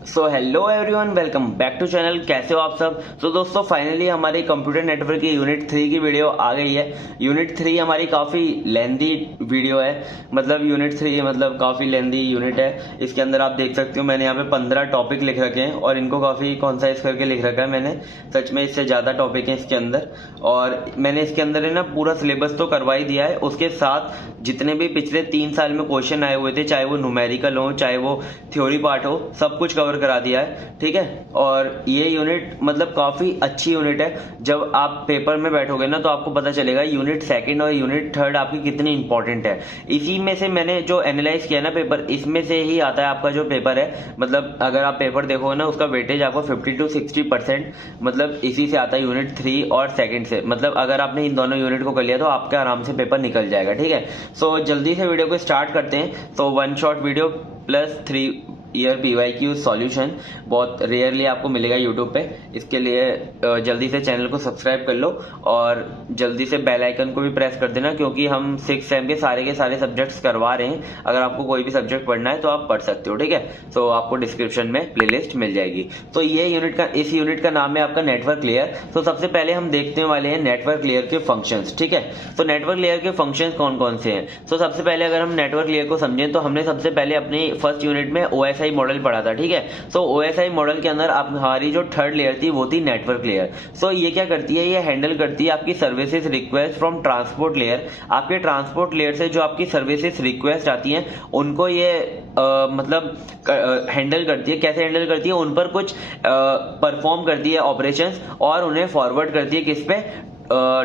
So hello everyone, welcome back to channel. कैसे हो आप सब। तो दोस्तों फाइनली हमारी कंप्यूटर नेटवर्क की यूनिट 3 की वीडियो आ गई है। यूनिट 3 हमारी काफ़ी लेंदी वीडियो है, मतलब यूनिट 3 मतलब काफ़ी लेंदी यूनिट है। इसके अंदर आप देख सकते हो मैंने यहाँ पे 15 टॉपिक लिख रखे हैं और इनको काफ़ी कॉन्साइज करके लिख रखा है मैंने। सच में इससे ज़्यादा टॉपिक है इसके अंदर, और मैंने इसके अंदर है ना पूरा सिलेबस तो करवा ही दिया है। उसके साथ जितने भी पिछले 3 साल में क्वेश्चन आए हुए थे, चाहे वो न्यूमेरिकल हो चाहे वो थ्योरी पार्ट हो, सब कुछ कवर करा दिया है। ठीक है, और ये यूनिट मतलब काफी अच्छी यूनिट है। जब आप पेपर में बैठोगे ना तो आपको पता चलेगा यूनिट सेकंड और यूनिट थर्ड आपकी कितनी इंपॉर्टेंट है। इसी में से मैंने जो एनालाइज किया ना पेपर, इसमें से ही आता है आपका जो पेपर है। मतलब अगर आप पेपर देखोगे ना उसका वेटेज आपको 50 to 60% मतलब इसी से आता है, यूनिट 3 और सेकंड से। मतलब अगर आपने इन दोनों यूनिट को कर लिया तो आपका आराम से पेपर निकल जाएगा। ठीक है, सो जल्दी से वीडियो को स्टार्ट करते हैं। तो 1 shot video plus 3 year PYQ solution बहुत रेयरली आपको मिलेगा यूट्यूब पे। इसके लिए जल्दी से चैनल को सब्सक्राइब कर लो और जल्दी से बेल आइकन को भी प्रेस कर देना, क्योंकि हम 6 सेम के सारे सब्जेक्ट्स करवा रहे हैं। अगर आपको कोई भी सब्जेक्ट पढ़ना है तो आप पढ़ सकते हो। ठीक है, तो आपको डिस्क्रिप्शन में प्लेलिस्ट मिल जाएगी। तो ये इस यूनिट का नाम है आपका नेटवर्क लेयर। तो सबसे पहले हम देखने वाले हैं नेटवर्क लेयर के फंक्शंस। ठीक है, तो नेटवर्क लेयर के फंक्शंस कौन कौन से हैं। तो सबसे पहले अगर हम नेटवर्क लेयर को समझें तो हमने सबसे पहले अपनी फर्स्ट यूनिट में OSI मॉडल पढ़ा था। ठीक है, सो OSI मॉडल के अंदर हमारी जो थर्ड लेयर थी वो थी नेटवर्क लेयर। सो ये क्या करती है, ये हैंडल करती है आपकी services request from transport layer. आपके ट्रांसपोर्ट लेयर से जो आपकी सर्विसेज रिक्वेस्ट आती हैं उनको ये मतलब हैंडल करती है। कैसे हैंडल करती है, उन पर कुछ परफॉर्म करती है ऑपरेशंस और उन्हें फॉरवर्ड करती है किस पे,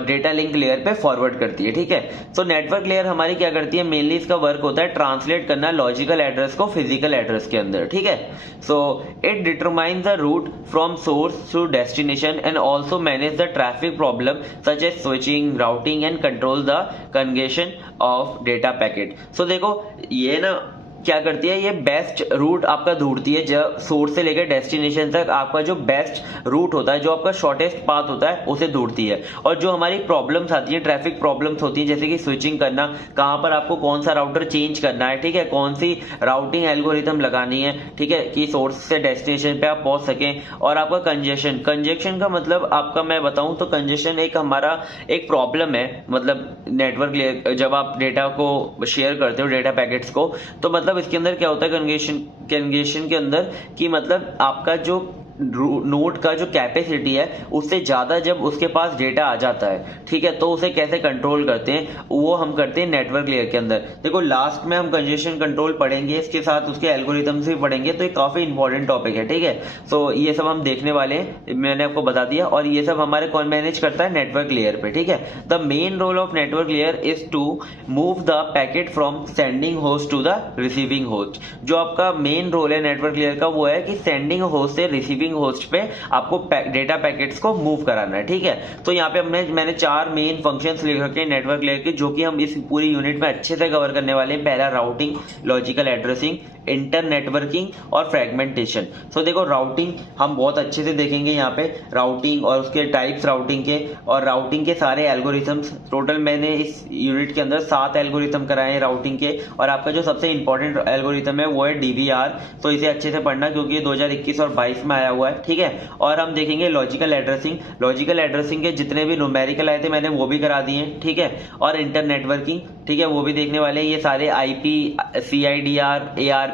डेटा लिंक लेयर पे फॉरवर्ड करती है। ठीक है, तो नेटवर्क लेयर हमारी क्या करती है, मेनली इसका वर्क होता है ट्रांसलेट करना लॉजिकल एड्रेस को फिजिकल एड्रेस के अंदर। ठीक है, so it determine the route from source to destination and also manage the traffic problem such as switching, routing and control the congestion of data packet. So देखो ये ना क्या करती है, ये बेस्ट रूट आपका ढूंढती है। जब सोर्स से लेकर डेस्टिनेशन तक आपका जो बेस्ट रूट होता है, जो आपका शॉर्टेस्ट पाथ होता है, उसे ढूंढती है। और जो हमारी प्रॉब्लम्स आती है, ट्रैफिक प्रॉब्लम्स होती है, जैसे कि स्विचिंग करना, कहां पर आपको कौन सा राउटर चेंज करना है, ठीक है, कौन सी राउटिंग एल्गोरिथम लगानी है, ठीक है, कि सोर्स से डेस्टिनेशन पे आप पहुंच सकें। और आपका कंजेशन का मतलब आपका मैं बताऊं तो कंजेशन एक हमारा एक प्रॉब्लम है। मतलब नेटवर्क जब आप डेटा को शेयर करते हो, डेटा पैकेट्स को, तो मतलब इसके अंदर क्या होता है कंजेशन के अंदर, कि मतलब आपका जो नोड का जो कैपेसिटी है उससे ज्यादा जब उसके पास डेटा आ जाता है, ठीक है, तो उसे कैसे कंट्रोल करते हैं, वो हम करते हैं नेटवर्क लेयर के अंदर। देखो लास्ट में हम कंजेशन कंट्रोल पढ़ेंगे, इसके साथ उसके एल्गोरिथम्स भी पढ़ेंगे, तो ये काफी इंपॉर्टेंट टॉपिक है। ठीक है, तो ये सब हम देखने वाले हैं, मैंने आपको बता दिया। और ये सब हमारे कौन मैनेज करता है, नेटवर्क लेयर पे। ठीक है, the main role of network layer is to move the packet from sending host to the receiving host. जो आपका मेन रोल है नेटवर्क लेयर का वो है कि सेंडिंग होस्ट से रिसीविंग होस्ट पे आपको डेटा पैकेट्स को मूव कराना है। ठीक है, तो यहाँ पे मैंने 4 मेन फंक्शंस लिख रखे हैं नेटवर्क लेयर के, जो कि हम इस पूरी यूनिट में अच्छे से कवर करने वाले हैं। पहला routing, logical addressing, inter networking और फ्रेगमेंटेशन। तो देखो राउटिंग हम बहुत अच्छे से देखेंगे यहाँ पे, राउटिंग और उसके टाइप्स राउटिंग के, और राउटिंग के सारे एल्गोरिथम्स। टोटल मैंने इस यूनिट के अंदर 7 एल्गोरिथम कराए हैं राउटिंग के, और आपका जो सबसे इंपॉर्टेंट एल्गोरिथम है वो है DVR। तो इसे अच्छे से पढ़ना क्योंकि 2021 और 22 में आया हुआ है। ठीक है, और हम देखेंगे लॉजिकल एड्रेसिंग। लॉजिकल एड्रेसिंग के जितने भी न्यूमेरिकल आए थे मैंने वो भी करा दिए हैं। ठीक है, और इंटर नेटवर्किंग, ठीक है, वो भी देखने वाले हैं। ये सारे IP, CIDR, ARP,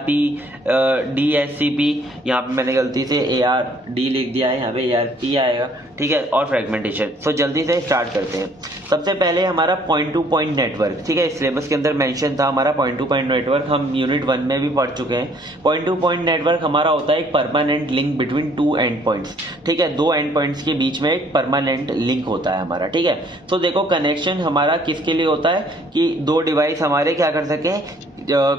DHCP, यहाँ पे मैंने गलती से ARD लिख दिया है, यहाँ पे ARP आएगा। ठीक है, और फ्रेगमेंटेशन। तो जल्दी से स्टार्ट करते हैं। सबसे पहले हमारा पॉइंट टू पॉइंट नेटवर्क। ठीक है, सिलेबस के अंदर मेंशन था हमारा पॉइंट टू पॉइंट नेटवर्क, हम यूनिट 1 में भी पढ़ चुके हैं। पॉइंट टू पॉइंट नेटवर्क हमारा होता है एक permanent link between 2 and points. ठीक है, 2 एंड पॉइंट्स के बीच में एक परमानेंट लिंक होता है हमारा। ठीक है, तो देखो कनेक्शन हमारा किसके लिए होता है, कि 2 डिवाइस हमारे क्या कर सके,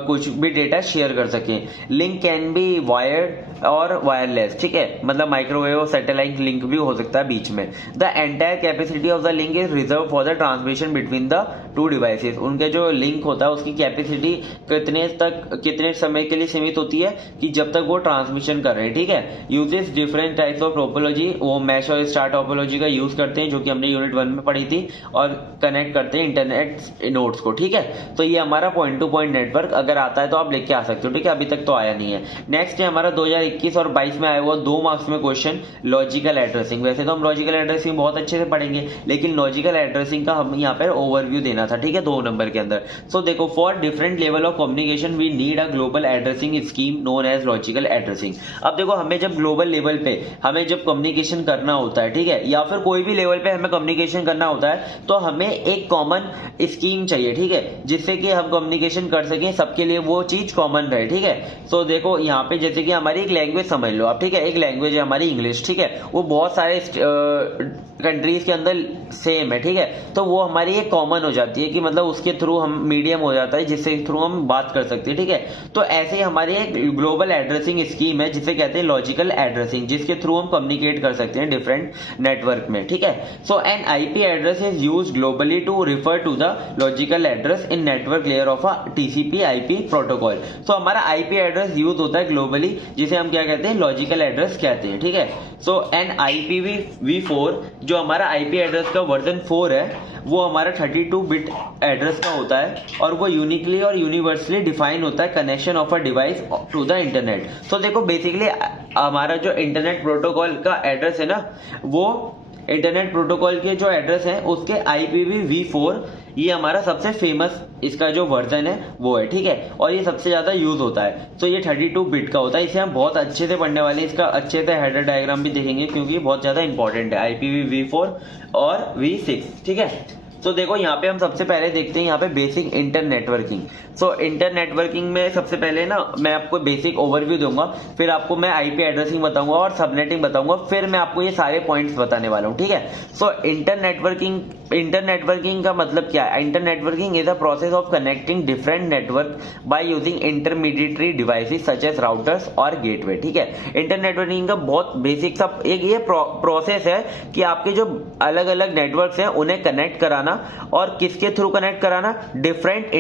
कुछ भी डेटा शेयर कर सके। लिंक कैन बी वायर्ड और वायरलेस। ठीक है, मतलब माइक्रोवेव और सैटेलाइट लिंक भी हो सकता है बीच में। The entire capacity of the link is reserved for the transmission between the 2 devices. उनके जो लिंक होता है उसकी कैपेसिटी कितने समय के लिए सीमित होती है, कि जब तक वो ट्रांसमिशन कर रहे हैं। ठीक है, uses different types of topology, वो मैश और स्टार टोपोलॉजी का यूज करते हैं, जो कि हमने यूनिट 1 में पढ़ी थी, और कनेक्ट करते हैं इंटरनेट नोड्स को। ठीक है, तो ये हमारा पॉइंट टू पॉइंट नेटवर्क अगर आता है तो आप लेके आ सकते हो। ठीक है, क्या अभी तक तो आया नहीं है। नेक्स्ट है हमारा 2021 और 22 में आया हुआ 2 मार्क्स में क्वेश्चन लॉजिकल एड्रेसिंग। वैसे तो हम लॉजिकल एड्रेसिंग बहुत अच्छे से पढ़ेंगे, लेकिन लॉजिकल एड्रेसिंग का हम यहाँ पर ओवरव्यू देना था, ठीक है, 2 नंबर के अंदर। सो देखो, for different level of communication we need a global addressing scheme known as logical addressing. अब देखो, हमें जब ग्लोबल लेवल पे हमें जब कम्युनिकेशन करना होता है, ठीक है, या फिर कोई भी लेवल पे हमें कम्युनिकेशन करना होता है, तो हमें एक कॉमन स्कीम चाहिए, ठीक है, जिससे कि हम कम्युनिकेशन कर सकें, सबके लिए वो चीज कॉमन रहे, ठीक है। सो देखो यहाँ पे जैसे कि हमारी एक लैंग्वेज समझ लो आप, ठीक है, एक लैंग्वेज है हमारी इंग्लिश, ठीक है, वो बहुत सारे कंट्रीज के अंदर सेम है, ठीक है, तो वो हमारी एक कॉमन हो जाती है कि मतलब उसके थ्रू हम मीडियम हो जाता है जिससे थ्रू हम बात कर सकते हैं, ठीक है। तो ऐसे ही हमारी एक ग्लोबल एड्रेसिंग स्कीम है जिसे कहते हैं लॉजिकल एड्रेसिंग, जिसके थ्रू हम कम्युनिकेट कर सकते हैं डिफरेंट नेटवर्क में, ठीक है। So an IP address is used globally to refer to the logical address in network layer of a TCP IP protocol. So हमारा आईपी एड्रेस यूज होता है ग्लोबली, जिसे हम क्या कहते हैं, लॉजिकल एड्रेस कहते हैं, ठीक है। सो एन IPv4 जो हमारा आईपी एड्रेस का वर्जन 4 है, वो हमारा 32 बिट एड्रेस का होता है और वो यूनिकली और यूनिवर्सली डिफाइन होता है connection of a device to the internet. तो देखो, बेसिकली हमारा जो इंटरनेट प्रोटोकॉल का एड्रेस है ना, वो इंटरनेट प्रोटोकॉल के जो एड्रेस है उसके IPv4 ये हमारा सबसे फेमस इसका जो वर्जन है वो है, ठीक है, और ये सबसे ज्यादा यूज होता है। तो ये 32 बिट का होता है, इसे हम बहुत अच्छे से पढ़ने वाले हैं, इसका अच्छे से हेडर डायग्राम भी देखेंगे क्योंकि ये बहुत ज्यादा इंपॉर्टेंट है, IPv4 और V6, ठीक है। तो देखो, यहाँ पे हम सबसे पहले देखते हैं यहाँ पे बेसिक इंटर नेटवर्किंग। सो इंटर नेटवर्किंग में सबसे पहले ना मैं आपको बेसिक ओवरव्यू दूंगा, फिर आपको मैं आईपी एड्रेसिंग बताऊंगा और सबनेटिंग बताऊंगा, फिर मैं आपको ये सारे पॉइंट्स बताने वाला हूँ, ठीक है। सो इंटर नेटवर्किंग का मतलब क्या है? Inter networking is a process of connecting different network by using intermediatory devices such as routers और गेटवे, ठीक है। इंटर नेटवर्किंग का बहुत बेसिक सा एक ये प्रोसेस है कि आपके जो अलग अलग नेटवर्क्स हैं उन्हें कनेक्ट कराना, और किसके थ्रू कनेक्ट कराना? डिफरेंट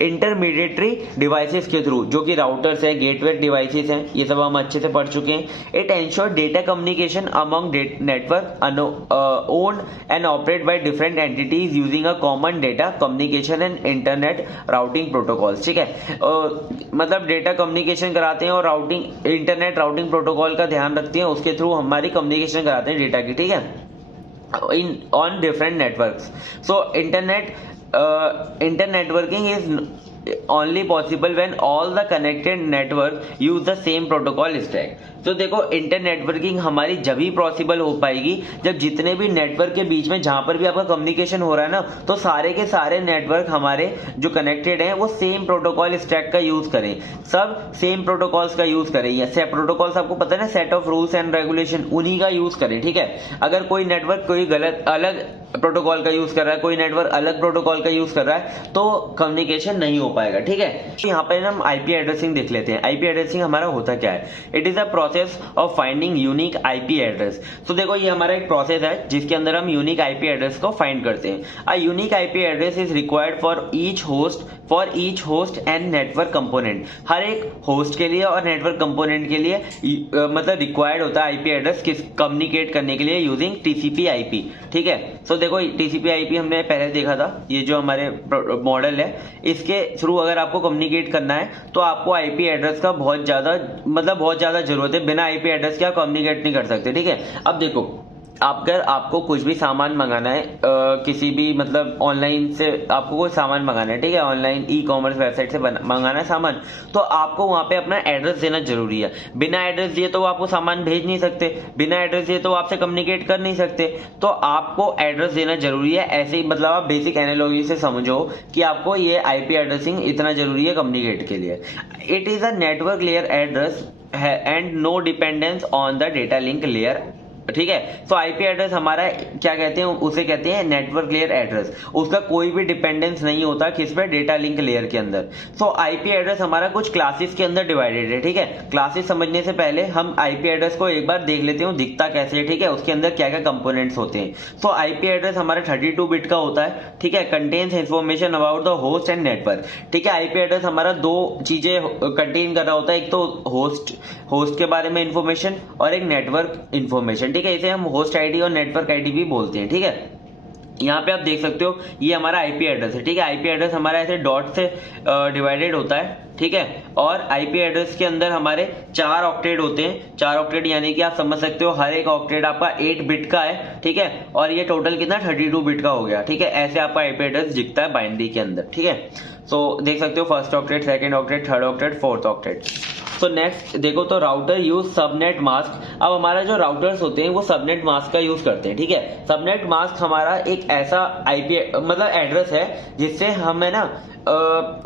इंटरमीडिएटरी डिवाइसेस के थ्रू, जो कि राउटर्स है, गेटवे डिवाइसेस हैं, ये सब हम अच्छे से पढ़ चुके हैं। It ensure data communication among network owned and operate by different entities using a common data communication and internet routing protocols, ठीक है। मतलब डेटा कम्युनिकेशन कराते हैं और इंटरनेट राउटिंग प्रोटोकॉल का ध्यान रखते हैं, उसके थ्रू हमारी कम्युनिकेशन कराते हैं डेटा की, ठीक है, on different networks. So inter networking is only possible when all the connected network use the same protocol stack. तो देखो, इंटर नेटवर्किंग हमारी जब ही पॉसिबल हो पाएगी जब जितने भी नेटवर्क के बीच में जहां पर भी आपका कम्युनिकेशन हो रहा है ना, तो सारे के सारे नेटवर्क हमारे जो कनेक्टेड हैं वो सेम प्रोटोकॉल स्टैक का यूज करें, सब सेम प्रोटोकॉल्स का यूज करें। या सेट प्रोटोकॉल्स आपको पता है ना, set of rules and regulation, उन्हीं का यूज करें, ठीक है। अगर कोई नेटवर्क कोई गलत अलग प्रोटोकॉल का यूज कर रहा है, कोई नेटवर्क अलग प्रोटोकॉल का यूज कर रहा है, तो कम्युनिकेशन नहीं हो पाएगा, ठीक है। यहाँ पे हम आईपी एड्रेसिंग देख लेते हैं। आईपी एड्रेसिंग हमारा होता क्या है? It is a process of finding unique IP address. तो देखो, ये हमारा एक प्रोसेस है जिसके अंदर हम यूनिक आईपी एड्रेस को फाइंड करते हैं। A unique IP address is required for each host and network component. हर एक होस्ट के लिए और नेटवर्क कंपोनेंट के लिए मतलब रिक्वायर्ड होता है आईपी एड्रेस कम्युनिकेट करने के लिए यूजिंग टीसीपी आईपी, ठीक है। सो देखो, टीसीपी आईपी हमने पहले देखा था, ये जो हमारे मॉडल है, इसके थ्रू अगर आपको कम्युनिकेट करना है तो आपको आईपी एड्रेस का बहुत ज्यादा जरूरत है। बिना आईपी एड्रेस के आप कम्युनिकेट नहीं कर सकते, ठीक है। अब देखो, अगर आपको कुछ भी सामान मंगाना है, किसी भी मतलब ऑनलाइन से आपको कोई सामान मंगाना है, ठीक है, ऑनलाइन ई-कॉमर्स वेबसाइट से मंगाना है सामान, तो आपको वहां पे अपना एड्रेस देना जरूरी है। बिना एड्रेस दिए तो आपको सामान भेज नहीं सकते, बिना एड्रेस दिए तो आपसे कम्युनिकेट कर नहीं सकते, तो आपको एड्रेस देना जरूरी है। ऐसे ही मतलब आप बेसिक एनालॉजी से समझो कि आपको ये आईपी एड्रेसिंग इतना जरूरी है कम्युनिकेट के लिए। It is a network layer address and no dependence on the data link layer, ठीक है। तो आईपी एड्रेस हमारा क्या कहते हैं? उसे कहते हैं नेटवर्क लेयर एड्रेस। उसका कोई भी डिपेंडेंस नहीं होता किस पे? डेटा लिंक लेयर के अंदर। सो आईपी एड्रेस हमारा कुछ क्लासेस के अंदर डिवाइडेड है, ठीक है। क्लासेस समझने से पहले हम आईपी एड्रेस को एक बार देख लेते हैं दिखता कैसे है, ठीक है, उसके अंदर क्या क्या कंपोनेंट्स होते हैं। सो आईपी एड्रेस हमारा 32 बिट का होता है, ठीक है। Contains information about the host and network, ठीक है। आईपी एड्रेस हमारा दो चीजें कंटेन कर रहा होता है, एक तो होस्ट के बारे में इंफॉर्मेशन और एक नेटवर्क इंफॉर्मेशन, ठीक है। इसे हम होस्ट आईडी और नेटवर्क आईडी भी बोलते हैं, ठीक है। यहाँ पे आप देख सकते हो ये हमारा आईपी एड्रेस है, ठीक है। आईपी एड्रेस हमारा ऐसे डॉट से डिवाइडेड होता है, ठीक है। और आईपी एड्रेस के अंदर हमारे 4 ऑक्टेट होते हैं, 4 ऑक्टेट यानी कि आप समझ सकते हो हर एक ऑक्टेट आपका 8 बिट का है, ठीक है। और ये टोटल कितना 32 बिट का हो गया, ठीक है। ऐसे आपका आईपी एड्रेस दिखता है बाइनरी के अंदर, ठीक है। तो देख सकते हो first octet, second octet, third octet, fourth octet. तो नेक्स्ट देखो तो राउटर यूज सबनेट मास्क। अब हमारा जो राउटर्स होते हैं वो सबनेट मास्क का यूज करते हैं, ठीक है। सबनेट मास्क हमारा एक ऐसा आईपी मतलब एड्रेस है जिससे हमें ना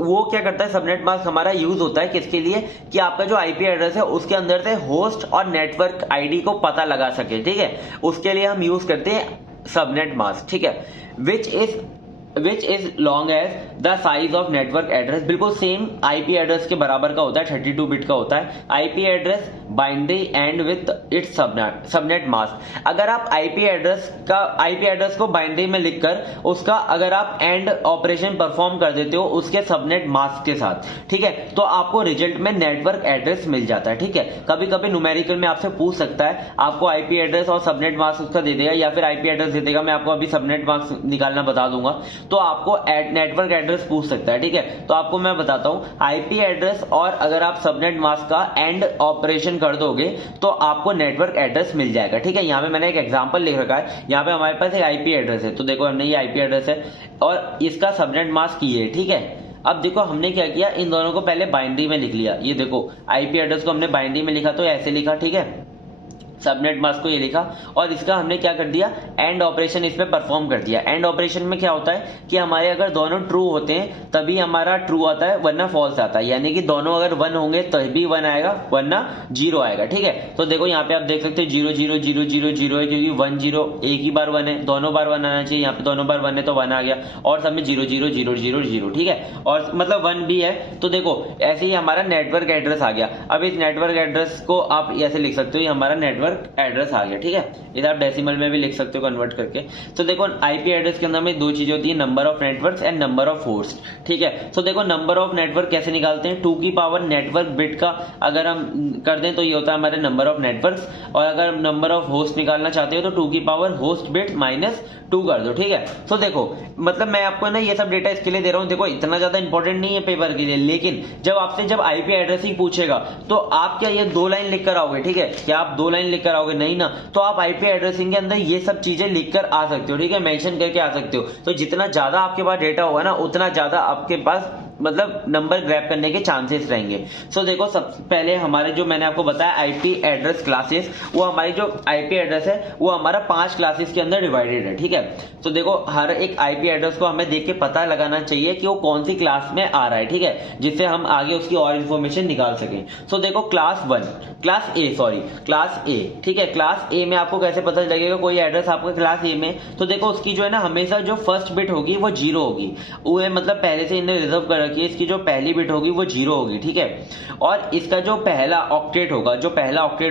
वो क्या करता है, सबनेट मास्क हमारा यूज होता है किसके लिए, कि आपका जो आईपी एड्रेस है उसके अंदर से होस्ट और नेटवर्क आईडी को पता लगा सके, ठीक है। उसके लिए हम यूज करते हैं सबनेट मास्क, ठीक है। Which is long as the size of network address. बिल्कुल सेम आईपी एड्रेस के बराबर का होता है, 32 बिट का होता है। IP address binary and with its subnet mask. अगर आप आईपी एड्रेस को बाइनरी में लिखकर उसका अगर आप एंड ऑपरेशन परफॉर्म कर देते हो उसके सबनेट मास्क के साथ, ठीक है, तो आपको रिजल्ट में नेटवर्क एड्रेस मिल जाता है, ठीक है। कभी कभी न्यूमेरिकल में आपसे पूछ सकता है, आपको आईपी एड्रेस और सबनेट मास्क उसका दे देगा या फिर आईपी एड्रेस दे देगा, मैं आपको अभी सबनेट मास्क निकालना बता दूंगा, तो आपको नेटवर्क एड्रेस पूछ सकता है, ठीक है। तो आपको मैं बताता हूं, आईपी एड्रेस और अगर आप सबनेट मास्क का एंड ऑपरेशन कर दोगे तो आपको नेटवर्क एड्रेस मिल जाएगा, ठीक है। यहां पे मैंने एक एग्जांपल लिख रखा है, यहां पे हमारे पास एक आईपी एड्रेस है, तो देखो हमने ये आईपी एड्रेस है और इसका सबनेट मास्क ये है, ठीक है। अब देखो हमने क्या किया, इन दोनों को पहले बाइनरी में लिख लिया। ये देखो आईपी एड्रेस को हमने बाइनरी में लिखा तो ऐसे लिखा, ठीक है, सबनेट मास्क को ये लिखा और इसका हमने क्या कर दिया, एंड ऑपरेशन इस पे परफॉर्म कर दिया। एंड ऑपरेशन में क्या होता है कि हमारे अगर दोनों ट्रू होते हैं तभी हमारा ट्रू आता है, वरना फॉल्स आता है, यानी कि दोनों अगर 1 होंगे तभी 1 आएगा वरना 0 आएगा, ठीक है। तो देखो यहाँ पे आप देख सकते हैं 0 0 0 0 0 है, क्योंकि 1 0 एक ही बार 1 है, दोनों बार 1 आना चाहिए, यहाँ पे दोनों बार 1 है तो 1 आ गया, और सब में 0 0 0 0 0, ठीक है, और मतलब 1 भी है। तो देखो ऐसे ही हमारा नेटवर्क एड्रेस आ गया। अब इस नेटवर्क एड्रेस को आप ऐसे लिख सकते हो, ये हमारा नेटवर्क एड्रेस आ गया, ठीक है। इधर आप डेसिमल में भी लिख सकते हो कन्वर्ट करके। तो देखो आईपी एड्रेस के अंदर में 2 चीजें होती है, number of networks and number of host, ठीक है। तो देखो नंबर ऑफ नेटवर्क कैसे निकालते हैं, 2 की पावर नेटवर्क बिट का अगर हम कर दें तो ये होता है हमारे नंबर ऑफ नेटवर्क्स, और अगर नंबर ऑफ होस्ट निकालना चाहते हो तो 2 की पावर होस्ट बिट माइनस 2 कर दो, ठीक है। तो देखो मतलब मैं आपको ना ये सब डेटा इसके लिए दे रहा हूं, देखो इतना ज्यादा इंपॉर्टेंट नहीं है पेपर के लिए, लेकिन जब आपसे जब आईपी एड्रेस ही पूछेगा तो आप क्या ये 2 लाइन लिख कर आओगे, ठीक है। क्या आप 2 लाइन लिख कर आओगे, नहीं ना। तो आप आईपी एड्रेसिंग के अंदर ये सब चीजें लिखकर आ सकते हो, ठीक है, मेंशन करके आ सकते हो। तो जितना ज्यादा आपके पास डेटा होगा ना उतना ज्यादा आपके पास मतलब नंबर ग्रैब करने के चांसेस रहेंगे। सो देखो सबसे पहले हमारे जो मैंने आपको बताया आईपी एड्रेस क्लासेस, वो हमारी जो आईपी एड्रेस है वो हमारा 5 क्लासेस के अंदर डिवाइडेड है, ठीक है। तो देखो हर एक आईपी एड्रेस को हमें देख के पता लगाना चाहिए कि वो कौन सी क्लास में आ रहा है, ठीक है, जिससे हम आगे उसकी और इन्फॉर्मेशन निकाल सकें। सो देखो क्लास ए, ठीक है। क्लास ए में आपको कैसे पता चलेगा कोई एड्रेस आपका क्लास ए में, तो देखो उसकी जो है ना हमेशा जो फर्स्ट बिट होगी वो 0 होगी, वो मतलब पहले से इन्हें रिजर्व कर रखी है, इसकी जो पहली बिट होगी वो 0 होगी, ठीक है। और इसका जो पहला ऑक्टेट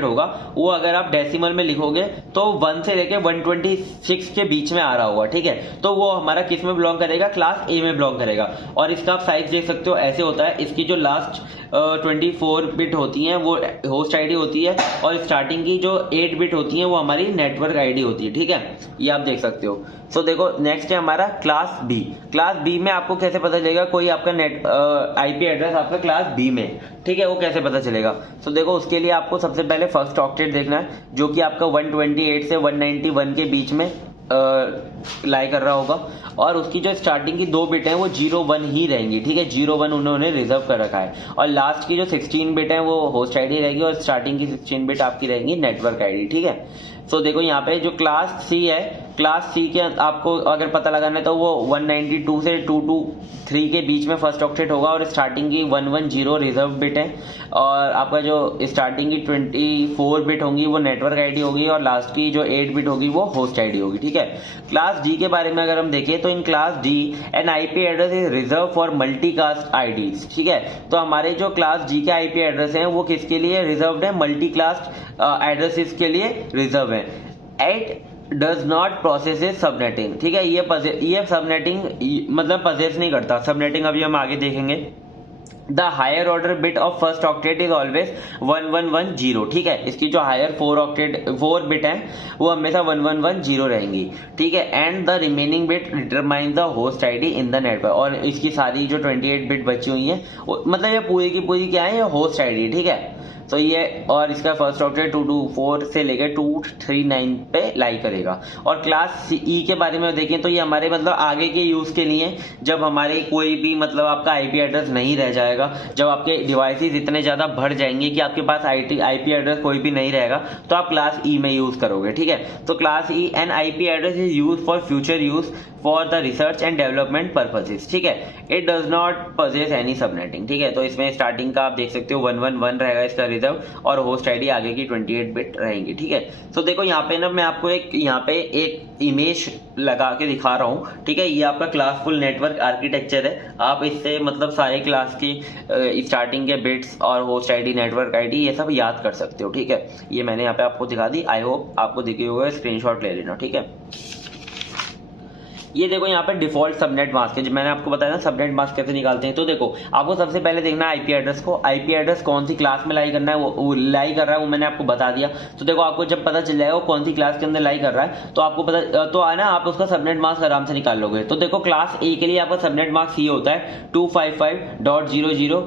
होगा वो अगर आप डेसिमल में लिखोगे तो 1 से लेके 126 के बीच में आ रहा होगा, ठीक है। तो वो हमारा किस में बिलोंग करेगा, क्लास ए में बिलोंग करेगा। और इसका आप साइज देख सकते हो, ऐसे होता है, इसकी जो लास्ट 24 बिट होती है वो होस्ट आईडी होती है और स्टार्टिंग की जो 8 बिट होती है वो हमारी नेटवर्क आईडी होती है, ठीक है, ये आप देख सकते हो। सो देखो नेक्स्ट है हमारा क्लास बी में आपको कैसे पता चलेगा कोई आपका आईपी एड्रेस आपका क्लास बी में, ठीक है, वो कैसे पता चलेगा। तो देखो उसके लिए आपको सबसे पहले फर्स्ट ऑक्टेट देखना है जो कि आपका 128 से 191 के बीच में लाई कर रहा होगा, और उसकी जो स्टार्टिंग की 2 बिट है वो 0 1 ही रहेंगी, ठीक है, 0 1 उन्होंने रिजर्व कर रखा है, और लास्ट की जो 16 बिट है वो होस्ट आईडी रहेगी और स्टार्टिंग की 16 बिट आपकी रहेंगी नेटवर्क आईडी, ठीक है। तो देखो यहाँ पे जो क्लास सी है, क्लास सी के आपको अगर पता लगाना है तो वो 192 से 223 के बीच में फर्स्ट ऑक्टेट होगा और स्टार्टिंग की 110 रिजर्व बिट है, और आपका जो स्टार्टिंग की 24 बिट होंगी वो नेटवर्क आईडी होगी और लास्ट की जो 8 बिट होगी वो होस्ट आईडी होगी, ठीक है। क्लास डी के बारे में अगर हम देखें तो in class D an IP address is reserved for multicast IDs, ठीक है। तो हमारे जो क्लास डी के आईपी एड्रेस हैं वो किसके लिए रिजर्व है, मल्टीकास्ट एड्रेसेस के लिए रिजर्व है। It does not process subnetting, ठीक है, ये सबनेटिंग मतलब पजेस नहीं करता। सबनेटिंग अभी हम आगे देखेंगे। The higher order bit of first octet is always 1110, ठीक है। इसकी जो हायर 4 बिट है वो हमेशा 1110 रहेंगी, ठीक है। And the remaining bit determine the host ID in the network, और इसकी सारी जो 28 बिट बची हुई है मतलब ये पूरी की पूरी क्या है, ये होस्ट आईडी, ठीक है। तो ये और इसका फर्स्ट ऑक्टेट 224 से लेकर 239 पे लाई करेगा। और क्लास ई के बारे में देखें तो ये हमारे मतलब आगे के यूज के लिए, जब हमारे कोई भी मतलब आपका आईपी एड्रेस नहीं रह जाएगा, जब आपके डिवाइसेस इतने ज्यादा बढ़ जाएंगे कि आपके पास आईपी एड्रेस कोई भी नहीं रहेगा, तो आप क्लास ई में यूज करोगे, ठीक है। तो class E N IP address is use for future use for the research and development purposes, ठीक है। It does not possess any subnetting, ठीक है। तो इसमें स्टार्टिंग का आप देख सकते हो 111 रहेगा इसका रिजर्व, और होस्ट आईडी आगे की 28 बिट रहेंगी, ठीक है। तो देखो यहाँ पे ना मैं आपको यहाँ पे एक इमेज लगा के दिखा रहा हूँ, ठीक है। ये आपका क्लासफुल नेटवर्क आर्किटेक्चर है। आप इससे मतलब सारे क्लास की स्टार्टिंग के बिट्स और होस्ट आईडी, नेटवर्क आईडी, ये सब याद कर सकते हो, ठीक है। ये मैंने यहाँ पे आपको दिखा दी, आई होप आपको दिखी होगा, स्क्रीनशॉट ले लेना, ठीक है। ये देखो यहाँ पे डिफॉल्ट सबनेट मास्क है, जो मैंने आपको बताया ना सबनेट मास्क कैसे निकालते हैं। तो देखो आपको सबसे पहले देखना है आईपी एड्रेस को, आईपी एड्रेस कौन सी क्लास में लाई करना है, वो लाई कर रहा है वो मैंने आपको बता दिया। तो देखो आपको जब पता चल जाएगा वो कौन सी क्लास के अंदर लाई कर रहा है, तो आपको पता तो है ना, आप उसका सबनेट मास्क आराम से निकाल लोगे। तो देखो क्लास ए के लिए आपका सबनेट मास्क ये होता है 255.00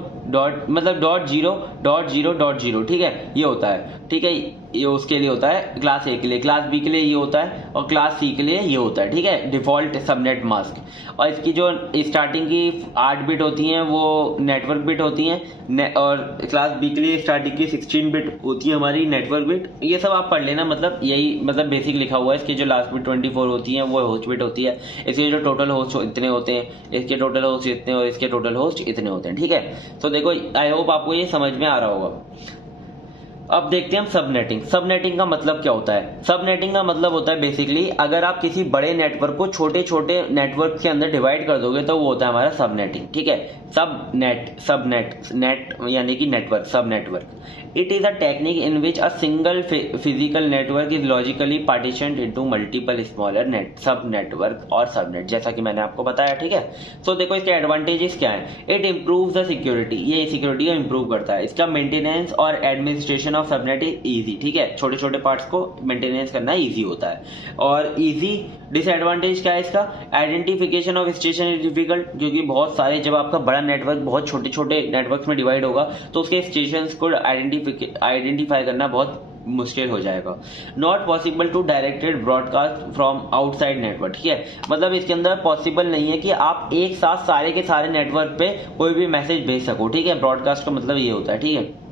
मतलब .0.0.0, ठीक है, ये होता है, ठीक है। ये उसके लिए होता है क्लास ए के लिए, क्लास बी के लिए ये होता है, और क्लास सी के लिए ये होता है, ठीक है, डिफॉल्ट सबनेट मास्क। और इसकी जो स्टार्टिंग की 8 बिट होती हैं वो नेटवर्क बिट होती हैं, और क्लास बी के लिए स्टार्टिंग की 16 बिट होती है हमारी नेटवर्क बिट। ये सब आप पढ़ लेना, मतलब यही मतलब बेसिक लिखा हुआ है। इसकी जो लास्ट बिट 24 होती है वो होस्ट बिट होती है। इसके जो टोटल होस्ट इतने होते हैं, इसके टोटल होस्ट इतने और इसके टोटल होस्ट इतने होते हैं, ठीक है। तो देखो आई होप आपको ये समझ में आ रहा होगा। अब देखते हैं हम सबनेटिंग। सबनेटिंग का मतलब क्या होता है? सबनेटिंग का मतलब होता है बेसिकली अगर आप किसी बड़े नेटवर्क को छोटे छोटे नेटवर्क के अंदर डिवाइड कर दोगे तो वो होता है हमारा सबनेटिंग, ठीक है। नेट यानी कि network, sub network. It is a technique in which a single physical network is logically partitioned into multiple smaller sub network or subnet, जैसा कि मैंने आपको बताया, ठीक है। तो देखो इसके एडवांटेजेस क्या है। इट इम्प्रूव द सिक्योरिटी, ये सिक्योरिटी को इम्प्रूव करता है। इसका मेंटेनेंस और administration of subnet is easy, ठीक है। छोटे छोटे पार्ट्स को मेंटेनेंस करना इजी होता है। और इजी डिसएडवांटेज क्या है इसका? Identification of station is difficult, क्योंकि बहुत सारे जब आपका बड़ा नेटवर्क बहुत छोटे छोटे नेटवर्क में डिवाइड होगा तो उसके स्टेशन को आइडेंटिफाई करना बहुत मुश्किल हो जाएगा। Not possible to directed broadcast from outside network, ठीक है। मतलब इसके अंदर पॉसिबल नहीं है कि आप एक साथ सारे के सारे नेटवर्क पे कोई भी मैसेज भेज सको, ठीक है। ब्रॉडकास्ट का मतलब ये होता है, ठीक है।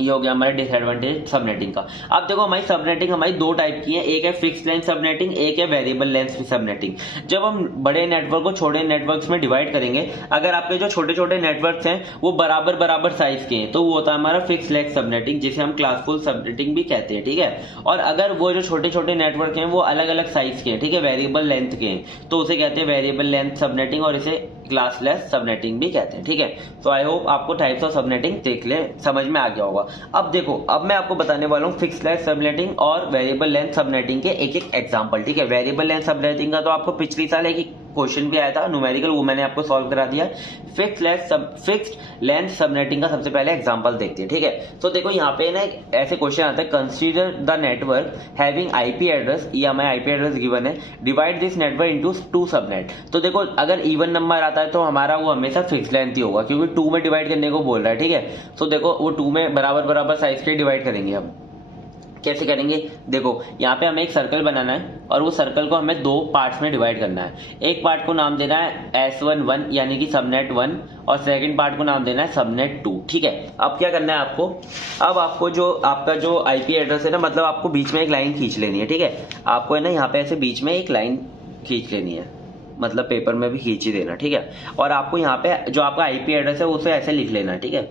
ये हो गया हमारे डिसएडवांटेज सबनेटिंग का। अब देखो हमारी सबनेटिंग हमारी दो टाइप की है, एक है फिक्स लेंथ सबनेटिंग, एक है वेरिएबल लेंथ सबनेटिंग। जब हम बड़े नेटवर्क को छोटे नेटवर्क्स में डिवाइड करेंगे, अगर आपके जो छोटे छोटे नेटवर्क्स हैं वो बराबर बराबर साइज के हैं तो वो होता है हमारा फिक्स लेंथ सबनेटिंग, जिसे हम क्लासफुल सबनेटिंग भी कहते हैं, ठीक है। और अगर वो जो छोटे छोटे नेटवर्क हैं वो अलग अलग साइज के हैं, ठीक है, वेरिएबल लेंथ के हैं, तो उसे कहते हैं वेरिएबल लेंथ सबनेटिंग, और इसे क्लासलेस सबनेटिंग भी कहते हैं, ठीक है। तो आई होप आपको टाइप्स ऑफ सबनेटिंग देख ले समझ में आ गया होगा। अब देखो अब मैं आपको बताने वाला हूँ फिक्स लेंथ सबनेटिंग और वेरिएबल लेंथ सबनेटिंग के एक एक एग्जांपल, ठीक है। वेरिएबल लेंथ सबनेटिंग का तो आपको पिछली साल एक क्वेश्चन भी आया था न्यूमेरिकल, वो मैंने आपको सॉल्व करा दिया है। फिक्स्ड लेंथ सबनेटिंग का सबसे पहले एग्जांपल देखते हैं, ठीक है। तो देखो यहाँ पे ना ऐसे क्वेश्चन आता है, consider the network having IP address, ये हमारा आईपी एड्रेस गिवन है, divide this network into 2 subnet. तो देखो अगर इवन नंबर आता है तो हमारा वो हमेशा फिक्स लेंथ ही होगा, क्योंकि 2 में डिवाइड करने को बोल रहा है, ठीक है। तो देखो वो 2 में बराबर बराबर साइज के डिवाइड करेंगे। हम कैसे करेंगे? देखो यहाँ पे हमें एक सर्कल बनाना है और वो सर्कल को हमें 2 पार्ट्स में डिवाइड करना है। एक पार्ट को नाम देना है S11 यानी कि सबनेट 1, और सेकंड पार्ट को नाम देना है सबनेट 2, ठीक है। अब क्या करना है आपको? अब आपको जो आपका जो आईपी एड्रेस है ना, मतलब आपको बीच में एक लाइन खींच लेनी है, ठीक है। आपको है ना यहाँ पे ऐसे बीच में एक लाइन खींच लेनी है, मतलब पेपर में भी खींच ही देना, ठीक है। और आपको यहाँ पे जो आपका आईपी एड्रेस है उसे ऐसे लिख लेना है, ठीक है।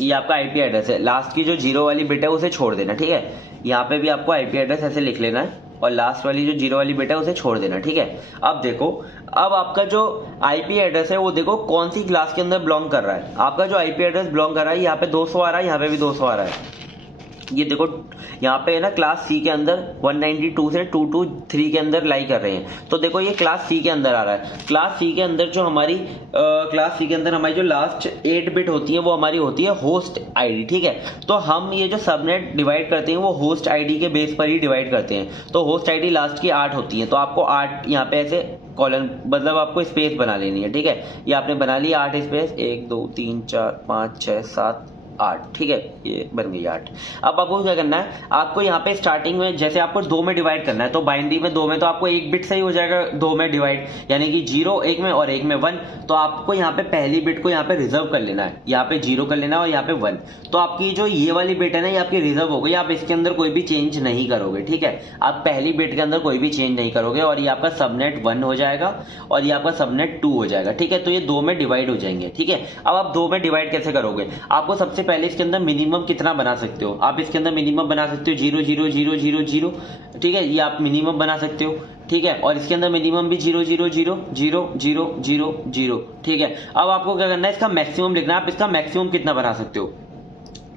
ये आपका आईपी एड्रेस है, लास्ट की जो 0 वाली बिट है उसे छोड़ देना, ठीक है। यहाँ पे भी आपको आईपी एड्रेस ऐसे लिख लेना है और लास्ट वाली जो 0 वाली बिट है उसे छोड़ देना, ठीक है। अब देखो अब आपका जो आईपी एड्रेस है वो देखो कौन सी क्लास के अंदर बिलोंग कर रहा है। आपका जो आईपी एड्रेस बिलोंग कर रहा है यहाँ पे 200 आ रहा है, यहाँ पे भी 200 आ रहा है, ये देखो यहाँ पे है ना क्लास सी के अंदर 192 से 223 के अंदर लाई कर रहे हैं। तो देखो ये क्लास सी के अंदर आ रहा है। क्लास सी के अंदर जो हमारी क्लास सी के अंदर हमारी जो लास्ट 8 बिट होती है वो हमारी होती है होस्ट आईडी, ठीक है। तो हम ये जो सबनेट डिवाइड करते हैं वो होस्ट आईडी के बेस पर ही डिवाइड करते हैं। तो होस्ट आईडी लास्ट की 8 होती है, तो आपको 8 यहाँ पे ऐसे कॉलन मतलब आपको स्पेस बना लेनी है, ठीक है। ये आपने बना ली 8 स्पेस, 1 2 3 4 5 6 7 8, ठीक है, ये बन गई 8। अब आपको क्या करना है, आपको यहाँ पे स्टार्टिंग में जैसे आपको 2 में डिवाइड करना है, तो बाइनरी में 2 में तो आपको 1 बिट से ही हो जाएगा 2 में डिवाइड, यानी कि 0 1 में और 1 में 1। तो आपको यहाँ पे पहली बिट को यहाँ पे रिजर्व कर लेना है, यहाँ पे 0 कर लेना है और यहाँ पे 1। तो आपकी जो ये वाली बिट है ना ये आपकी रिजर्व हो गई, आप इसके अंदर कोई भी चेंज नहीं करोगे, ठीक है। आप पहली बिट के अंदर कोई भी चेंज नहीं करोगे और ये आपका सबनेट 1 हो जाएगा और ये आपका सबनेट 2 हो जाएगा, ठीक है। तो ये 2 में डिवाइड हो जाएंगे, ठीक है। अब आप 2 में डिवाइड कैसे करोगे, आपको सबसे पहले इसके अंदर मिनिमम कितना बना सकते हो, आप इसके अंदर मिनिमम बना सकते हो 0 0 0 0 0, ठीक है, ये आप मिनिमम बना सकते हो, ठीक है। और इसके अंदर मिनिमम भी 0 0 0 0 0 0 0, ठीक है। अब आपको क्या करना है, इसका मैक्सिमम लिखना है। आप इसका मैक्सिमम कितना बना सकते हो,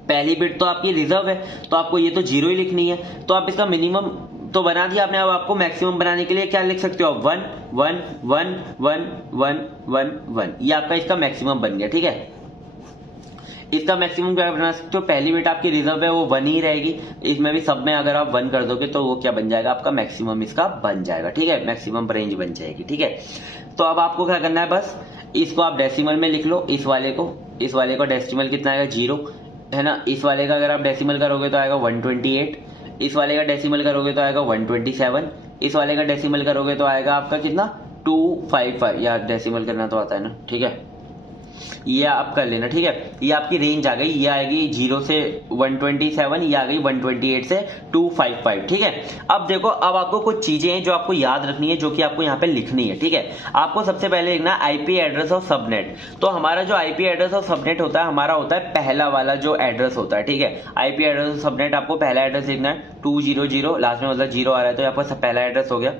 पहली बिट तो आपकी रिजर्व है तो आपको ये तो 0 ही लिखनी है, तो आप इसका मिनिमम तो बना दिया आपने। अब आपको मैक्सिमम बनाने के लिए क्या लिख सकते हो, 1 1 1 1 1 1 1, ये आपका इसका मैक्सिमम बन गया, ठीक है। इसका मैक्सिमम क्या बना सकते हो, पहली बिट आपकी रिजर्व है वो 1 ही रहेगी, इसमें भी सब में अगर आप 1 कर दोगे तो वो क्या बन जाएगा, आपका मैक्सिमम इसका बन जाएगा, ठीक है, मैक्सिमम रेंज बन जाएगी, ठीक है। तो अब आपको क्या करना है, बस इसको आप डेसिमल में लिख लो, इस वाले को डेसिमल कितना आएगा 0, है ना। इस वाले का अगर आप डेसिमल करोगे तो आएगा 128, इस वाले का डेसिमल करोगे तो आएगा 127, इस वाले का डेसिमल करोगे तो आएगा आपका कितना 255, यार डेसिमल करना तो आता है ना, ठीक है। ये आप कर लेना, ठीक है। ये आपकी रेंज आ गई, ये आएगी 0 से 127, ये आ गई 128 से 255, ठीक है। अब देखो, अब आपको कुछ चीजें हैं जो आपको याद रखनी है, जो कि आपको यहाँ पे लिखनी है, ठीक है। आपको सबसे पहले लिखना है आईपी एड्रेस ऑफ सबनेट। तो हमारा जो आईपी एड्रेस ऑफ सबनेट होता है, हमारा होता है पहला वाला जो एड्रेस होता है, ठीक है। आईपी एड्रेस ऑफ सबनेट आपको पहला एड्रेस लिखना है 200, लास्ट में मतलब 0 आ रहा है तो आपका पहला एड्रेस हो गया।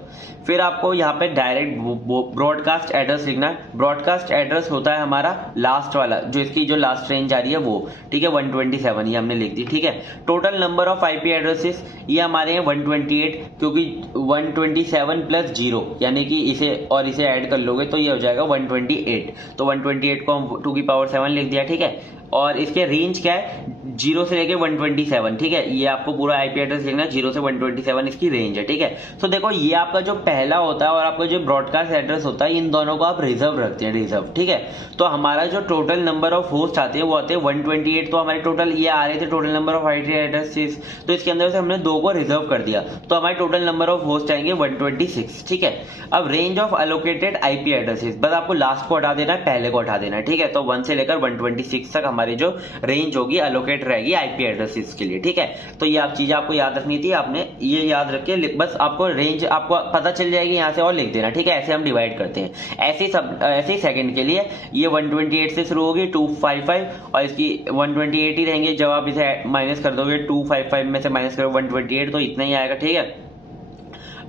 फिर आपको यहाँ पे डायरेक्ट ब्रॉडकास्ट एड्रेस लिखना है। ब्रॉडकास्ट एड्रेस होता है हमारा लास्ट वाला, जो इसकी जो लास्ट रेंज आ रही है वो, ठीक है, 127, ये हमने लिख दी, ठीक है। Total number of IP addresses ये हमारे हैं 128, क्योंकि 127 प्लस 0 यानी कि इसे और इसे ऐड कर लोगे तो ये हो जाएगा 128। तो 128 को हम 2 की पावर 7 लिख दिया, ठीक है। और इसके रेंज क्या है, 0 से लेके 127, ठीक है। ये आपको पूरा आईपी एड्रेस लिखना है, 0 से 127 इसकी रेंज है, ठीक है। तो देखो, ये आपका जो पहला होता है और आपका जो ब्रॉडकास्ट एड्रेस होता है, इन दोनों को आप रिजर्व रखते हैं, रिजर्व, ठीक है। तो हमारा जो टोटल नंबर ऑफ होस्ट आते हैं वो आते हैं 128। तो हमारे टोटल ये आ रहे थे total number of IP addresses, तो इसके अंदर से हमने 2 को रिजर्व कर दिया, तो हमारे टोटल नंबर ऑफ होस्ट आएंगे 126, ठीक है। अब range of allocated IP addresses, बस आपको लास्ट को हटा देना है, पहले को हटा देना है, ठीक है। तो 1 से लेकर 126 तक हमारी जो रेंज होगी एलोकेट रहेगी आईपी एड्रेसेस के लिए, ठीक है। तो ये आप चीजें आपको याद रखनी थी, आपने ये याद रख के बस आपको रेंज आपको पता चल जाएगी, यहाँ से और लिख देना, ठीक है। ऐसे हम डिवाइड करते हैं, ऐसे ही सेकंड के लिए ये 128 से शुरू होगी 255 और इसकी 128 ही रहेंगे। जब आप इसे माइनस कर दोगे 255 में से माइनस करोगे 128 तो इतना ही आएगा, ठीक है।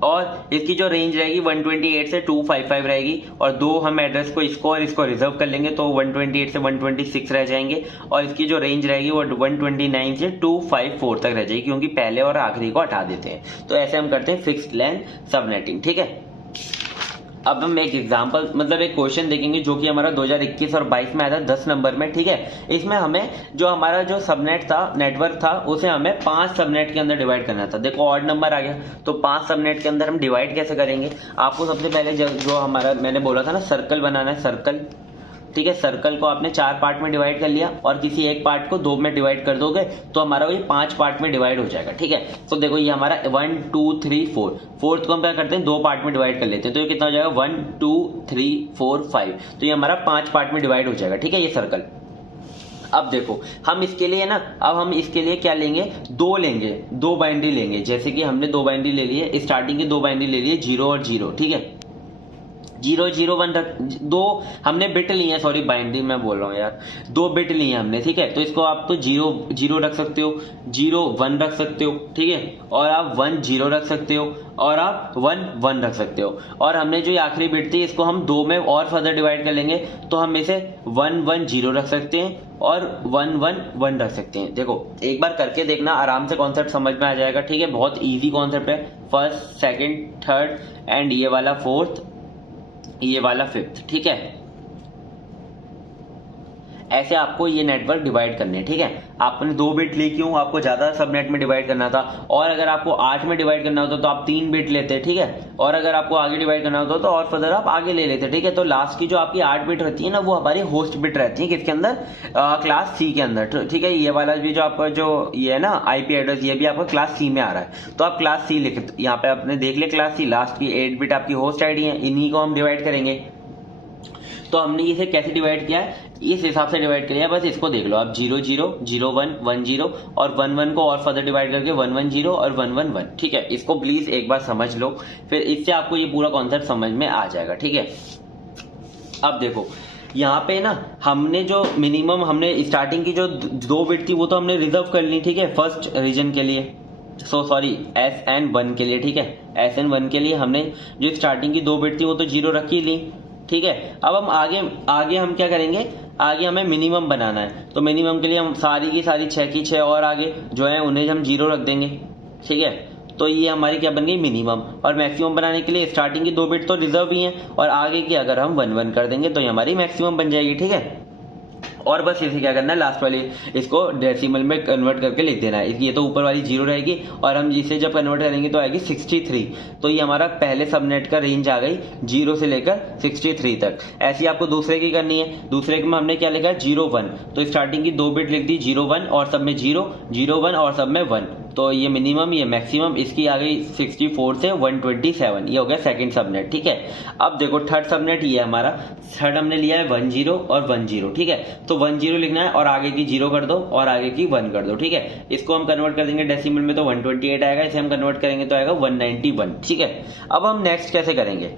और इसकी जो रेंज रहेगी 128 से 255 रहेगी, और 2 हम एड्रेस को इसको और इसको रिजर्व कर लेंगे तो 128 से 126 रह जाएंगे, और इसकी जो रेंज रहेगी वो 129 से 254 तक रह जाएगी, क्योंकि पहले और आखिरी को हटा देते हैं। तो ऐसे हम करते हैं फिक्स्ड लेंथ सबनेटिंग, ठीक है। अब हम एक एग्जांपल मतलब एक क्वेश्चन देखेंगे जो कि हमारा 2021 और 22 में आया था 10 नंबर में, ठीक है। इसमें हमें जो हमारा जो सबनेट था, नेटवर्क था, उसे हमें 5 सबनेट के अंदर डिवाइड करना था। देखो ऑड नंबर आ गया, तो 5 सबनेट के अंदर हम डिवाइड कैसे करेंगे। आपको सबसे पहले जो हमारा मैंने बोला था ना सर्कल बनाना है, सर्कल, ठीक है। सर्कल को आपने 4 पार्ट में डिवाइड कर लिया और किसी एक पार्ट को 2 में डिवाइड कर दोगे तो हमारा ये 5 पार्ट में डिवाइड हो जाएगा, ठीक है। तो देखो ये हमारा 1 2 3 4, फोर्थ को हम क्या करते हैं 2 पार्ट में डिवाइड कर लेते हैं, तो ये कितना हो जाएगा 1 2 3 4 5, तो ये हमारा 5 पार्ट में डिवाइड हो जाएगा, ठीक है, ये सर्कल। अब देखो हम इसके लिए ना, अब हम इसके लिए क्या लेंगे, 2 लेंगे, 2 बाइनरी लेंगे। जैसे कि हमने 2 बाइनरी ले लिए, स्टार्टिंग के 2 बाइनरी ले लिए 0 और 0, ठीक है। 001 रख, दो हमने बिट लिए हैं, सॉरी बाइनरी मैं बोल रहा हूँ यार, 2 बिट लिए हैं हमने, ठीक है। तो इसको आप तो 0 रख सकते हो, 01 रख सकते हो, ठीक है, और आप 10 रख सकते हो, और आप 11 रख सकते हो। और हमने जो ये आखिरी बिट थी इसको हम 2 में और फर्दर डिवाइड कर लेंगे, तो हम इसे 110 रख सकते हैं और 111 रख सकते हैं। देखो एक बार करके देखना, आराम से कॉन्सेप्ट समझ में आ जाएगा, ठीक है। बहुत ईजी कॉन्सेप्ट है, फर्स्ट, सेकेंड, थर्ड एंड ये वाला फोर्थ, ये वाला फिफ्थ, ठीक है। ऐसे आपको ये नेटवर्क डिवाइड करने, ठीक है। आपने 2 बिट ली, क्यों? आपको ज्यादा सबनेट में डिवाइड करना था, और अगर आपको 8 में डिवाइड करना होता तो आप 3 बिट लेते, ठीक है। और अगर आपको आगे डिवाइड करना होता तो और फर्दर आप आगे ले लेते, ठीक है। तो लास्ट की जो आपकी 8 बिट रहती है ना, वो हमारी होस्ट बिट रहती है, किसके अंदर? क्लास सी के अंदर, ठीक है। ये वाला भी जो आपका जो ये है ना आईपी एड्रेस, ये भी आपका क्लास सी में आ रहा है, तो आप क्लास सी लिख, यहाँ पे आपने देख लिया क्लास सी, लास्ट की 8 बिट आपकी होस्ट आईडी है, इन्हीं को हम डिवाइड करेंगे। तो हमने इसे कैसे डिवाइड किया है, इस हिसाब से डिवाइड किया है, बस इसको देख लो आप, 00, 01, 10 और 11 को और फर्दर डिवाइड करके 110 और 111, ठीक है। इसको प्लीज एक बार समझ लो, फिर इससे आपको ये पूरा कॉन्सेप्ट समझ में आ जाएगा, ठीक है। अब देखो यहाँ पे ना हमने जो मिनिमम, हमने स्टार्टिंग की जो 2 बिट थी वो तो हमने रिजर्व कर ली, ठीक है, फर्स्ट रीजन के लिए, सॉरी SN1 के लिए, ठीक है। SN1 के लिए हमने जो स्टार्टिंग की 2 बिट थी वो तो 0 रख ही ली, ठीक है। अब हम आगे हम क्या करेंगे, आगे हमें मिनिमम बनाना है, तो मिनिमम के लिए हम सारी की सारी 6 की 6 और आगे जो है उन्हें हम 0 रख देंगे, ठीक है। तो ये हमारी क्या बन गई, मिनिमम। और मैक्सिमम बनाने के लिए स्टार्टिंग की 2 बिट तो रिजर्व ही है, और आगे की अगर हम 1 कर देंगे तो ये हमारी मैक्सिमम बन जाएगी, ठीक है। और बस इसे क्या करना है, लास्ट वाली इसको डेसिमल में कन्वर्ट करके लिख देना है। ये तो ऊपर वाली 0 रहेगी, और हम इसे जब कन्वर्ट करेंगे तो आएगी 63। तो ये हमारा पहले सबनेट का रेंज आ गई 0 से लेकर 63 तक। ऐसी आपको दूसरे की करनी है, दूसरे में हमने क्या लिखा है, 01, तो स्टार्टिंग की 2 बिट लिख दी 01 और सब में 0, 01 और सब में 1, तो ये मिनिमम, ये मैक्सिमम, इसकी आ गई 64 से 127, ये हो गया सेकंड सबनेट, ठीक है। अब देखो थर्ड सबनेट ये हमारा, थर्ड हमने लिया है 10 और 10, ठीक है। तो 10 लिखना है और आगे की 0 कर दो और आगे की 1 कर दो, ठीक है। इसको हम कन्वर्ट कर देंगे डेसिमल में तो 128 आएगा, इसे हम कन्वर्ट करेंगे तो आएगा 191, ठीक है। अब हम नेक्स्ट कैसे करेंगे,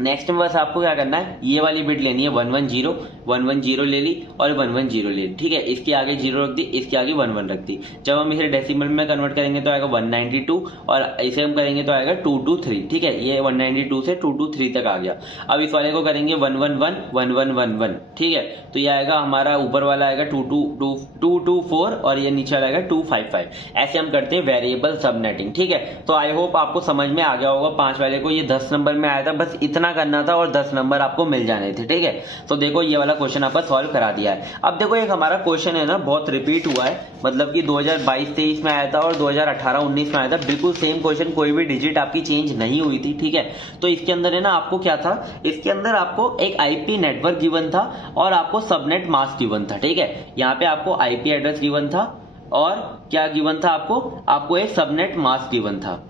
नेक्स्ट में बस आपको क्या करना है, ये वाली बिट लेनी है 110 ले ली और 110 ले ली, ठीक है। इसके आगे 0 रख दी, इसके आगे 11 रख दी। जब हम इसे डेसिमल में कन्वर्ट करेंगे तो आएगा 192, और इसे हम करेंगे तो आएगा 223, ठीक है। ये 192 से 223 तक आ गया। अब इस वाले को करेंगे 111 1111, ठीक है। तो ये आएगा हमारा, ऊपर वाला आएगा 224 और ये नीचे वाला आएगा 255। ऐसे हम करते हैं वेरिएबल सबनेटिंग, ठीक है। तो आई होप आपको समझ में आ गया होगा। 5 वाले को ये 10 नंबर में आया था, बस इतना करना था और 10 नंबर आपको मिल जाने थे, ठीक है। तो देखो ये वाला क्वेश्चन आपका सॉल्व करा दिया है। अब देखो एक हमारा क्वेश्चन है ना, बहुत रिपीट हुआ है, मतलब कि 2022-23 में आया था और 2018-19 में आया था, बिल्कुल सेम क्वेश्चन, कोई भी डिजिट आपकी चेंज नहीं हुई थी, ठीक है। तो इसके अंदर है ना, आपको क्या था, इसके अंदर आपको एक आईपी नेटवर्क गिवन था और आपको सबनेट मास्क गिवन था, ठीक है। यहाँ पे आपको आईपी एड्रेस गिवन था और क्या गिवन था, आपको एक सबनेट मास्क गिवन था।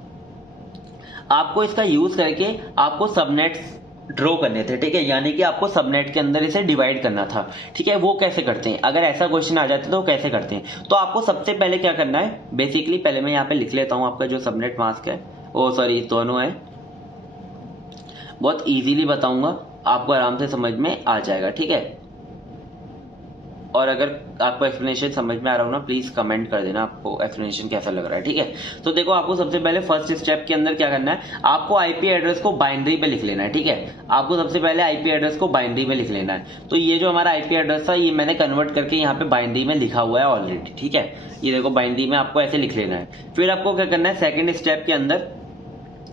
आपको इसका यूज करके आपको सबनेट ड्रॉ करने थे, ठीक है, यानी कि आपको सबनेट के अंदर इसे डिवाइड करना था, ठीक है। वो कैसे करते हैं, अगर ऐसा क्वेश्चन आ जाता है तो कैसे करते हैं, तो आपको सबसे पहले क्या करना है, बेसिकली पहले मैं यहाँ पे लिख लेता हूं आपका जो सबनेट मास्क है, ओ सॉरी दोनों है, बहुत इजीली बताऊंगा, आपको आराम से समझ में आ जाएगा, ठीक है। और अगर आपको एक्सप्लेनेशन समझ में आ रहा हो ना, प्लीज कमेंट कर देना आपको एक्सप्लेनेशन कैसा लग रहा है, ठीक है। तो देखो आपको सबसे पहले फर्स्ट स्टेप के अंदर क्या करना है, आपको आईपी एड्रेस को बाइनरी पे लिख लेना है, ठीक है। आपको सबसे पहले आईपी एड्रेस को बाइनरी में लिख लेना है। तो ये जो हमारा आईपी एड्रेस था, ये मैंने कन्वर्ट करके यहाँ पे बाइनरी में लिखा हुआ है ऑलरेडी, ठीक है। ये देखो बाइनरी में आपको ऐसे लिख लेना है। फिर आपको क्या करना है, सेकेंड स्टेप के अंदर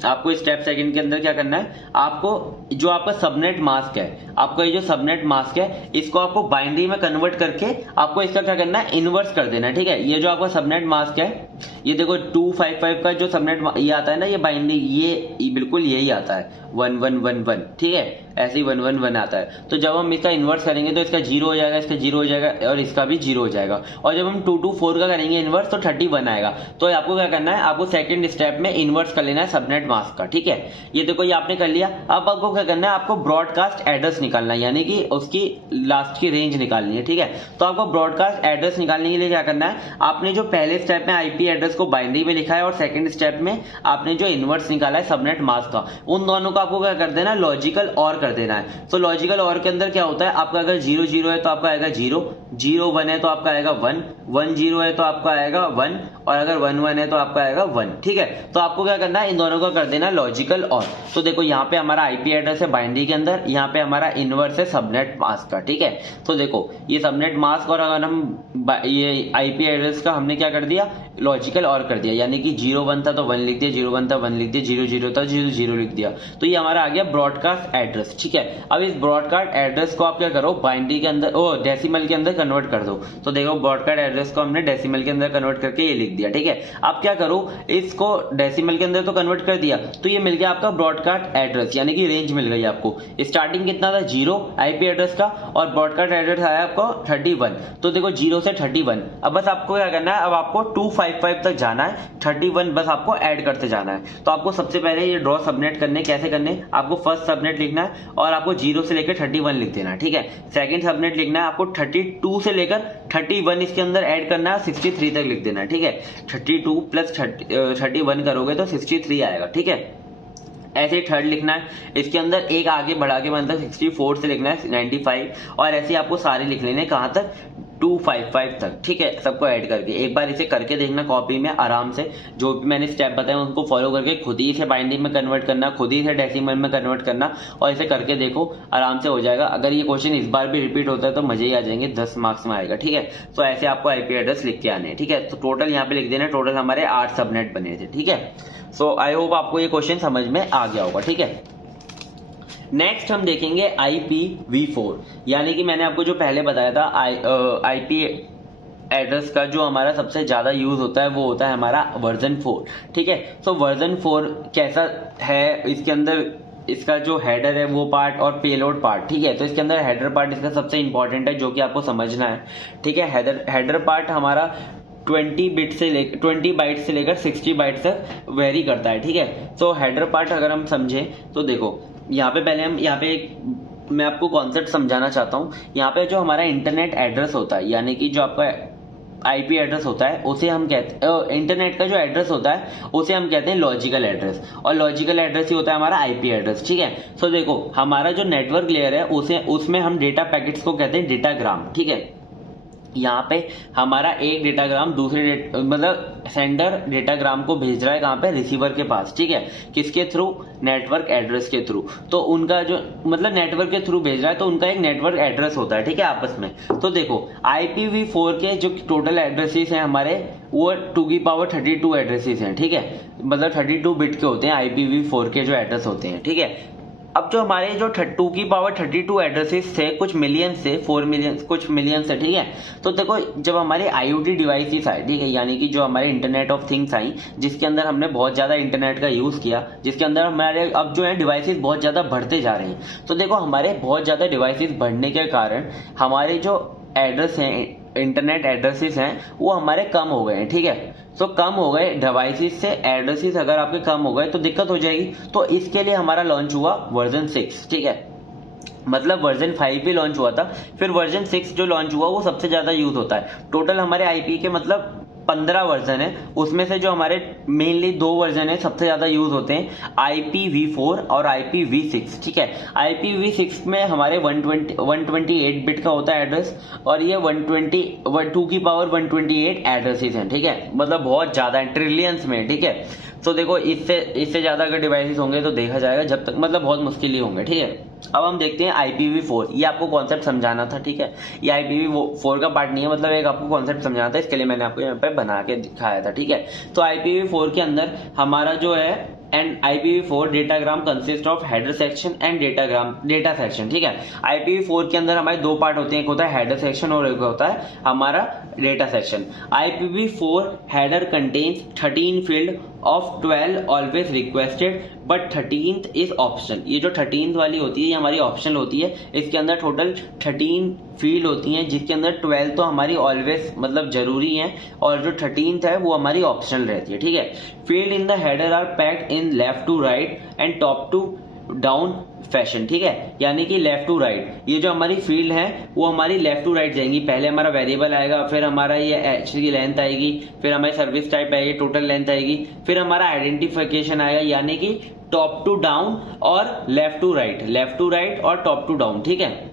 आपको स्टेप सेकंड के अंदर क्या करना है, आपको जो आपका सबनेट मास्क है, आपका ये जो सबनेट मास्क है, इसको आपको बाइनरी में कन्वर्ट करके आपको इसका क्या करना है, इनवर्स कर देना है, ठीक है। ये जो आपका सबनेट मास्क है, ये देखो 255 का जो सबनेट ये आता है ना, ये बाइनरी, ये बिल्कुल यही आता है 1111, ठीक है। ऐसे ही 1 1 1 आता है। तो जब हम इसका इन्वर्स करेंगे तो इसका 0 हो जाएगा, इसका 0 हो जाएगा और इसका भी 0 हो जाएगा। और जब हम 2 2 4 का करेंगे इन्वर्स तो 31 आएगा। तो आपको क्या करना है, आपको सेकंड स्टेप में इन्वर्स कर लेना है सबनेट मास्क का, ठीक है। ये देखो ये आपने कर लिया। अब आपको क्या करना है, आपको ब्रॉडकास्ट एड्रेस निकालना है, यानी कि उसकी लास्ट की रेंज निकालनी है, ठीक है। तो आपको ब्रॉडकास्ट एड्रेस निकालने के लिए क्या करना है, आपने जो पहले स्टेप में आईपी एड्रेस को बाइनरी में लिखा है और सेकंड स्टेप में आपने जो इन्वर्स निकाला है सबनेट मास्क का, उन दोनों को आपको क्या कर देना है, लॉजिकल और कर देना है। तो लॉजिकल और के अंदर क्या होता है, आपका अगर 0 0 है तो आपका आएगा 0, 0 1 है तो आपका आएगा 1, 1 0 है तो आपका आएगा 1, और अगर 1 1 है तो आपका आएगा 1, ठीक है। तो आपको क्या करना है, इन दोनों को कर देना लॉजिकल और। तो देखो यहाँ पे हमारा आईपी एड्रेस है बाइनरी के अंदर, यहाँ पे हमारा इन्वर्स है सबनेट मास्क का, ठीक है। तो देखो ये सबनेट मास्क और अगर हम ये आईपी एड्रेस का हमने क्या कर दिया, लॉजिकल और कर दिया, यानी कि 0 1 था तो 1 लिख दिया, 0 1 था 1 लिख दिया, 0 0 था 0 0 लिख दिया। तो ये हमारा आ गया ब्रॉडकास्ट एड्रेस, ठीक है। अब इस ब्रॉडकास्ट एड्रेस को आप क्या करो, बाइनरी के अंदर डेसिमल के अंदर कन्वर्ट कर दो। तो देखो ब्रॉडकास्ट एड्रेस को हमने डेसिमल के अंदर कन्वर्ट करके ये लिख दिया, ठीक है। अब क्या करो, इसको डेसिमल के अंदर तो कन्वर्ट कर दिया, तो ये मिल गया आपका ब्रॉडकास्ट एड्रेस, यानी कि रेंज मिल गई आपको। स्टार्टिंग कितना था 0 आईपी एड्रेस का, और ब्रॉडकास्ट एड्रेस आया आपको 31। तो देखो 0 से 31, अब बस आपको क्या करना है, अब आपको 255 तक जाना है, 31 बस आपको ऐड करते जाना है। तो आपको सबसे पहले ये ड्रॉ सबनेट करने कैसे करने, आपको फर्स्ट सबनेट लिखना है और आपको 0 से लेकर 31 लिख देना है, ठीक है। सेकंड सबनेट लिखना है, आपको 32 से लेकर 31 इसके अंदर ऐड करना है, 63 तक लिख देना है, ठीक है। 32 प्लस 31 करोगे तो 63 आएगा, ठीक है। ऐसे ही थर्ड लिखना है, इसके अंदर एक आगे बढ़ा के मतलब 64 से लिखना है 95, और ऐसे आपको सारे लिख लेने कहां तक, 255 तक, ठीक है। सबको ऐड करके एक बार इसे करके देखना कॉपी में आराम से, जो भी मैंने स्टेप बताए उनको फॉलो करके खुद ही इसे बाइनरी में कन्वर्ट करना, खुद ही इसे डेसिमल में कन्वर्ट करना, और इसे करके देखो आराम से हो जाएगा। अगर ये क्वेश्चन इस बार भी रिपीट होता है तो मजे ही आ जाएंगे, 10 मार्क्स में आएगा, ठीक है। तो ऐसे आपको आईपी एड्रेस लिख के आने, ठीक है। तो टोटल यहाँ पे लिख देना, टोटल हमारे 8 सबनेट बने थे, ठीक है। सो आई होप आपको ये क्वेश्चन समझ में आ गया होगा, ठीक है। नेक्स्ट हम देखेंगे IPv4, यानी कि मैंने आपको जो पहले बताया था आईपी एड्रेस का जो हमारा सबसे ज्यादा यूज होता है वो होता है हमारा वर्जन 4, ठीक है। सो वर्जन 4 कैसा है, इसके अंदर इसका जो हेडर है वो पार्ट और पेलोड पार्ट, ठीक है। तो इसके अंदर हेडर पार्ट इसका सबसे इंपॉर्टेंट है, जो कि आपको समझना है, ठीक है। हेडर पार्ट हमारा 20 बाइट से लेकर 60 बाइट तक वेरी करता है, ठीक है। तो हेडर पार्ट अगर हम समझें तो देखो यहाँ पे पहले हम यहाँ पे मैं आपको कॉन्सेप्ट समझाना चाहता हूँ। यहाँ पे जो हमारा इंटरनेट एड्रेस होता है, यानी कि जो आपका आईपी एड्रेस होता है उसे हम कहते हैं, इंटरनेट का जो एड्रेस होता है उसे हम कहते हैं लॉजिकल एड्रेस, और लॉजिकल एड्रेस ही होता है हमारा आईपी एड्रेस, ठीक है। तो देखो हमारा जो नेटवर्क लेयर है उसमें हम डेटा पैकेट्स को कहते हैं डेटाग्राम, ठीक है। यहाँ पे हमारा एक डेटाग्राम दूसरे मतलब सेंडर डेटाग्राम को भेज रहा है कहाँ पे, रिसीवर के पास, ठीक है। किसके थ्रू, नेटवर्क एड्रेस के थ्रू। तो उनका जो मतलब नेटवर्क के थ्रू भेज रहा है तो उनका एक नेटवर्क एड्रेस होता है, ठीक है, आपस में। तो देखो IPv4 के जो टोटल एड्रेसेस हैं हमारे वो 2^32 एड्रेसेस हैं, ठीक है। मतलब 32 बिट के होते हैं IPv4 के जो एड्रेस होते हैं, ठीक है। अब जो हमारे जो 2^32 एड्रेसेस थे, कुछ मिलियन से 4 मिलियन, कुछ मिलियन से, ठीक है। तो देखो जब हमारे IoT डिवाइसेस आए, ठीक है, यानी कि जो हमारे इंटरनेट ऑफ थिंग्स आई, जिसके अंदर हमने बहुत ज्यादा इंटरनेट का यूज किया, जिसके अंदर हमारे अब जो है डिवाइसेस बहुत ज्यादा बढ़ते जा रहे हैं। तो देखो हमारे बहुत ज्यादा डिवाइसेस बढ़ने के कारण हमारे जो एड्रेस हैं, इंटरनेट एड्रेसेस हैं, वो हमारे कम हो गए हैं, ठीक है। तो कम हो गए डिवाइसेस से एड्रेसेस अगर आपके कम हो गए तो दिक्कत हो जाएगी। तो इसके लिए हमारा लॉन्च हुआ वर्जन 6, ठीक है। मतलब वर्जन 5 भी लॉन्च हुआ था, फिर वर्जन 6 जो लॉन्च हुआ वो सबसे ज्यादा यूज होता है। टोटल हमारे आईपी के मतलब 15 वर्जन है, उसमें से जो हमारे मेनली 2 वर्जन है सबसे ज्यादा यूज होते हैं, IPv4 और IPv6, ठीक है। IPv6 में हमारे 128 बिट का होता है एड्रेस, और ये 2^128 एड्रेसेस हैं, ठीक है। मतलब बहुत ज्यादा है, ट्रिलियंस में, ठीक है। तो देखो इससे ज्यादा अगर डिवाइसेस होंगे तो देखा जाएगा, जब तक मतलब बहुत मुश्किल ही होंगे, ठीक है। अब हम देखते हैं IPv4, ये आपको कॉन्सेप्ट समझाना था, ठीक है। ये IPv4 का पार्ट नहीं है, मतलब एक आपको कॉन्सेप्ट समझाना था, इसके लिए मैंने आपको यहाँ पे बना के दिखाया था, ठीक है। तो IPv4 के अंदर हमारा जो है and IPv4 datagram consist of header section and data section, ठीक है। IPv4 के अंदर हमारे 2 पार्ट होते हैं, एक होता है हेडर सेक्शन और एक होता है हमारा data section. IPv4 header contains 13 field of 12 always requested but 13th is option. ये जो 13th वाली होती है ये हमारी ऑप्शनल होती है। इसके अंदर टोटल 13 फील्ड होती हैं जिसके अंदर 12 तो हमारी ऑलवेज मतलब जरूरी है और जो 13th है वो हमारी ऑप्शनल रहती है, ठीक है। Field in the header are packed in left to right and top to down fashion, ठीक है। यानी कि लेफ्ट टू राइट ये जो हमारी फील्ड है वो हमारी लेफ्ट टू राइट जाएंगी। पहले हमारा वेरिएबल आएगा, फिर हमारा ये एच की लेंथ आएगी, फिर हमारी सर्विस टाइप आएगी, टोटल लेंथ आएगी, फिर हमारा आइडेंटिफिकेशन आएगा यानी कि टॉप टू डाउन और लेफ्ट टू राइट और टॉप टू डाउन, ठीक है।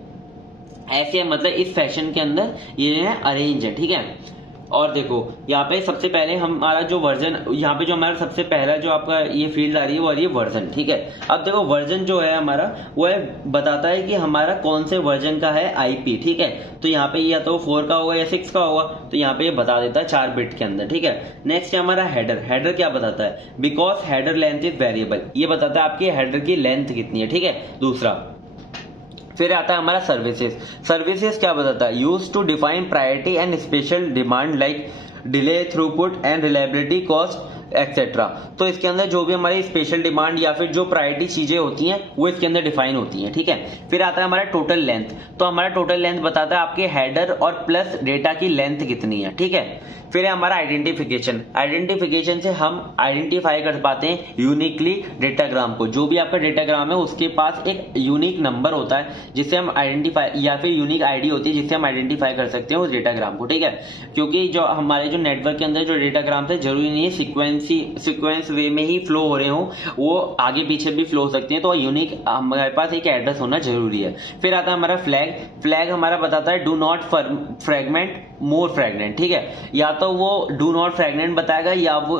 ऐसे मतलब इस फैशन के अंदर ये है अरेंज है, ठीक है। और देखो यहाँ पे सबसे पहले हमारा जो वर्जन, यहाँ पे जो हमारा सबसे पहला जो आपका ये फील्ड आ रही है वो आ रही है वर्जन, ठीक है। अब देखो वर्जन जो है हमारा वो है बताता है कि हमारा कौन से वर्जन का है आईपी, ठीक है। तो यहाँ पे या तो 4 का होगा या 6 का होगा, तो यहाँ पे ये बता देता है 4 बिट के अंदर, ठीक है। नेक्स्ट है हमारा हेडर क्या बताता है, because header length is variable, ये बताता है आपकी हेडर की लेंथ कितनी है, ठीक है। दूसरा फिर आता है हमारा सर्विसेज क्या बताता है, use to define priority and special demand like delay, throughput and reliability, cost etcetera. तो इसके अंदर जो भी हमारी स्पेशल डिमांड या फिर जो प्रायोरिटी चीजें होती हैं वो इसके अंदर डिफाइन होती हैं, ठीक है। फिर आता है हमारा टोटल लेंथ, तो हमारा टोटल लेंथ बताता है आपके हेडर और प्लस डेटा की लेंथ कितनी है, ठीक है। फिर है हमारा आइडेंटिफिकेशन से हम आइडेंटिफाई कर पाते हैं यूनिकली डेटाग्राम को। जो भी आपका डेटाग्राम है उसके पास एक यूनिक नंबर होता है जिससे हम आइडेंटिफाई, या फिर यूनिक आईडी होती है जिससे हम आइडेंटिफाई कर सकते हैं उस डेटाग्राम को, ठीक है। क्योंकि जो हमारे जो नेटवर्क के अंदर जो डेटाग्राम है जरूरी नहीं है सीक्वेंस वे में ही फ्लो हो रहे हो, वो आगे पीछे भी फ्लो हो सकते हैं, तो यूनिक हमारे पास एक एड्रेस होना जरूरी है। फिर आता है हमारा फ्लैग हमारा बताता है do not fragment more fragment, ठीक है। या तो वो डू नॉट फ्रेगमेंट बताएगा या वो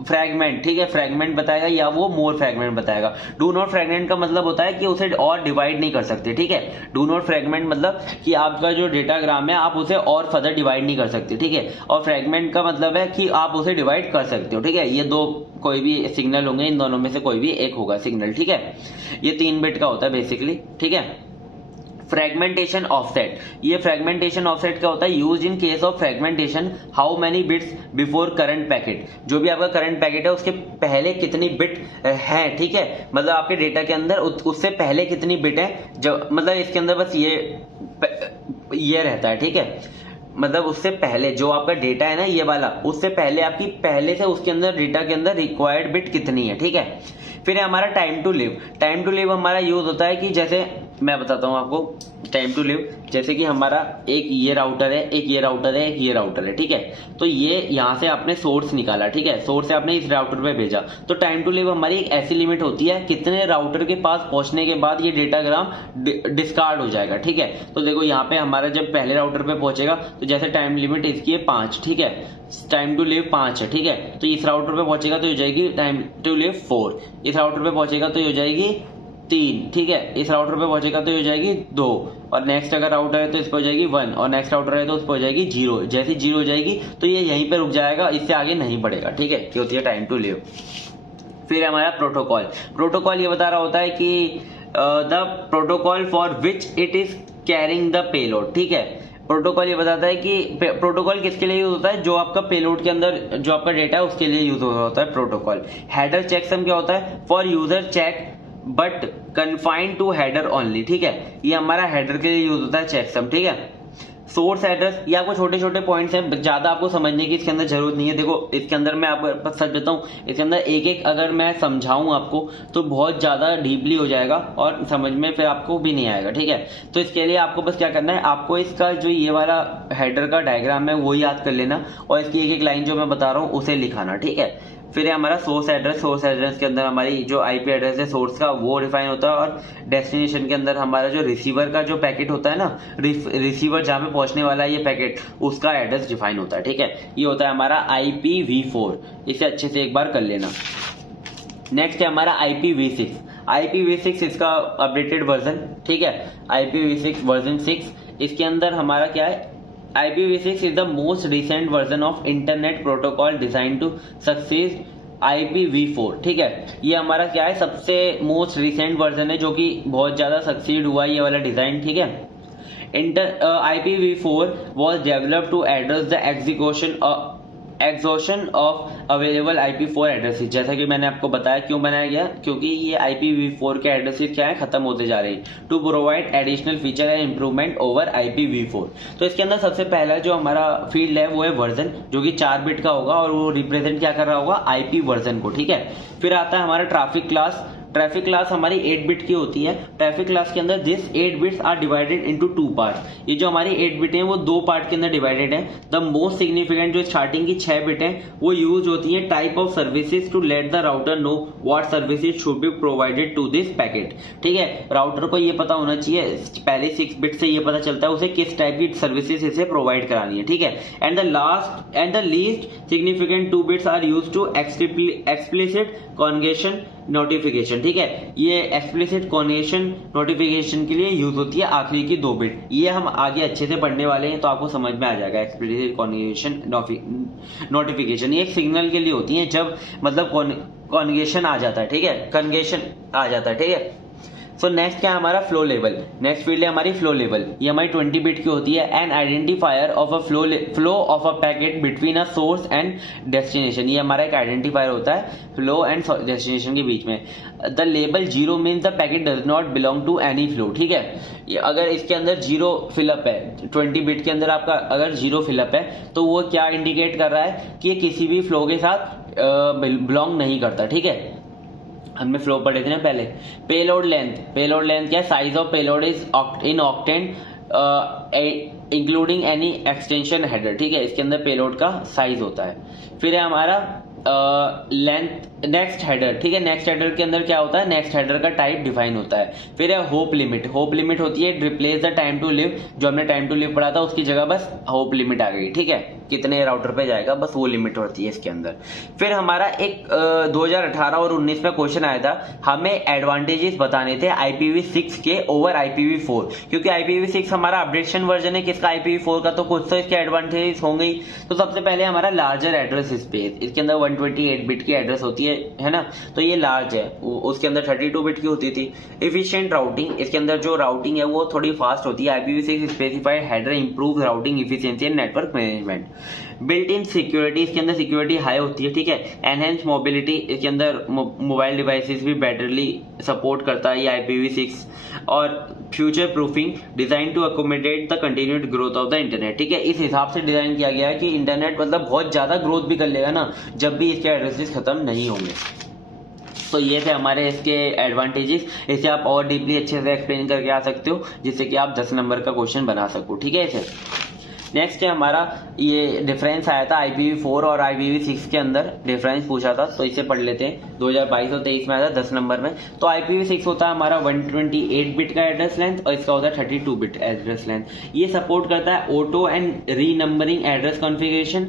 फ्रैगमेंट, ठीक है, फ्रैगमेंट बताएगा या वो मोर फ्रैगमेंट बताएगा। डू नॉट फ्रैगमेंट का मतलब होता है कि उसे और डिवाइड नहीं कर सकते, ठीक है। डू नॉट फ्रैगमेंट मतलब कि आपका जो डेटाग्राम है आप उसे और फर्दर डिवाइड नहीं कर सकते, ठीक है। और फ्रैगमेंट का मतलब है कि आप उसे डिवाइड कर सकते हो, ठीक है। ये दो कोई भी सिग्नल होंगे, इन दोनों में से कोई भी एक होगा सिग्नल, ठीक है। ये 3 बिट का होता है बेसिकली, ठीक है। फ्रेगमेंटेशन ऑफसेट, ये फ्रेगमेंटेशन ऑफसेट क्या होता है, use in case of fragmentation how many bits before current packet, जो भी आपका करंट पैकेट है उसके पहले कितनी बिट है, ठीक है। मतलब आपके डेटा के अंदर उससे पहले कितनी बिट है, जो मतलब इसके अंदर बस ये रहता है, ठीक है। मतलब उससे पहले जो आपका डेटा है ना ये वाला, उससे पहले आपकी पहले से उसके अंदर डेटा के अंदर रिक्वायर्ड बिट कितनी है, ठीक है। फिर है हमारा टाइम टू लिव हमारा यूज होता है कि जैसे मैं बताता हूं आपको टाइम टू लिव, जैसे कि हमारा एक ये राउटर है, एक ये राउटर है, एक ये राउटर है, ठीक है। तो ये यहां से आपने सोर्स निकाला, ठीक है, सोर्स से आपने इस राउटर पे भेजा, तो टाइम टू लिव हमारी एक ऐसी लिमिट होती है कितने राउटर के पास पहुंचने के बाद ये डेटाग्राम डिस्कार्ड हो जाएगा, ठीक है। तो देखो यहाँ पे हमारा जब पहले राउटर पे पहुंचेगा तो जैसे टाइम लिमिट इसकी है 5, ठीक है, टाइम टू लिव 5 है, ठीक है। तो इस राउटर पे पहुंचेगा तो हो जाएगी टाइम टू लिव 4, इस राउटर पे पहुंचेगा तो हो जाएगी 3, ठीक है, इस राउटर पे पहुंचेगा तो हो जाएगी 2, और नेक्स्ट अगर राउटर है तो इस पर हो जाएगी 1, और नेक्स्ट राउटर है तो उस पर हो जाएगी 0। जैसे 0 हो जाएगी तो ये यहीं पे रुक जाएगा, इससे आगे नहीं बढ़ेगा, ठीक है। ये होती है टाइम टू लिव। फिर हमारा प्रोटोकॉल ये बता रहा होता है कि the protocol for which it is carrying the payload, ठीक है। प्रोटोकॉल ये बताता है कि प्रोटोकॉल किसके लिए यूज होता है, जो आपका पेलोड के अंदर जो आपका डेटा है उसके लिए यूज होता है प्रोटोकॉल। हेडर चेकसम क्या होता है, for user check but confined to header only, ठीक है। ये हमारा हेडर के लिए यूज होता है चेकसम, ठीक है। सोर्स एड्रेस, ये आपको छोटे छोटे पॉइंट्स हैं, ज्यादा आपको समझने की इसके अंदर जरूरत नहीं है। देखो इसके अंदर मैं आपको सच बताऊं, इसके अंदर एक एक अगर मैं समझाऊं आपको तो बहुत ज्यादा डीपली हो जाएगा और समझ में फिर आपको भी नहीं आएगा, ठीक है। तो इसके लिए आपको बस क्या करना है, आपको इसका जो ये वाला हेडर का डायग्राम है वो याद कर लेना और इसकी एक एक लाइन जो मैं बता रहा हूँ उसे लिखाना, ठीक है। फिर है हमारा सोर्स एड्रेस के अंदर हमारी जो आईपी एड्रेस है सोर्स का वो डिफाइन होता है, और डेस्टिनेशन के अंदर हमारा जो रिसीवर का जो पैकेट होता है ना, रिसीवर जहां पे पहुंचने वाला है ये पैकेट, उसका एड्रेस डिफाइन होता है, ठीक है। ये होता है हमारा IPv4, इसे अच्छे से एक बार कर लेना। नेक्स्ट है हमारा IPv6 इसका अपडेटेड वर्जन, ठीक है, IPv6 वर्जन 6। इसके अंदर हमारा क्या है, IPv6 is the most recent version of internet protocol designed to succeed IPv4, ठीक है। ये हमारा क्या है, सबसे मोस्ट रिसेंट वर्जन है जो कि बहुत ज्यादा सक्सीड हुआ ये वाला डिजाइन, ठीक है। IPv4 was developed to address the exhaustion of available IPv4 addresses, जैसा कि मैंने आपको बताया क्यों बनाया गया, क्योंकि ये IPv4 के एड्रेसेस क्या है, खत्म होते जा रहे हैं। To provide additional feature and improvement over IPv4। तो इसके अंदर सबसे पहला जो हमारा फील्ड है वो है वर्जन, जो कि 4 बिट का होगा और वो रिप्रेजेंट क्या कर रहा होगा, IP वर्जन को, ठीक है। फिर आता है हमारा ट्रैफिक क्लास। ट्रैफिक क्लास हमारी 8 बिट की होती है। ट्रैफिक क्लास के अंदर this 8 bits are divided into 2 part. ये जो हमारी 8 बिट है वो 2 पार्ट के अंदर डिवाइडेड है। द मोस्ट सिग्निफिकेंट जो स्टार्टिंग की 6 बिट है वो यूज होती है type of services to let the router know what services should be provided to this packet, ठीक है। राउटर को ये पता होना चाहिए, पहले 6 बिट से ये पता चलता है उसे किस टाइप की सर्विसेज इसे प्रोवाइड करानी है, ठीक है। And the least significant 2 bits are use to explicit congestion notification, ठीक है। ये एक्सप्लिसिट कॉन्गेशन नोटिफिकेशन के लिए यूज होती है आखिरी की 2 बिट। ये हम आगे अच्छे से पढ़ने वाले हैं तो आपको समझ में आ जाएगा। एक्सप्लिसिट कॉन्गेशन नोटिफिकेशन ये एक सिग्नल के लिए होती है जब मतलब कॉन्गेशन आ जाता है, ठीक है, कन्गेशन आ जाता है, ठीक है। सो नेक्स्ट क्या है हमारा, फ्लो लेवल। नेक्स्ट फील्ड है हमारी फ्लो लेवल। ये हमारी 20 बिट की होती है। N identifier of a flow of a packet between a source and destination. ये हमारा एक आइडेंटिफायर होता है फ्लो एंड डेस्टिनेशन के बीच में। The label 0 means the packet does not belong to any flow, ठीक है। ये अगर इसके अंदर 0 फिलअप है, 20 बिट के अंदर आपका अगर 0 फिलअप है तो वो क्या इंडिकेट कर रहा है कि ये किसी भी फ्लो के साथ बिलोंग नहीं करता, ठीक है। हमने फ्लो पढ़े थे ना पहले। पेलोड लेंथ क्या है, size of payload is in octant including any extension header, ठीक है। इसके अंदर पेलोड का साइज होता है। फिर है हमारा लेंथ नेक्स्ट हेडर, ठीक है। नेक्स्ट हेडर के अंदर क्या होता है, नेक्स्ट हेडर का टाइप डिफाइन होता है। फिर है होप लिमिट होती है replace the time to live. जो हमने टाइम टू लिव पढ़ा था उसकी जगह बस होप लिमिट आ गई, ठीक है, कितने राउटर पे जाएगा, बस वो लिमिट होती है इसके अंदर। फिर हमारा एक 2018 और 19 में क्वेश्चन आया था, हमें एडवांटेजेस बताने थे IPv6 के ओवर IPv4, क्योंकि IPv6 हमारा अपडेशन वर्जन है किसका, IPv4 का, तो कुछ तो इसके एडवांटेजेस होंगे ही। तो सबसे पहले हमारा लार्जर एड्रेस स्पेस, इसके अंदर 128 बिट की एड्रेस होती है ना, तो ये लार्ज है। उसके अंदर 32 बिट की होती थी। एफिशिएंट राउटिंग, इसके अंदर जो राउटिंग है वो थोड़ी फास्ट होती है। IPv6 specified header improve routing efficiency and network management. Built in security, इसके अंदर सिक्योरिटी हाई होती है, ठीक है। एनहेंस मोबिलिटी, इसके अंदर मोबाइल डिवाइसेस भी बेटरली सपोर्ट करता है ये IPv6। और future proofing design to accommodate the continued growth of the internet, ठीक है। इस हिसाब से डिजाइन किया गया है कि इंटरनेट मतलब बहुत ज्यादा ग्रोथ भी कर लेगा ना जब भी इसके एड्रेसेस खत्म नहीं होंगे। तो ये थे हमारे इसके एडवांटेजेस। इसे आप और डीपली अच्छे से एक्सप्लेन करके आ सकते हो जिससे कि आप 10 नंबर का क्वेश्चन बना सको, ठीक है। इसे नेक्स्ट है हमारा ये डिफरेंस आया था IPv4 और IPv6 के अंदर डिफरेंस पूछा था, तो इसे पढ़ लेते हैं। 2022 और 23 में आया था 10 नंबर में। तो IPv6 होता है हमारा 128 बिट का एड्रेस लेंथ और इसका होता है 32 बिट एड्रेस लेंथ। ये सपोर्ट करता है ऑटो एंड रीनंबरिंग एड्रेस कॉन्फ़िगरेशन।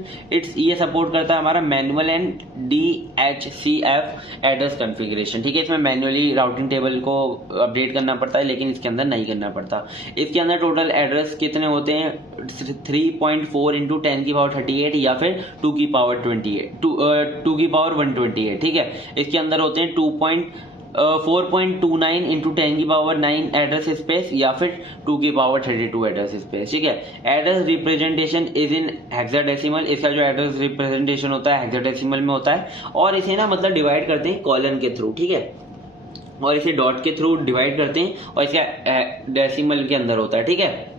ये सपोर्ट करता है हमारा manual and DHCF address configuration, ठीक है। इसमें मैनुअली राउटिंग टेबल को अपडेट करना पड़ता है लेकिन इसके अंदर नहीं करना पड़ता। इसके अंदर टोटल एड्रेस कितने होते हैं, 3.4 इंटू 10 की पावर 38 या फिर 2 की पावर 128, ठीक है। इसके अंदर होते हैं 4.29 इंटू 10 की पावर 9 एड्रेस स्पेस या फिर 2 की पावर 32 एड्रेस स्पेस, ठीक है। Address representation is in hexadecimal, इसका जो एड्रेस रिप्रेजेंटेशन होता है हेक्साडेसिमल में होता है। और इसे ना मतलब डिवाइड करते हैं कॉलन के थ्रू, ठीक है, और इसे डॉट के थ्रू डिवाइड करते हैं और इसका डेसिमल के अंदर होता है, ठीक है।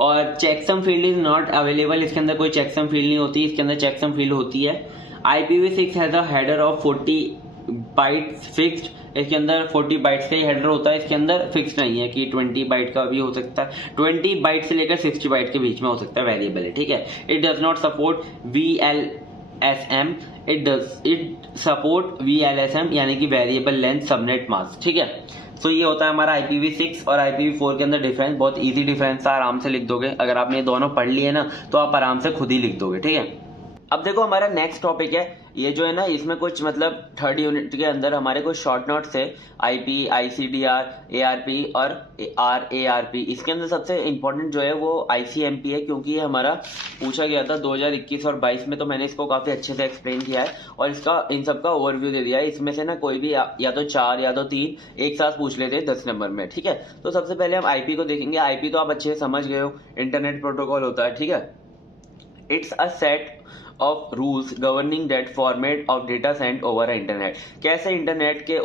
और checksum field is not available, इसके अंदर कोई चेकसम फील्ड नहीं होती, इसके अंदर चेकसम फील्ड होती है। IPv6 has a header of 40 bytes fixed, इसके अंदर 40 बाइट्स का ही हेडर होता है। इसके अंदर फिक्स नहीं है कि 20 बाइट का भी हो सकता है, 20 बाइट से लेकर 60 बाइट के बीच में हो सकता है, वेरिएबल है, ठीक है। It does not support VLSM, it support VLSM यानी कि वेरिएबल लेंथ सबनेट मास्क, ठीक है। तो ये होता है हमारा IPv6 और IPv4 के अंदर डिफरेंस। बहुत इजी डिफरेंस था, आराम से लिख दोगे। अगर आपने ये दोनों पढ़ लिए ना तो आप आराम से खुद ही लिख दोगे, ठीक है। अब देखो हमारा नेक्स्ट टॉपिक है, ये जो है ना इसमें कुछ मतलब 3rd यूनिट के अंदर हमारे कुछ शॉर्ट नोट्स है, IP, ICDR, ARP और RARP। इसके अंदर सबसे इंपॉर्टेंट जो है वो ICMP है, क्योंकि ये हमारा पूछा गया था 2021 और 22 में, तो मैंने इसको काफी अच्छे से एक्सप्लेन किया है और इसका इन सब का ओवरव्यू दे दिया है। इसमें से ना कोई भी या तो 4 या तो 3 एक साथ पूछ लेते हैं 10 नंबर में, ठीक है। तो सबसे पहले हम IP को देखेंगे। IP तो आप अच्छे से समझ गए हो, इंटरनेट प्रोटोकॉल होता है, ठीक है। It's a set of rules governing that format of data send over internet. कैसे इंटरनेट के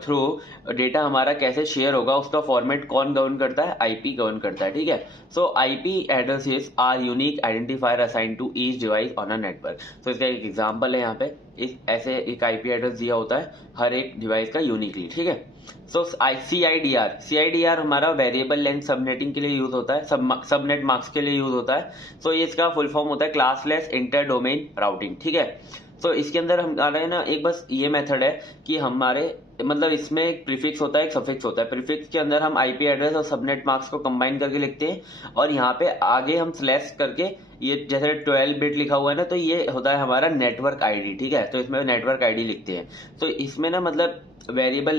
थ्रू डेटा हमारा कैसे शेयर होगा, उसका फॉर्मेट कौन गवर्न करता है, आईपी गवर्न करता है, ठीक है। So IP addresses are unique identifier assign to each device on a network. तो इसका एक एग्जांपल है यहाँ पे, ऐसे एक आईपी एड्रेस दिया होता है हर एक डिवाइस का यूनिकली, ठीक है। सो सीआईडीआर हमारा वेरिएबल लेंथ सबनेटिंग के लिए यूज होता है, सबनेट मार्क्स के लिए यूज होता है। सो ये इसका फुल फॉर्म होता है क्लासलेस इंटर डोमेन राउटिंग, ठीक है। सो इसके अंदर हम आ रहे हैं ना, एक बस ये मेथड है कि हमारे मतलब इसमें एक प्रीफिक्स होता है, एक सफिक्स होता है। प्रीफिक्स के अंदर हम आईपी एड्रेस और सबनेट मार्क्स को कंबाइन करके लिखते हैं और यहाँ पे आगे हम स्लैश करके, ये जैसे 12 बिट लिखा हुआ है ना, तो ये होता है हमारा नेटवर्क आईडी, ठीक है। तो इसमें नेटवर्क आईडी लिखते हैं। तो इसमें ना मतलब वेरिएबल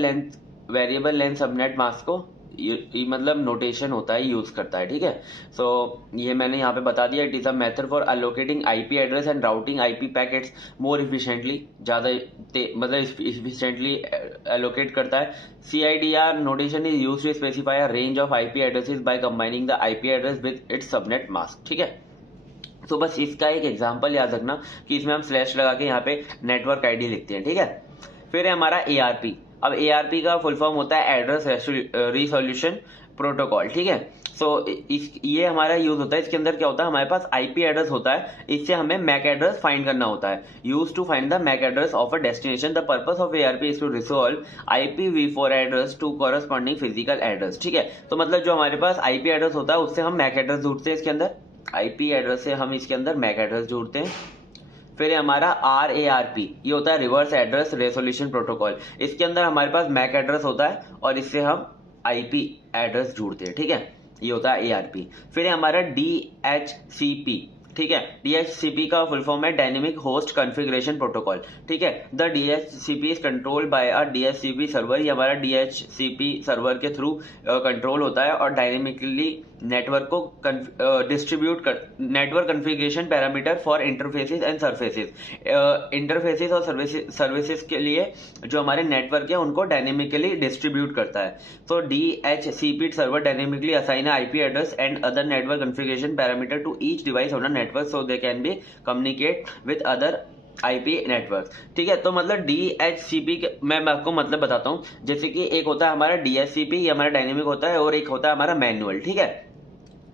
लेंथ सबनेट मास्क को मतलब नोटेशन होता है, यूज करता है, ठीक है। सो ये मैंने यहाँ पे बता दिया। It is a method for allocating IP address and routing IP packets more efficiently, ज्यादा मतलब इफिशिएंटली एलोकेट करता है। CIDR notation is used to specify a range of IP addresses by combining the IP address with its subnet mask, ठीक है। तो बस इसका एक एग्जांपल याद रखना कि इसमें हम स्लैश लगा के यहाँ पे नेटवर्क आईडी लिखते हैं, ठीक है। फिर है हमारा एआरपी। अब एआरपी का फुल फॉर्म होता है एड्रेस रिसोल्यूशन प्रोटोकॉल, ठीक है। सो ये हमारा यूज होता है। इसके अंदर क्या होता है, हमारे पास आईपी एड्रेस होता है, इससे हमें मैक एड्रेस फाइंड करना होता है। Use to find the MAC address of a destination. The purpose of ARP is to resolve IPv4 address to corresponding physical address, ठीक है। तो मतलब जो हमारे पास आईपी एड्रेस होता है उससे हम मैक एड्रेस ढूंढते हैं। इसके अंदर आईपी एड्रेस से हम इसके अंदर मैक एड्रेस ढूंढते हैं। फिर है हमारा RARP, ये होता है रिवर्स एड्रेस रेजोल्यूशन प्रोटोकॉल। इसके अंदर हमारे पास मैक एड्रेस होता है और इससे हम आईपी एड्रेस ढूंढते हैं, ठीक है। ये होता है ARP। फिर है हमारा DHCP, ठीक है। DHCP का फुल फॉर्म है डायनेमिक होस्ट कॉन्फ़िगरेशन प्रोटोकॉल, ठीक है। The DHCP is controlled by a DHCP server. ये हमारा DHCP सर्वर के थ्रू कंट्रोल होता है और डायनेमिकली नेटवर्क को डिस्ट्रीब्यूट कर network configuration parameter for interfaces and surfaces. Interfaces और सर्विसेज के लिए जो हमारे नेटवर्क है उनको डायनेमिकली डिस्ट्रीब्यूट करता है। तो DHCP server dynamically assign IP address and other network configuration parameter to each device on a network so they can be communicate with other IP network, ठीक है। तो मतलब DHCP मैं आपको मतलब बताता हूँ। जैसे कि एक होता है हमारा DHCP, ये हमारा डायनेमिक होता है, और एक होता है हमारा मैनुअल, ठीक है।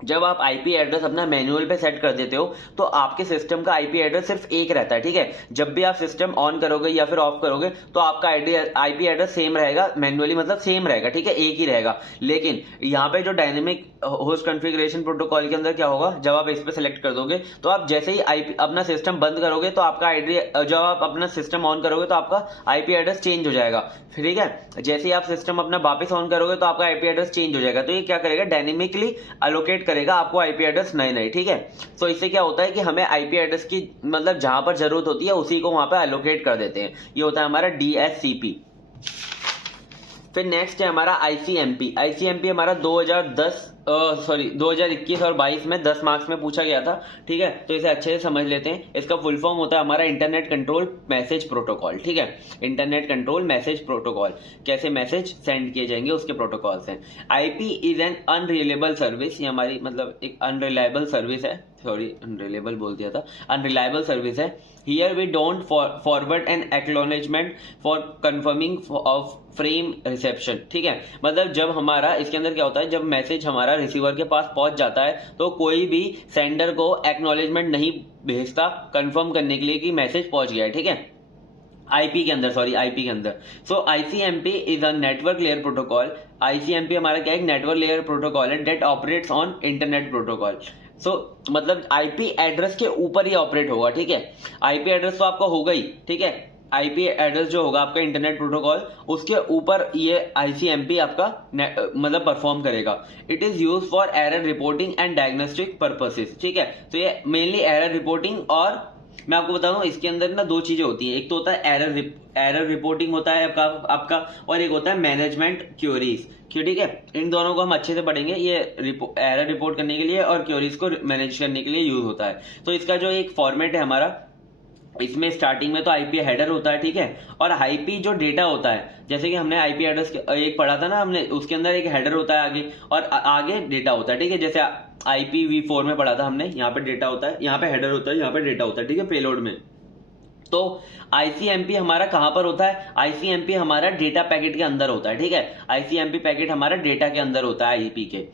जब आप आईपी एड्रेस अपना मैनुअल पे सेट कर देते हो तो आपके सिस्टम का आईपी एड्रेस सिर्फ एक रहता है, ठीक है। जब भी आप सिस्टम ऑन करोगे या फिर ऑफ करोगे तो आपका आईपी एड्रेस सेम रहेगा, मैनुअली मतलब सेम रहेगा, ठीक है, एक ही रहेगा। लेकिन यहाँ पे जो डायनेमिक होस्ट कॉन्फ़िगरेशन प्रोटोकॉल के अंदर क्या होगा, जब आप इस पे सेलेक्ट कर दोगे तो आप जैसे ही आईपी अपना सिस्टम बंद करोगे तो आपका जब आप अपना सिस्टम ऑन करोगे तो आपका आईपी एड्रेस चेंज हो जाएगा, ठीक है। जैसे ही आप सिस्टम अपना वापस ऑन करोगे तो आपका आईपी एड्रेस चेंज हो जाएगा। तो ये क्या करेगा, डायनेमिकली अलोकेट करेगा आपको आईपी एड्रेस नए, ठीक है। तो इससे क्या होता है कि हमें आईपी एड्रेस की मतलब जहां पर जरूरत होती है उसी को वहां पे अलोकेट कर देते हैं। ये होता है हमारा DHCP। फिर नेक्स्ट है हमारा ICMP हमारा 2021 और 22 में 10 मार्क्स में पूछा गया था, ठीक है। तो इसे अच्छे से समझ लेते हैं। इसका फुल फॉर्म होता है हमारा इंटरनेट कंट्रोल मैसेज प्रोटोकॉल, ठीक है। इंटरनेट कंट्रोल मैसेज प्रोटोकॉल, कैसे मैसेज सेंड किए जाएंगे उसके प्रोटोकॉल्स हैं। IP is an unreliable service, ये हमारी मतलब एक अनरिलायबल सर्विस है, सॉरी अनरिलायबल बोल दिया था, अनरिलायबल सर्विस है। Here we don't forward an acknowledgement for confirming of frame reception, ठीक है। मतलब जब हमारा इसके अंदर क्या होता है, जब मैसेज हमारा रिसीवर के पास पहुंच जाता है तो कोई भी सेंडर को एक्नॉलेजमेंट नहीं भेजता कंफर्म करने के लिए कि मैसेज पहुंच गया है, ठीक है। आईपी के अंदर so ICMP is a network layer protocol. ICMP हमारा क्या है, नेटवर्क लेयर प्रोटोकॉल है that operates on internet protocol. So मतलब आईपी एड्रेस के ऊपर ही ऑपरेट होगा, ठीक है। आईपी एड्रेस तो आपका होगा ही, ठीक है। आईपी एड्रेस जो होगा आपका इंटरनेट प्रोटोकॉल, उसके ऊपर ये ICMP आपका मतलब परफॉर्म करेगा। It is use for error reporting and diagnostic purposes, ठीक है। तो ये मेनली एरर रिपोर्टिंग, और मैं आपको बता दूं इसके अंदर ना दो चीजें होती हैं। एक तो होता है एरर रिपोर्टिंग होता है आपका और एक होता है मैनेजमेंट क्यूरीज, ठीक है। इन दोनों को हम अच्छे से पढ़ेंगे। ये एरर रिपोर्ट करने के लिए और क्यूरीज को मैनेज करने के लिए यूज होता है। तो इसका जो एक फॉर्मेट है हमारा, इसमें स्टार्टिंग में तो आईपी हेडर होता है, ठीक है, और आईपी जो डेटा होता है, जैसे कि हमने आईपी एड्रेस एक पढ़ा था ना हमने, उसके अंदर एक हेडर होता है आगे, और आगे डेटा होता है, ठीक है। जैसे IPv4 में पढ़ा था हमने, यहाँ पे डेटा होता है, यहाँ पे हेडर होता है, यहाँ पे डेटा होता है, ठीक है, पेलोड में। तो ICMP हमारा कहां पर होता है? ICMP हमारा डेटा पैकेट के अंदर होता है, ठीक है। ICMP पैकेट हमारा डेटा के अंदर होता है आईपी के।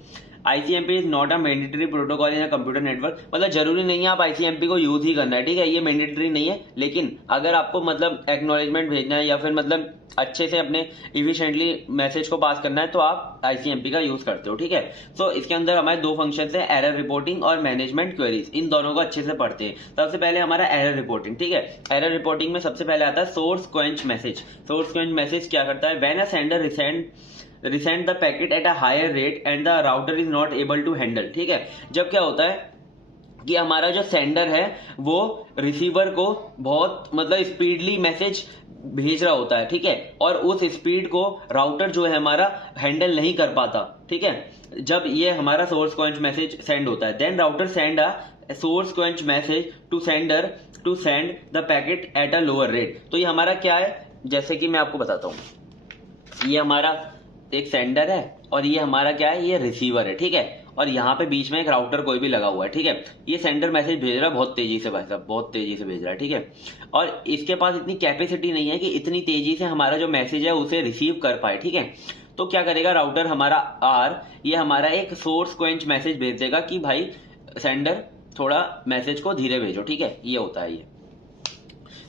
ICMP is not a mandatory protocol in a computer network, मतलब जरूरी नहीं है आप ICMP को यूज ही करना है, ठीक है, ये मैंडेटरी नहीं है। लेकिन अगर आपको मतलब एक्नॉलेजमेंट भेजना है या फिर मतलब अच्छे से अपने इफिशिएंटली मैसेज को पास करना है तो आप ICMP का यूज करते हो, ठीक है। तो इसके अंदर हमारे दो फंक्शन है, एरर रिपोर्टिंग और मैनेजमेंट क्वेरीज, इन दोनों को अच्छे से पढ़ते हैं। सबसे पहले हमारा एरर रिपोर्टिंग, ठीक है। एरर रिपोर्टिंग में सबसे पहले आता है source quench message. Source quench message क्या करता है? When a sender resend the packet at a higher rate and the router is not able to handle, ठीक है। जब क्या होता है कि हमारा जो सेंडर है वो रिसीवर को बहुत मतलब स्पीडली मैसेज भेज रहा होता है, ठीक है, और उस स्पीड को राउटर जो है हमारा हैंडल नहीं कर पाता, ठीक है। जब ये हमारा सोर्स क्वेंच मैसेज सेंड होता है, then router send a source quench message to sender to send the packet at a lower rate. तो ये हमारा क्या है, जैसे कि मैं आपको बताता हूं, ये हमारा एक सेंडर है और ये हमारा क्या है, ये रिसीवर है, ठीक है, और यहाँ पे बीच में एक राउटर कोई भी लगा हुआ है, ठीक है। ये सेंडर मैसेज भेज रहा है बहुत तेजी से, भाई साहब बहुत तेजी से भेज रहा है, ठीक है, और इसके पास इतनी कैपेसिटी नहीं है कि इतनी तेजी से हमारा जो मैसेज है उसे रिसीव कर पाए, ठीक है। तो क्या करेगा राउटर हमारा ये हमारा एक सोर्स क्वेंच मैसेज भेज देगा कि भाई सेंडर थोड़ा मैसेज को धीरे भेजो, ठीक है, ये होता है ये।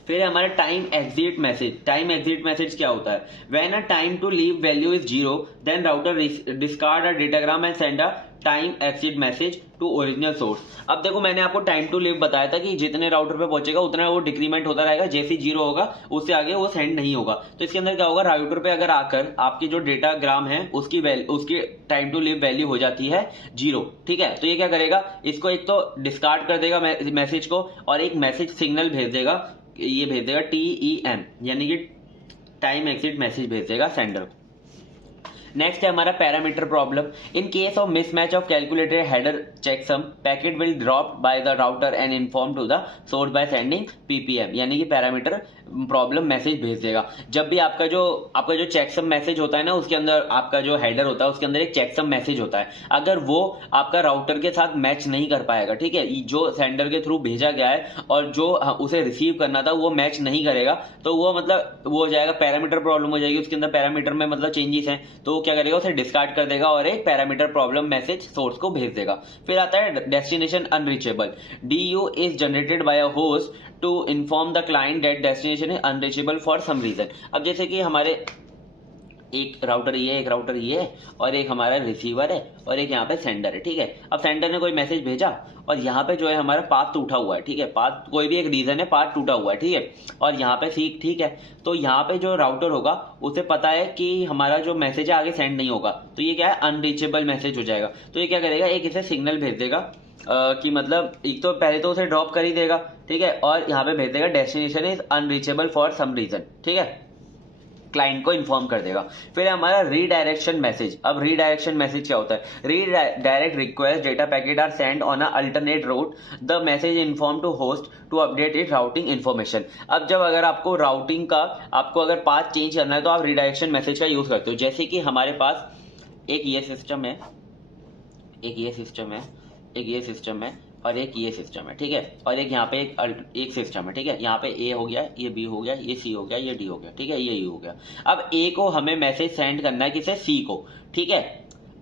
फिर हमारा time exit message. Time exit message क्या होता है? When a time to live value is 0 then router discard a datagram and send a time exit message to original source. अब देखो मैंने आपको टाइम टू लीव बताया था कि जितने राउटर पे पहुंचेगा उतना वो डिक्रीमेंट होता रहेगा, जैसे 0 होगा उससे आगे वो सेंड नहीं होगा। तो इसके अंदर क्या होगा, राउटर पे अगर आकर आपकी जो डेटाग्राम है उसकी टाइम टू लीव वैल्यू हो जाती है 0, ठीक है। तो ये क्या करेगा, इसको एक तो डिस्कार्ड कर देगा मैसेज को और एक मैसेज सिग्नल भेज देगा, ये भेज देगा TEM यानी कि टाइम एग्जिट मैसेज भेज देगा सेंडर। नेक्स्ट है हमारा parameter problem. In case of mismatch of calculated header checksum packet will drop by the router and inform to the source by sending PPM यानी कि पैरामीटर प्रॉब्लम मैसेज भेज देगा। जब भी आपका जो चेकसम मैसेज होता है ना, उसके अंदर आपका जो हेडर होता है उसके अंदर एक चेकसम मैसेज होता है, अगर वो आपका राउटर के साथ मैच नहीं कर पाएगा, ठीक है, जो सेंडर के थ्रू भेजा गया है और जो उसे रिसीव करना था वो मैच नहीं करेगा, तो वो मतलब वो हो जाएगा, पैरामीटर प्रॉब्लम हो जाएगी। उसके अंदर पैरामीटर में मतलब चेंजेस हैं, तो वो क्या करेगा, उसे डिस्कार्ड कर देगा और एक पैरामीटर प्रॉब्लम मैसेज सोर्स को भेज देगा। फिर आता है destination unreachable. DU is generated by a host to inform the client that destination is unreachable for some reason. अब जैसे कि हमारे एक राउटर ये और एक हमारा रिसीवर है और एक यहाँ पे सेंडर है, ठीक है। अब सेंडर ने कोई मैसेज भेजा और यहाँ पे जो है हमारा पाथ टूटा हुआ है, ठीक है, पाथ कोई भी एक रीजन है, पाथ टूटा हुआ है, ठीक है, और यहाँ पे सीख, ठीक है। तो यहाँ पे जो राउटर होगा उसे पता है कि हमारा जो मैसेज है आगे सेंड नहीं होगा, तो ये क्या है, अनरीचेबल मैसेज हो जाएगा। तो ये क्या करेगा, एक इसे सिग्नल भेज देगा कि मतलब एक तो पहले तो उसे ड्रॉप कर ही देगा, ठीक है, और यहाँ पे भेज देगा destination is unreachable for some reason, ठीक है, क्लाइंट को इन्फॉर्म कर देगा। फिर हमारा रीडायरेक्शन मैसेज। अब रीडायरेक्शन मैसेज क्या होता है? Redirect request data packet are send on a alternate route the message inform to host to update it routing information. अब जब अगर आपको राउटिंग का अगर पाथ चेंज करना है तो आप रीडायरेक्शन मैसेज का यूज करते हो। जैसे कि हमारे पास एक ये सिस्टम है और एक ये सिस्टम है, ठीक है, और एक यहाँ पे एक सिस्टम है, ठीक है, यहाँ पे A हो गया, ये B हो गया, ये C हो गया, ये D हो गया, ठीक है, ये U हो गया। अब A को हमें मैसेज सेंड करना है किसे, C को, ठीक है।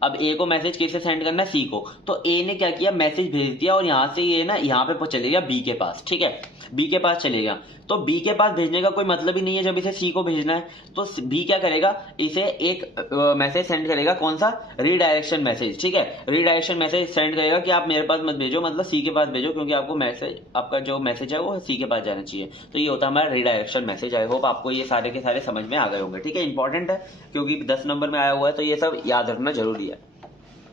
अब A को मैसेज किसे सेंड करना है, C को। तो A ने क्या किया, मैसेज भेज दिया और यहाँ से ये ना यहाँ पे चले गया B के पास, ठीक है, B के पास चले गया। तो B के पास भेजने का कोई मतलब ही नहीं है जब इसे C को भेजना है। तो B क्या करेगा, इसे एक मैसेज सेंड करेगा, कौन सा, रीडायरेक्शन मैसेज, ठीक है, रीडायरेक्शन मैसेज सेंड करेगा कि आप मेरे पास मत भेजो, मतलब C के पास भेजो, क्योंकि आपका जो मैसेज है वो C के पास जाना चाहिए। तो ये होता है हमारा रीडायरेक्शन मैसेज। आई होप आपको ये सारे के सारे समझ में आ गए होंगे, ठीक है, इंपॉर्टेंट है क्योंकि 10 नंबर में आया हुआ है, तो ये सब याद रखना जरूरी है।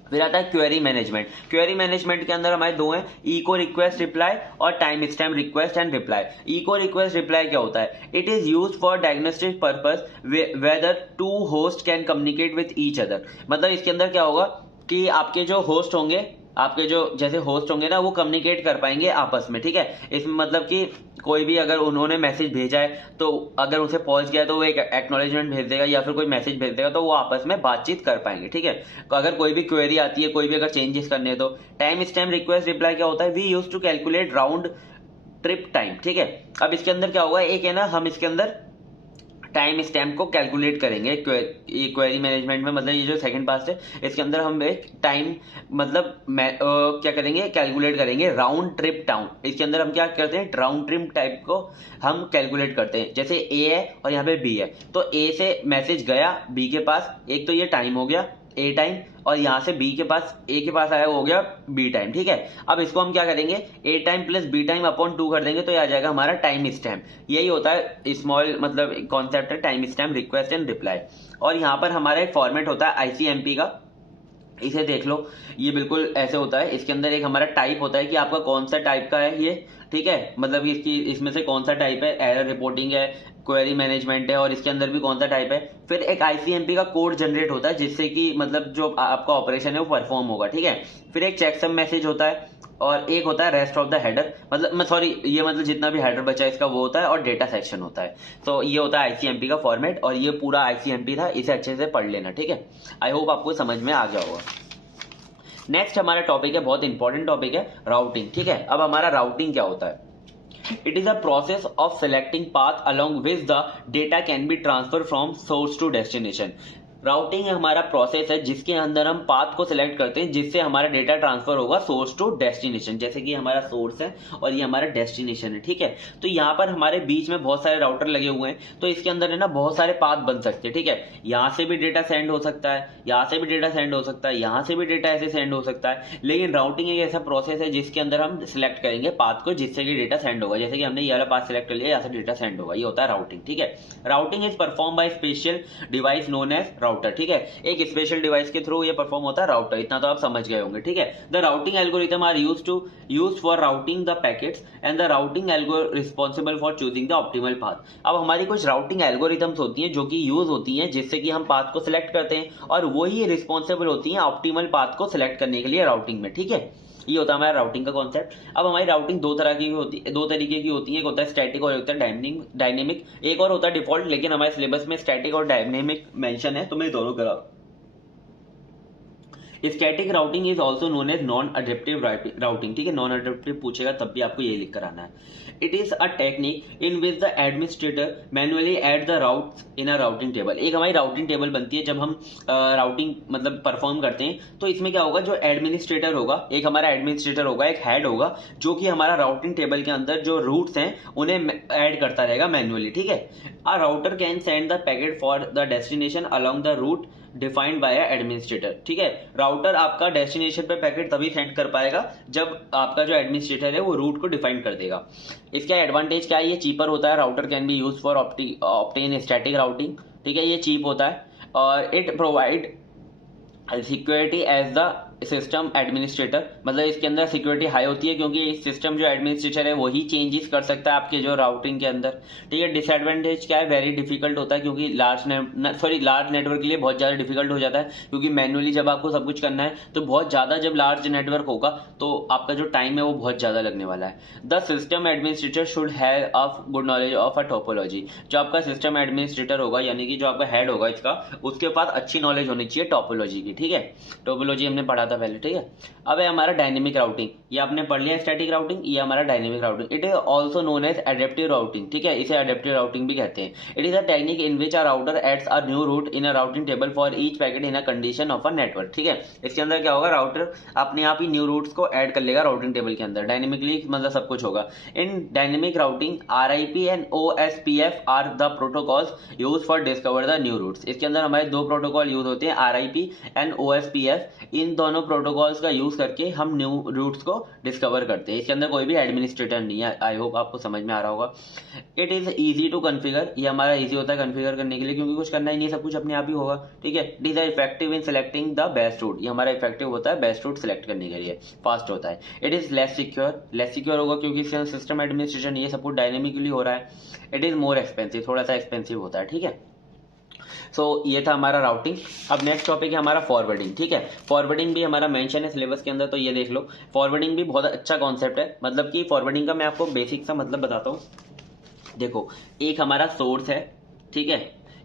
फिर आता है क्वेरी मैनेजमेंट। क्वेरी मैनेजमेंट के अंदर हमारे दो हैं, इको रिक्वेस्ट रिप्लाई और time stamp request and reply. Echo request reply क्या होता है, it is used for diagnostic purpose whether two host can communicate with each other. मतलब इसके अंदर क्या होगा कि आपके जो होस्ट होंगे आपके जो जैसे होस्ट होंगे ना वो कम्युनिकेट कर पाएंगे आपस में, ठीक है। इसमें मतलब कि कोई भी अगर उन्होंने मैसेज भेजा है तो अगर उसे पहुंच गया तो वो एक एक्नॉलेजमेंट भेज देगा या फिर कोई मैसेज भेज देगा, तो वो आपस में बातचीत कर पाएंगे, ठीक है। तो अगर कोई भी क्वेरी आती है, कोई भी अगर चेंजेस करने हैं तो टाइम स्टैम्प रिक्वेस्ट रिप्लाई क्या होता है, we use to calculate round trip time, ठीक है। अब इसके अंदर क्या होगा, एक है ना, हम इसके अंदर टाइम स्टैम्प को कैलकुलेट करेंगे क्वेरी मैनेजमेंट में, मतलब ये जो सेकंड पार्ट है इसके अंदर हम एक टाइम मतलब क्या करेंगे, कैलकुलेट करेंगे राउंड ट्रिप टाउन। इसके अंदर हम क्या करते हैं, राउंड ट्रिप टाइप को हम कैलकुलेट करते हैं। जैसे ए है और यहाँ पे बी है, तो ए से मैसेज गया बी के पास, एक तो ये टाइम हो गया ए टाइम, और यहां से बी के पास ए के पास आया हो गया बी टाइम, ठीक है। अब इसको हम क्या करेंगे, A time plus B time upon 2 कर देंगे तो ये आ जाएगा हमारा टाइम स्टैम्प। यही होता है स्मॉल मतलब कॉन्सेप्ट है time stamp request and reply. और यहाँ पर हमारा एक फॉर्मेट होता है आईसीएमपी का, इसे देख लो, ये बिल्कुल ऐसे होता है। इसके अंदर एक हमारा टाइप होता है कि आपका कौन सा टाइप का है ये, ठीक है, मतलब इसकी इसमें से कौन सा टाइप है, एरर रिपोर्टिंग है, क्वेरी मैनेजमेंट है, और इसके अंदर भी कौन सा टाइप है। फिर एक आईसीएमपी का कोड जनरेट होता है जिससे कि मतलब जो आपका ऑपरेशन है वो परफॉर्म होगा, ठीक है। फिर एक चेकसम मैसेज होता है, और एक होता है रेस्ट ऑफ द हेडर, मतलब सॉरी ये मतलब जितना भी हेडर बचा है इसका वो होता है, और डेटा सेक्शन होता है। तो ये होता है आईसीएमपी का फॉर्मेट, और ये पूरा आईसीएमपी था, इसे अच्छे से पढ़ लेना, ठीक है। आई होप आपको समझ में आ गया होगा। नेक्स्ट हमारा टॉपिक है, बहुत इंपॉर्टेंट टॉपिक है, राउटिंग, ठीक है। अब हमारा राउटिंग क्या होता है, it is a process of selecting path along which the data can be transferred from source to destination। Routing हमारा प्रोसेस है जिसके अंदर हम पाथ को सिलेक्ट करते हैं जिससे हमारा डेटा ट्रांसफर होगा सोर्स टू डेस्टिनेशन। जैसे कि हमारा सोर्स है और ये हमारा डेस्टिनेशन है, ठीक है। तो यहाँ पर हमारे बीच में बहुत सारे राउटर लगे हुए हैं, तो इसके अंदर है ना बहुत सारे पाथ बन सकते हैं, ठीक है। यहाँ से भी डेटा सेंड हो सकता है, यहाँ से भी डेटा सेंड हो सकता है, यहाँ से भी डेटा ऐसे सेंड हो सकता है। लेकिन राउटिंग एक ऐसा प्रोसेस है जिसके अंदर हम सिलेक्ट करेंगे पाथ को जिससे कि डेटा सेंड होगा। जैसे कि हमने ये वाला पाथ सिलेक्ट कर लिया, यहाँ से डेटा सेंड होगा, ये होता है राउटिंग, ठीक है। Routing is perform by special device known as router, ठीक है। एक स्पेशल डिवाइस के थ्रू ये परफॉर्म होता है राउटर, इतना तो आप समझ गए होंगे, ठीक है। The routing algorithm are used for routing the packets and the routing algorithm responsible for choosing the optimal path. अब हमारी कुछ राउटिंग एल्गोरिथम्स होती हैं जो कि यूज होती हैं जिससे कि हम पाथ को सिलेक्ट करते हैं, और वही रिस्पॉन्सिबल होती हैं ऑप्टिमल पाथ को सिलेक्ट करने के लिए राउटिंग में, ठीक है। ये होता है हमारा राउटिंग का कॉन्सेप्ट। अब हमारी राउटिंग दो तरीके की होती है, एक होता है स्टैटिक और एक होता है डायनेमिक, एक और होता है डिफॉल्ट, लेकिन हमारे सिलेबस में स्टैटिक और डायनेमिक मेंशन है तो मैं दोनों करा। Static routing is also known as non adaptive routing, ठीक है। नॉन अडेप्टिव पूछेगा तब भी आपको ये लिख कर आना है। It is a technique in which the administrator manually add the routes in a routing table. एक हमारी राउटिंग टेबल बनती है जब हम राउटिंग मतलब परफॉर्म करते हैं, तो इसमें क्या होगा, जो एडमिनिस्ट्रेटर होगा, एक हमारा एडमिनिस्ट्रेटर होगा, एक हेड होगा, जो कि हमारा राउटिंग टेबल के अंदर जो रूट्स हैं उन्हें ऐड करता रहेगा मैनुअली, ठीक है। A router can send the packet for the destination along the route defined by administrator, ठीक है। राउटर आपका डेस्टिनेशन पे पैकेट तभी सेंड कर पाएगा जब आपका जो एडमिनिस्ट्रेटर है वो रूट को डिफाइन कर देगा। इसका एडवांटेज क्या है, ये चीपर होता है, router can be use for obtain static routing, ठीक है, ये चीप होता है, और it provide security as the system administrator, मतलब इसके अंदर सिक्योरिटी हाई होती है क्योंकि सिस्टम जो एडमिनिस्ट्रेटर है वही चेंजेस कर सकता है आपके जो राउटिंग के अंदर, ठीक है। डिसएडवांटेज क्या है, वेरी डिफिकल्ट होता है क्योंकि लार्ज नेटवर्क के लिए बहुत ज्यादा डिफिकल्ट हो जाता है, क्योंकि मैनुअली जब आपको सब कुछ करना है तो बहुत ज्यादा, जब लार्ज नेटवर्क होगा तो आपका जो टाइम है वो बहुत ज्यादा लगने वाला है। The system administrator should have a good knowledge of a topology. जो आपका सिस्टम एडमिनिस्ट्रेटर होगा यानी कि जो आपका हेड होगा इसका, उसके पास अच्छी नॉलेज होनी चाहिए टोपोलॉजी की, ठीक है। टोपोलॉजी हमने पढ़ा था पहले, ठीक है। अब है हमारा डायनेमिक राउटिंग, ये आपने पढ़ लिया स्टैटिक राउटिंग, ये हमारा dynamic routing. It is also known as adaptive routing, ठीक है, इसे एडेप्टिव राउटिंग भी कहते हैं। It is a technique in which a router adds a new route in a routing table for each packet in a condition of a network, ठीक है। इसके अंदर क्या होगा, राउटर अपने आप ही न्यू रूट्स को ऐड कर लेगा राउटिंग टेबल के अंदर, डायनेमिकली मतलब सब कुछ होगा। इन dynamic routing RIP and OSPF are the protocols use for discover the new routes. इसके अंदर हमारे दो प्रोटोकॉल यूज होते हैं, RIP एंड OSPF। इन दोनों प्रोटोकॉल्स का यूज करके हम न्यू रूट्स को डिस्कवर करते हैं। इसके अंदर कोई भी एडमिनिस्ट्रेटर नहीं है, आई होप आपको समझ में आ रहा होगा। It is easy to configure, ये हमारा इजी होता है कॉन्फ़िगर करने के लिए क्योंकि कुछ करना ही नहीं, सब कुछ अपने आप ही होगा, ठीक है। It is effective in selecting the best route, ये हमारा इफेक्टिव होता है बेस्ट रूट सिलेक्ट करने के लिए, फास्ट होता है। इट इज लेस सिक्योर होगा क्योंकि इसके सिस्टम एडमिनिस्ट्रेशन ये सब कुछ डायनेमिकली हो रहा है। इट इज मोर एक्सपेंसिव, थोड़ा सा एक्सपेंसिव होता है, ठीक है। ये था हमारा राउटिंग। अब नेक्स्ट टॉपिक है हमारा फॉरवर्डिंग। ठीक है, फॉरवर्डिंग भी हमारा मेंशन है सिलेबस के अंदर, तो ये देख लो। फॉरवर्डिंग भी बहुत अच्छा कॉन्सेप्ट है। मतलब कि फॉरवर्डिंग का मैं आपको बेसिक सा मतलब बताता हूँ। देखो, एक हमारा सोर्स है, ठीक है,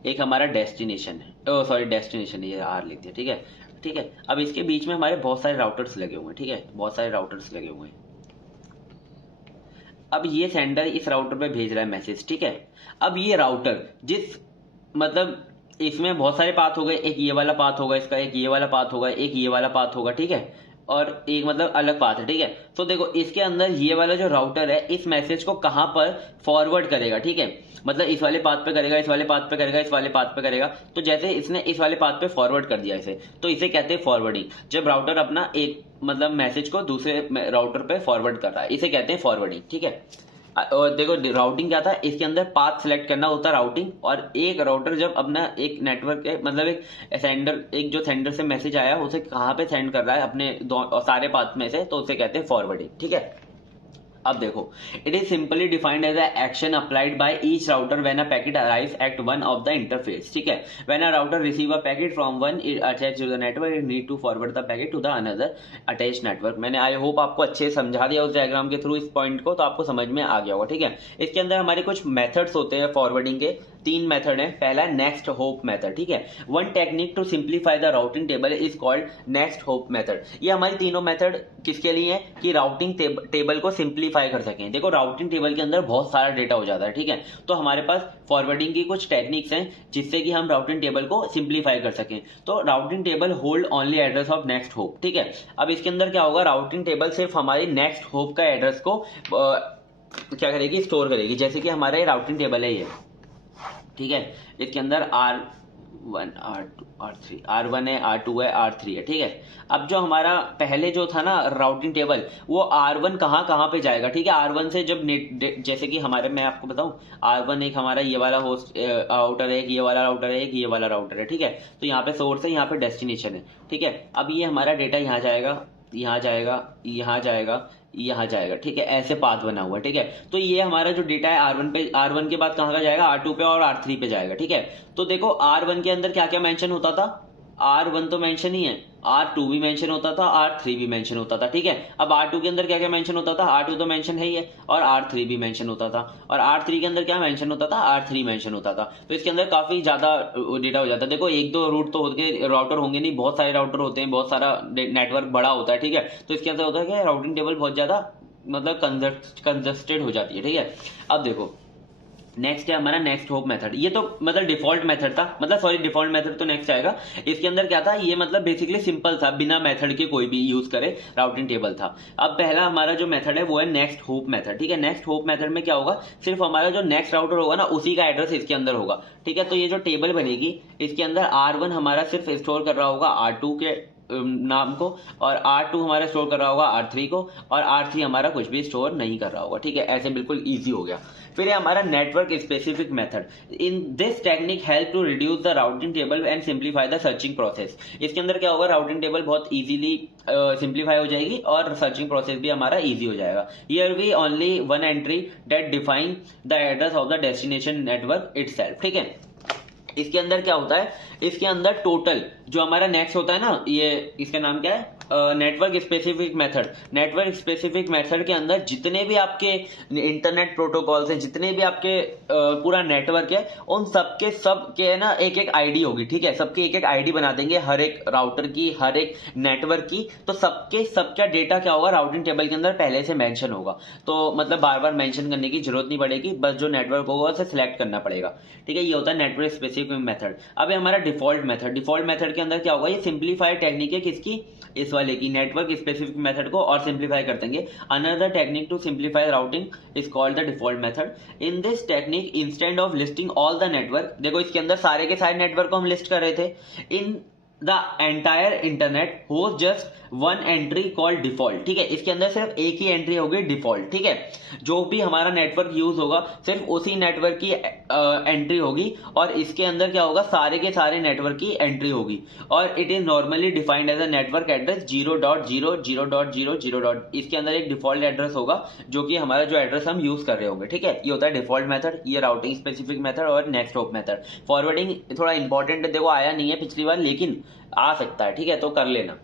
एक हमारा डेस्टिनेशन है, सॉरी डेस्टिनेशन ये आर लिख दिया, ठीक है। ठीक है, अब इसके बीच में हमारे बहुत सारे राउटर्स लगे हुए हैं, ठीक है, बहुत सारे राउटर्स लगे हुए हैं। अब ये सेंडर इस राउटर पे भेज रहा है मैसेज, ठीक है। अब ये राउटर मतलब इसमें बहुत सारे पाथ हो गए, एक ये वाला पाथ होगा इसका, एक ये वाला पाथ होगा, एक ये वाला पाथ होगा, ठीक है, और एक मतलब अलग पाथ है, ठीक है। तो देखो इसके अंदर ये वाला जो राउटर है इस मैसेज को कहां पर फॉरवर्ड करेगा, ठीक है, मतलब इस वाले पाथ पे करेगा, इस वाले पाथ पे करेगा, इस वाले पाथ पे करेगा। तो जैसे इसने इस वाले पाथ पे फॉरवर्ड कर दिया इसे, तो इसे कहते हैं फॉरवर्डिंग। जब राउटर अपना एक मतलब मैसेज को दूसरे राउटर पे फॉरवर्ड कर रहा है, इसे कहते हैं फॉरवर्डिंग, ठीक है। और देखो राउटिंग क्या था, इसके अंदर पाथ सिलेक्ट करना होता है राउटिंग, और एक राउटर जब अपना एक नेटवर्क के मतलब एक जो सेंडर से मैसेज आया उसे कहाँ पे सेंड कर रहा है अपने सारे पाथ में से, तो उसे कहते हैं फॉरवर्डिंग, ठीक है। अब देखो, it is simply defined as action applied by each router when a packet arrives at one of the interface, ठीक है। When a router receive a packet from one attached to the network, it need to forward the packet to the another attached network. मैंने I hope आपको अच्छे समझा दिया उस diagram के through इस पॉइंट को, तो आपको समझ में आ गया होगा, ठीक है। इसके अंदर हमारे कुछ मेथड्स होते हैं फॉरवर्डिंग के, 3 मेथड है। पहला नेक्स्ट होप मेथड, ठीक है। One technique to simplify the routing table is called next hop method. ये हमारी तीनों मेथड किसके लिए है कि राउटिंग टेबल को सिंप्लीफाई कर सकें। देखो राउटिंग टेबल के अंदर बहुत सारा डेटा हो जाता है, ठीक है, तो हमारे पास फॉरवर्डिंग की कुछ टेक्निक्स हैं जिससे कि हम राउटिंग टेबल को सिंप्लीफाई कर सकें। तो routing table hold only address of next hop, ठीक है। अब इसके अंदर क्या होगा, राउटिंग टेबल सिर्फ हमारी नेक्स्ट होप का एड्रेस को क्या करेगी, स्टोर करेगी। जैसे कि हमारे राउटिंग टेबल है ये, ठीक है, इसके अंदर R1 R2 R3 R1 है, R2 है, R3 है, ठीक है। अब जो हमारा पहले जो था ना राउटिंग टेबल, वो R1 कहाँ पे जाएगा, ठीक है। R1 से जब जैसे कि हमारे मैं आपको बताऊं, R1 एक हमारा ये वाला होस्ट राउटर है, एक ये वाला राउटर है, एक ये वाला राउटर है, ठीक है। तो यहाँ पे सोर्स है, यहाँ पे डेस्टिनेशन है, ठीक है। अब ये हमारा डेटा यहाँ जाएगा, यहाँ जाएगा, यहाँ जाएगा, यहाँ जाएगा, ठीक है, ऐसे पाथ बना हुआ है, ठीक है। तो ये हमारा जो डेटा है R1 पे, R1 के बाद कहाँ का जाएगा, R2 पे और R3 पे जाएगा, ठीक है। तो देखो R1 के अंदर क्या क्या मेंशन होता था, R1 तो मेंशन ही है, R2 भी मेंशन होता था, R3 भी मेंशन होता था, ठीक है। अब R2 के अंदर क्या क्या मेंशन होता था, R2 तो मेंशन है ही है, और R3 भी मेंशन होता था, और R3 के अंदर क्या मेंशन होता था, R3 मेंशन होता था। तो इसके अंदर काफी ज्यादा डेटा हो जाता है। देखो एक दो रूट तो होंगे, राउटर होंगे नहीं, बहुत सारे राउटर होते हैं, बहुत सारा नेटवर्क बड़ा होता है, ठीक है। तो इसके अंदर होता है कि राउटिंग टेबल बहुत ज्यादा मतलब कंजस्टेड हो जाती है, ठीक है। अब देखो नेक्स्ट है हमारा नेक्स्ट होप मेथड। ये तो मतलब डिफॉल्ट मेथड था, मतलब सॉरी डिफॉल्ट मेथड तो नेक्स्ट आएगा। इसके अंदर क्या था, ये मतलब बेसिकली सिंपल था, बिना मेथड के कोई भी यूज करे राउटिंग टेबल था। अब पहला हमारा जो मेथड है वो है नेक्स्ट होप मेथड, ठीक है। नेक्स्ट होप मेथड में क्या होगा, सिर्फ हमारा जो नेक्स्ट राउटर होगा ना उसी का एड्रेस इसके अंदर होगा, ठीक है। तो ये जो टेबल बनेगी इसके अंदर R1 हमारा सिर्फ स्टोर कर रहा होगा R2 के नाम को, और R2 हमारा स्टोर कर रहा होगा R3 को, और R3 हमारा कुछ भी स्टोर नहीं कर रहा होगा, ठीक है। ऐसे बिल्कुल इजी हो गया। फिर है हमारा network specific method. In this technique help to reduce the routing table and simplify the searching process. इसके अंदर क्या होगा, राउटिंग टेबल बहुत इजीली सिंप्लीफाई हो जाएगी और सर्चिंग प्रोसेस भी हमारा इजी हो जाएगा। Here we only one entry that define the address of the destination network itself, ठीक है। इसके अंदर क्या होता है, इसके अंदर टोटल जो हमारा नेक्स्ट होता है ना, ये इसका नाम क्या है, network specific method. Network specific method के अंदर जितने भी आपके इंटरनेट प्रोटोकॉल्स हैं, जितने भी आपके पूरा नेटवर्क है, उन सबके सब के ना एक एक आईडी होगी, ठीक है। सबके एक एक आईडी बना देंगे, हर एक राउटर की, हर एक नेटवर्क की। तो सबका डेटा क्या होगा, राउटिंग टेबल के अंदर पहले से मेंशन होगा। तो मतलब बार बार मेंशन करने की जरूरत नहीं पड़ेगी, बस जो नेटवर्क होगा उसे सिलेक्ट करना पड़ेगा, ठीक है। ये होता है नेटवर्क स्पेसिफिक मेथड। अब हमारा डिफॉल्ट मेथड। डिफॉल्ट मेथड के अंदर क्या होगा, ये सिंप्लीफाइड टेक्निक है किसकी, इस वाले की, नेटवर्क स्पेसिफिक मेथड को और सिंप्लीफाई कर देंगे। Another technique to simplify routing is called the default method. In this technique instead of listing all the network, देखो इसके अंदर सारे के सारे नेटवर्क को हम लिस्ट कर रहे थे, in the entire internet host just one entry called default. ठीक है, इसके अंदर सिर्फ एक ही एंट्री होगी डिफॉल्ट। ठीक है, जो भी हमारा नेटवर्क यूज होगा सिर्फ उसी नेटवर्क की एंट्री होगी, और इसके अंदर क्या होगा, सारे के सारे नेटवर्क की एंट्री होगी, और it is normally defined as a network address 0.0.0.0. इसके अंदर एक डिफॉल्ट एड्रेस होगा जो कि हमारा जो एड्रेस हम यूज कर रहे होंगे। ठीक है, ये होता है डिफॉल्ट मेथड, ये राउटिंग स्पेसिफिक मेथड और नेक्स्ट हॉप मेथड। फॉरवर्डिंग थोड़ा इंपॉर्टेंट है, देखो आया नहीं है पिछली बार लेकिन आ सकता है। ठीक है, तो कर लेना,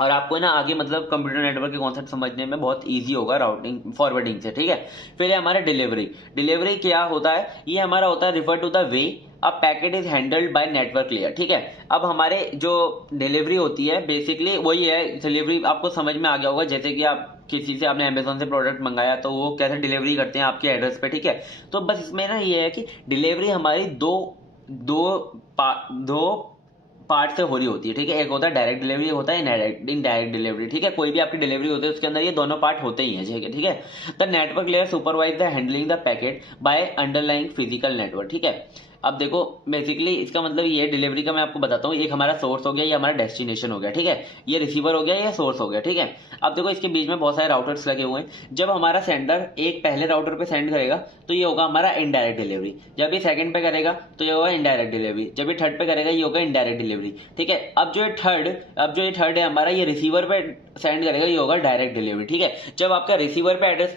और आपको ना आगे मतलब कंप्यूटर नेटवर्क के कॉन्सेप्ट समझने में बहुत इजी होगा राउटिंग फॉरवर्डिंग से। ठीक है, फिर है हमारा डिलीवरी। डिलीवरी क्या होता है, ये हमारा होता है refer to the way a packet is handled by network layer. ठीक है, अब हमारे जो डिलीवरी होती है बेसिकली वही है, डिलीवरी आपको समझ में आ गया होगा, जैसे कि आप किसी से आपने अमेजोन से प्रोडक्ट मंगाया तो वो कैसे डिलीवरी करते हैं आपके एड्रेस पे। ठीक है, तो बस इसमें ना ये है कि डिलीवरी हमारी दो पार्ट से हो रही होती है। ठीक है, एक होता है डायरेक्ट डिलीवरी, होता है इनडायरेक्ट डिलीवरी। ठीक है, कोई भी आपकी डिलीवरी होती है उसके अंदर ये दोनों पार्ट होते ही हैं। ठीक है, the network layer supervise the handling the packet by underlying physical network. ठीक है, अब देखो बेसिकली इसका मतलब ये डिलीवरी का मैं आपको बताता हूँ, एक हमारा सोर्स हो गया, ये हमारा डेस्टिनेशन हो गया। ठीक है, ये रिसीवर हो गया, ये सोर्स हो गया। ठीक है, अब देखो इसके बीच में बहुत सारे राउटर्स लगे हुए हैं। जब हमारा सेंडर एक पहले राउटर पे सेंड करेगा तो ये होगा हमारा इनडायरेक्ट डिलीवरी, जब ये सेकंड पे करेगा तो ये होगा इनडायरेक्ट डिलीवरी, जब ये थर्ड पे करेगा ये होगा इनडायरेक्ट डिलीवरी। ठीक है, अब जो ये थर्ड है हमारा, ये रिसीवर पे सेंड करेगा, ये होगा डायरेक्ट डिलीवरी। ठीक है, जब आपका रिसीवर पे एड्रेस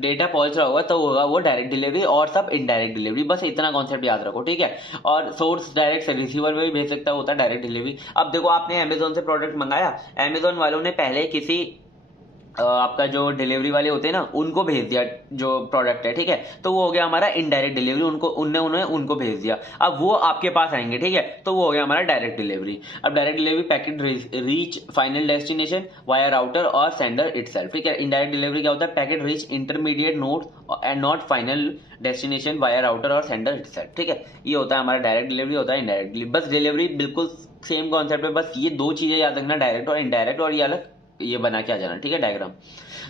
डेटा पहुंच रहा होगा तो होगा वो डायरेक्ट डिलीवरी, और सब इनडायरेक्ट डिलीवरी। बस इतना कॉन्सेप्ट याद रखो। ठीक है, और सोर्स डायरेक्ट रिसीवर में भी भेज सकता होता है डायरेक्ट डिलीवरी। अब देखो आपने अमेजोन से प्रोडक्ट मंगाया, अमेजोन वालों ने पहले किसी आपका जो डिलीवरी वाले होते हैं ना उनको भेज दिया जो प्रोडक्ट है। ठीक है, तो वो हो गया हमारा इनडायरेक्ट डिलीवरी, उनको भेज दिया, अब वो आपके पास आएंगे। ठीक है, तो वो हो गया हमारा डायरेक्ट डिलीवरी। अब direct delivery packet reach final destination via router और सेंडर इटसेल्फ। ठीक है, इनडायरेक्ट डिलीवरी क्या होता है, packet reach intermediate node and not final destination via router और सेंडर इटसेल्फ। ठीक है, ये होता है हमारा डायरेक्ट डिलीवरी, होता है इनडायरेक्ट डिलीवरी। बस डिलीवरी बिल्कुल सेम कॉन्सेप्ट है, बस ये दो चीजें याद रखना, डायरेक्ट और इनडायरेक्ट, और ये अलग ये बना के आ जाना। ठीक है, डायग्राम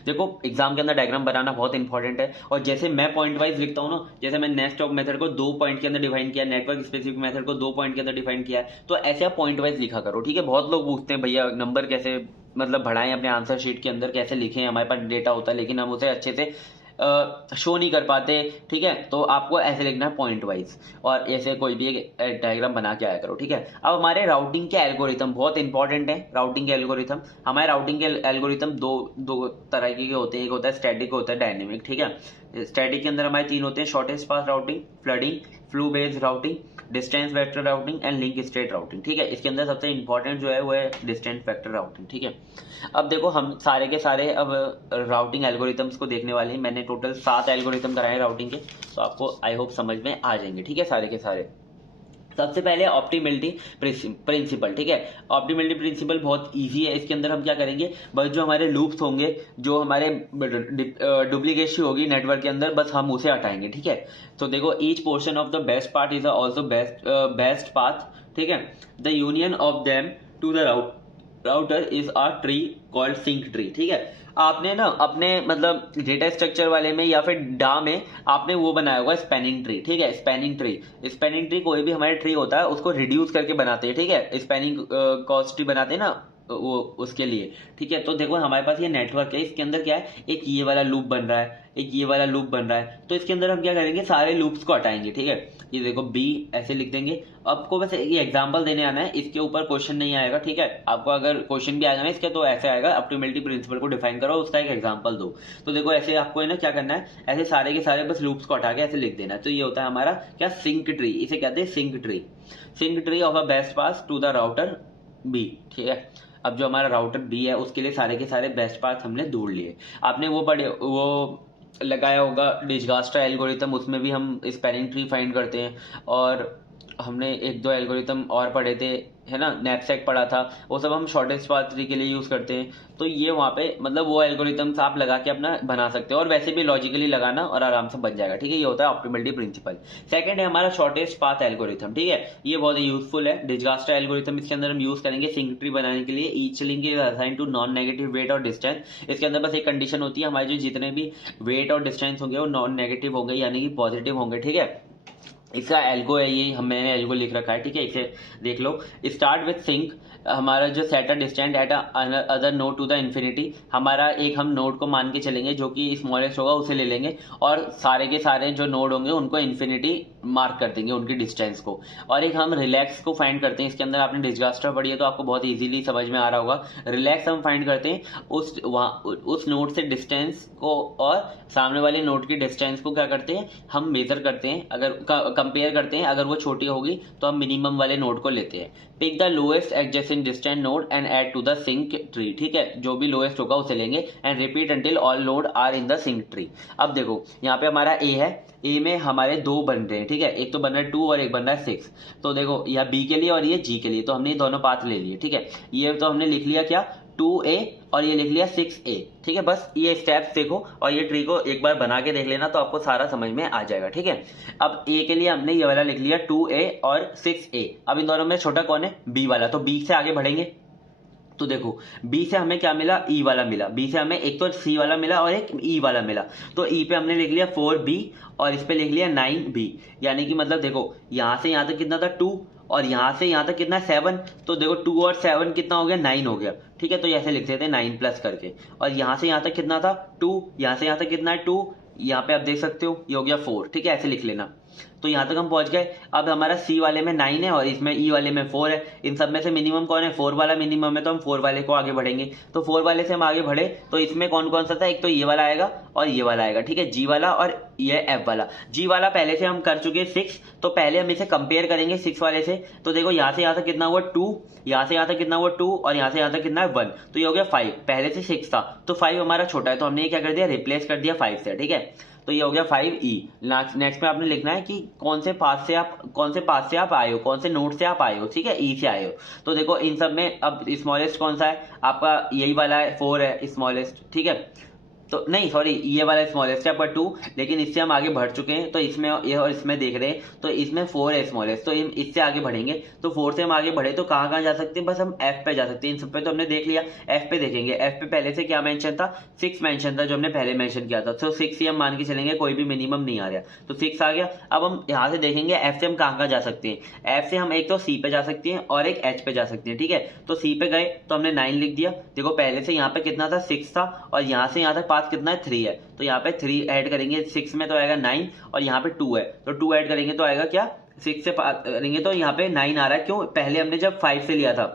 देखो एग्जाम के अंदर डायग्राम बनाना बहुत इंपॉर्टेंट है, और जैसे मैं पॉइंट वाइज लिखता हूँ ना, जैसे मैं नेक्स्ट ऑफ मेथड को 2 पॉइंट के अंदर डिफाइन किया, नेटवर्क स्पेसिफिक मेथड को 2 पॉइंट के अंदर डिफाइन किया है, तो ऐसे आप पॉइंट वाइज लिखा करो। ठीक है, बहुत लोग पूछते हैं भैया नंबर कैसे मतलब बढ़ाएं अपने आंसर शीट के अंदर, कैसे लिखें, हमारे पास डेटा होता है लेकिन हम उसे अच्छे से शो नहीं कर पाते। ठीक है, तो आपको ऐसे लिखना है पॉइंट वाइज, और ऐसे कोई भी एक डायग्राम बना के आया करो। ठीक है, अब हमारे राउटिंग के एल्गोरिथम बहुत इंपॉर्टेंट है। राउटिंग के एल्गोरिथम, हमारे राउटिंग के एल्गोरिथम दो तरह के होते हैं, एक होता है स्टैटिक, होता है डायनेमिक। ठीक है, स्टैटिक के अंदर हमारे 3 होते हैं, shortest path routing, flooding, flow based routing, distance vector routing and link state routing. ठीक है, इसके अंदर सबसे इंपॉर्टेंट जो है वो है डिस्टेंस वेक्टर राउटिंग। ठीक है, अब देखो हम सारे के सारे अब राउटिंग एल्गोरिथम्स को देखने वाले हैं। मैंने टोटल 7 एल्गोरिथम कराए राउटिंग के, तो आपको आई होप समझ में आ जाएंगे। ठीक है, सारे के सारे। सबसे पहले ऑप्टिमलिटी प्रिंसिपल। ठीक है, ऑप्टिमलिटी प्रिंसिपल बहुत इजी है। इसके अंदर हम क्या करेंगे, बस जो हमारे लूप्स होंगे, जो हमारे डुप्लीकेशन होगी नेटवर्क के अंदर, बस हम उसे हटाएंगे। ठीक है, तो देखो each portion of the best part is also best path. ठीक है, the union of them to the router is a tree called sink tree. ठीक है, आपने ना अपने मतलब डेटा स्ट्रक्चर वाले में या फिर डा में आपने वो बनाया होगा स्पैनिंग ट्री। ठीक है, स्पैनिंग ट्री कोई भी हमारे ट्री होता है उसको रिड्यूस करके बनाते हैं। ठीक है, स्पैनिंग कॉस्ट ट्री बनाते हैं ना वो उसके लिए। ठीक है, तो देखो हमारे पास ये नेटवर्क है, इसके अंदर क्या है, एक ये वाला लूप बन रहा है, एक ये वाला लूप बन रहा है, तो इसके अंदर हम क्या करेंगे, सारे लूप्स को हटाएंगे। ठीक है, ये देखो बी ऐसे लिख देंगे। आपको बस ये एग्जांपल देने आना है, इसके ऊपर क्वेश्चन नहीं आएगा। ठीक है, आपको अगर क्वेश्चन भी आएगा ना इसके, तो ऐसे आएगा ऑप्टिमलिटी प्रिंसिपल को डिफाइन करो, उसका एक एग्जांपल दो। तो देखो ऐसे आपको है ना क्या करना है, ऐसे सारे के सारे बस लूप्स को हटा के ऐसे लिख देना है। तो ये होता है हमारा क्या, सिंक ट्री, इसे कहते हैं sink tree of a best path to the router B. ठीक है, अब जो हमारा राउटर बी है उसके लिए सारे के सारे बेस्ट पाथ हमने ढूंढ लिए। आपने वो लगाया होगा डिजगास्ट्रा एल्गोरिथम, उसमें भी हम स्पैनिंग ट्री फाइंड करते हैं, और हमने 1-2 एल्गोरिथम और पढ़े थे, है ना, नैपसैक पढ़ा था, वो सब हम शॉर्टेस्ट पाथ ट्री के लिए यूज करते हैं। तो ये वहाँ पे मतलब वो एल्गोरिथम्स आप लगा के अपना बना सकते हो, और वैसे भी लॉजिकली लगाना और आराम से बन जाएगा। ठीक है, ये होता है ऑप्टिमलिटी प्रिंसिपल। सेकंड है हमारा शॉर्टेस्ट पाथ एल्गोरिथम। ठीक है, ये बहुत यूजफुल है, डिजगास्ट्रा एल्गोरिथम इसके अंदर हम यूज करेंगे सिंक ट्री बनाने के लिए। Each link is assigned to non negative weight और डिस्टेंस। इसके अंदर बस एक कंडीशन होती है, हमारे जो जितने भी वेट और डिस्टेंस होंगे वो नॉन नेगेटिव होंगे, यानी कि पॉजिटिव होंगे। ठीक है, इसका एल्गो है, ये मैंने एल्गो लिख रखा है, ठीक है, इसे देख लो। स्टार्ट विथ सिंक, हमारा जो set a distance at other node to the infinity, हमारा एक हम नोड को मान के चलेंगे जो कि स्मॉलेस्ट होगा उसे ले लेंगे, और सारे के सारे जो नोड होंगे उनको इन्फिनिटी मार्क कर देंगे उनकी डिस्टेंस को। और एक हम रिलैक्स को फाइंड करते हैं, इसके अंदर आपने डिसगास्टर पढ़ी है तो आपको बहुत इजीली समझ में आ रहा होगा। रिलैक्स हम फाइंड करते हैं उस नोड से डिस्टेंस को, और सामने वाले नोड की डिस्टेंस को क्या करते हैं हम मेजर करते हैं, अगर कंपेयर करते हैं, अगर वो छोटी होगी तो हम मिनिमम वाले नोड को लेते हैं। Pick the lowest adjacent distant node and add to the sink tree, ठीक है, जो भी लोएस्ट होगा उसे लेंगे and repeat until all node are in the sink tree. अब देखो यहाँ पे हमारा ए है, ए में हमारे दो बन रहे हैं, ठीक है, एक तो बन रहा है 2 और एक बन रहा है 6। तो देखो यह बी के लिए और ये जी के लिए, तो हमने ये दोनों पाथ ले लिए, ठीक है। ये तो हमने लिख लिया क्या 2a और ये लिख लिया 6a, ठीक है। बस ये स्टेप्स देखो और ये ट्री को एक बार बना के देख लेना तो आपको सारा समझ में आ जाएगा, ठीक है। अब a के लिए हमने ये वाला लिख लिया 2a और 6a। अब इन दोनों में छोटा कौन है, b वाला, तो b से आगे बढ़ेंगे। तो देखो b से हमें क्या मिला, e वाला मिला। b से हमें एक तो c वाला मिला और एक e वाला मिला, तो e पे हमने लिख लिया 4b और इस पे लिख लिया 9b। यानी कि मतलब देखो यहाँ से यहाँ तक कितना था 2 और यहाँ से यहाँ तक कितना 7, तो देखो 2 और 7 कितना हो गया 9 हो गया, ठीक है। तो ऐसे लिख देते हैं 9 प्लस करके। और यहाँ से यहाँ तक कितना था 2, यहाँ से यहाँ तक कितना है 2, यहाँ पे आप देख सकते हो ये हो गया 4, ठीक है, ऐसे लिख लेना। तो यहाँ तक हम पहुंच गए। अब हमारा सी वाले में 9 है और इसमें ई वाले में 4 है। इन सब में से मिनिमम कौन है, 4 वाला मिनिमम है, तो हम 4 वाले को आगे बढ़ेंगे। तो 4 वाले से हम आगे बढ़े तो इसमें कौन कौन सा था, एक तो ये वाला आएगा और ये वाला आएगा, ठीक है, जी वाला और ये एफ वाला। जी वाला पहले से हम कर चुके हैं 6, तो पहले हम इसे कंपेयर करेंगे 6 वाले से। तो देखो यहाँ से यहाँ तक कितना हुआ 2, यहाँ से यहाँ तक कितना हुआ 2 और यहाँ से यहाँ तक कितना है 1, तो ये हो गया 5। पहले से 6 था तो 5 हमारा छोटा है, तो हमने ये क्या कर दिया, रिप्लेस कर दिया 5 से, ठीक है। तो ये हो गया 5e। नेक्स्ट में आपने लिखना है कि कौन से पाथ से आप आए हो, कौन से नोड से आप आए हो, ठीक है, ई से आए हो। तो देखो इन सब में अब स्मॉलेस्ट कौन सा है आपका, यही वाला है 4 है स्मॉलेस्ट, ठीक है। तो नहीं सॉरी, ये वाला स्मॉलेस्ट है पर 2, लेकिन इससे हम आगे बढ़ चुके हैं तो इसमें ये और इसमें देख रहे हैं तो इसमें 4 है स्मॉलेस्ट, तो इससे आगे बढ़ेंगे। तो 4 से हम आगे बढ़े तो कहाँ जा सकते हैं, बस हम एफ पे जा सकते हैं। इन सब पे तो हमने देख लिया, एफ पे देखेंगे। एफ पे पहले से क्या मेंशन था, 6 मेंशन था जो हमने पहले मेंशन किया था, तो 6 ही हम मान के चलेंगे, कोई भी मिनिमम नहीं आ रहा, तो 6 आ गया। अब हम यहाँ से देखेंगे एफ से हम कहाँ जा सकते हैं। एफ से हम एक तो सी पे जा सकते हैं और एक एच पे जा सकते हैं, ठीक है। तो सी पे गए तो हमने 9 लिख दिया। देखो पहले से यहाँ पे कितना था 6 था और यहाँ से यहाँ तक पाथ कितना है 3 है, तो यहाँ पे 3 ऐड करेंगे 6 में तो आएगा 9 और यहाँ पे 2 है, तो 2 ऐड करेंगे तो आएगा क्या 6 से करेंगे तो यहाँ पे 9 आ रहा है। क्यों, पहले हमने जब 5 से लिया था,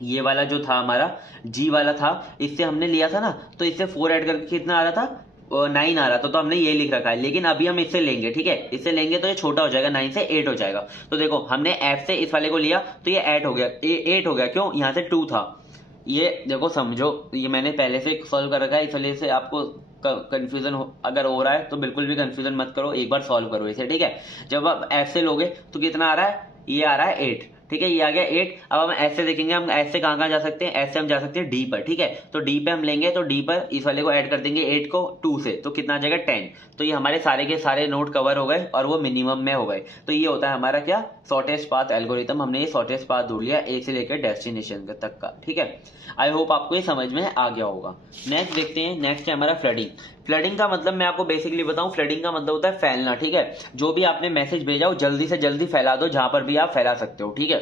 ये वाला जो था हमारा जी वाला था, इससे हमने लिया था ना, तो इससे 4 ऐड करके कितना आ रहा था 9 आ रहा था, तो हमने ये लिख रखा है। लेकिन अभी हम इससे लेंगे, ठीक है, इससे लेंगे तो ये छोटा हो जाएगा, 9 से 8 हो जाएगा। तो देखो हमने एफ से इस वाले को लिया तो ये 8 हो गया, 8 हो गया। क्यों, यहाँ से 2 था। ये देखो समझो, ये मैंने पहले से सॉल्व कर रखा है, इस वजह से आपको कंफ्यूजन अगर हो रहा है तो बिल्कुल भी कंफ्यूजन मत करो, एक बार सॉल्व करो इसे, ठीक है। जब आप एफ से लोगे तो कितना आ रहा है, ये आ रहा है 8, ठीक है, ये आ गया 8। अब हम ऐसे देखेंगे, हम ऐसे कहाँ जा सकते हैं, ऐसे हम जा सकते हैं डी पर, ठीक है। तो डी पे हम लेंगे तो डी पर इस वाले को ऐड कर देंगे 8 को 2 से, तो कितना आ जाएगा 10। तो ये हमारे सारे के सारे नोड कवर हो गए और वो मिनिमम में हो गए। तो ये होता है हमारा क्या, शॉर्टेस्ट पाथ एल्गोरिथम। हमने ये शॉर्टेस्ट पाथ ढूंढ लिया ए से लेकर डेस्टिनेशन तक का, ठीक है। आई होप आपको ये समझ में आ गया होगा। नेक्स्ट देखते हैं, नेक्स्ट है हमारा फ्लडिंग। फ्लडिंग का मतलब मैं आपको बेसिकली बताऊं, फ्लडिंग का मतलब होता है फैलना, ठीक है। जो भी आपने मैसेज भेजा हो जल्दी से जल्दी फैला दो, जहां पर भी आप फैला सकते हो, ठीक है।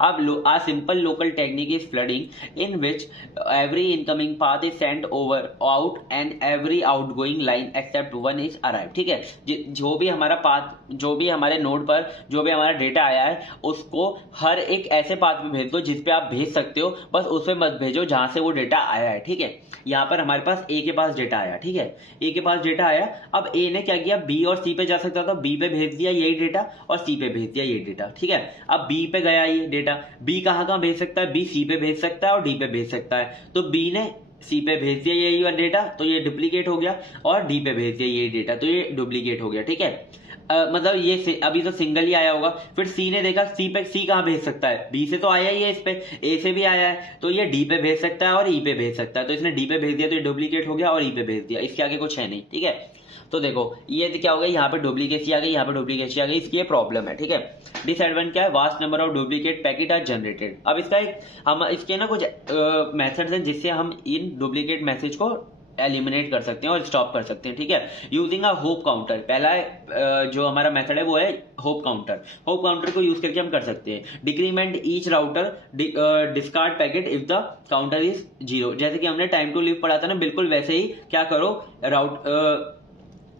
अब a simple local technique is flooding in which every incoming path is sent over out and every outgoing line except one is arrive, ठीक है। जो भी हमारा पाथ, जो भी हमारे नोड पर जो भी हमारा डेटा आया है उसको हर एक ऐसे पाथ में भेज दो जिसपे आप भेज सकते हो, बस उसपे मत भेजो जहां से वो डेटा आया है, ठीक है। यहाँ पर हमारे पास ए के पास डेटा आया, ठीक है, ए के पास डेटा आया। अब ए ने क्या किया, बी और सी पे जा सकता था, बी पे भेज दिया यही डेटा और सी पे भेज दिया ये डेटा, ठीक है। अब बी पे गया ये डेटा, बी कहाँ भेज सकता है, बी सी पे भेज सकता है और डी पे भेज सकता है। तो बी ने सी पे भेज दिया यही वाला डेटा, तो ये डुप्लीकेट हो गया, और डी पे भेज दिया ये डेटा, तो ये डुप्लीकेट हो गया, ठीक है। मतलब ये अभी तो सिंगल ही आया होगा। फिर सी ने देखा सी पे, सी कहाँ भेज सकता है, बी से तो आया ही है, इस पे ए से भी आया है, तो ये डी पे भेज सकता है और ई पे भेज सकता है। तो इसने डी पे भेज दिया तो ये डुप्लीकेट हो गया और ई पे भेज दिया, इसके आगे कुछ है नहीं, ठीक है। तो देखो ये क्या हो गया, यहाँ पे डुप्लीकेसी आ गई, यहाँ पे डुप्लीकेसी आ गई, इसकी ये प्रॉब्लम है, ठीक है। डिसएडवांटेज क्या है, vast number of duplicate packet are generated. अब इसका एक हम इसके ना कुछ मेथड्स हैं जिससे हम इन डुप्लीकेट मैसेज को एलिमिनेट कर सकते हैं और स्टॉप कर सकते हैं, ठीक है। यूजिंग अ होप काउंटर, पहला जो हमारा मेथड है वो है होप काउंटर। होप काउंटर को यूज करके हम कर सकते हैं decrement each router discard packet if the counter is 0। जैसे कि हमने टाइम टू लीव पढ़ा था ना, बिल्कुल वैसे ही क्या करो,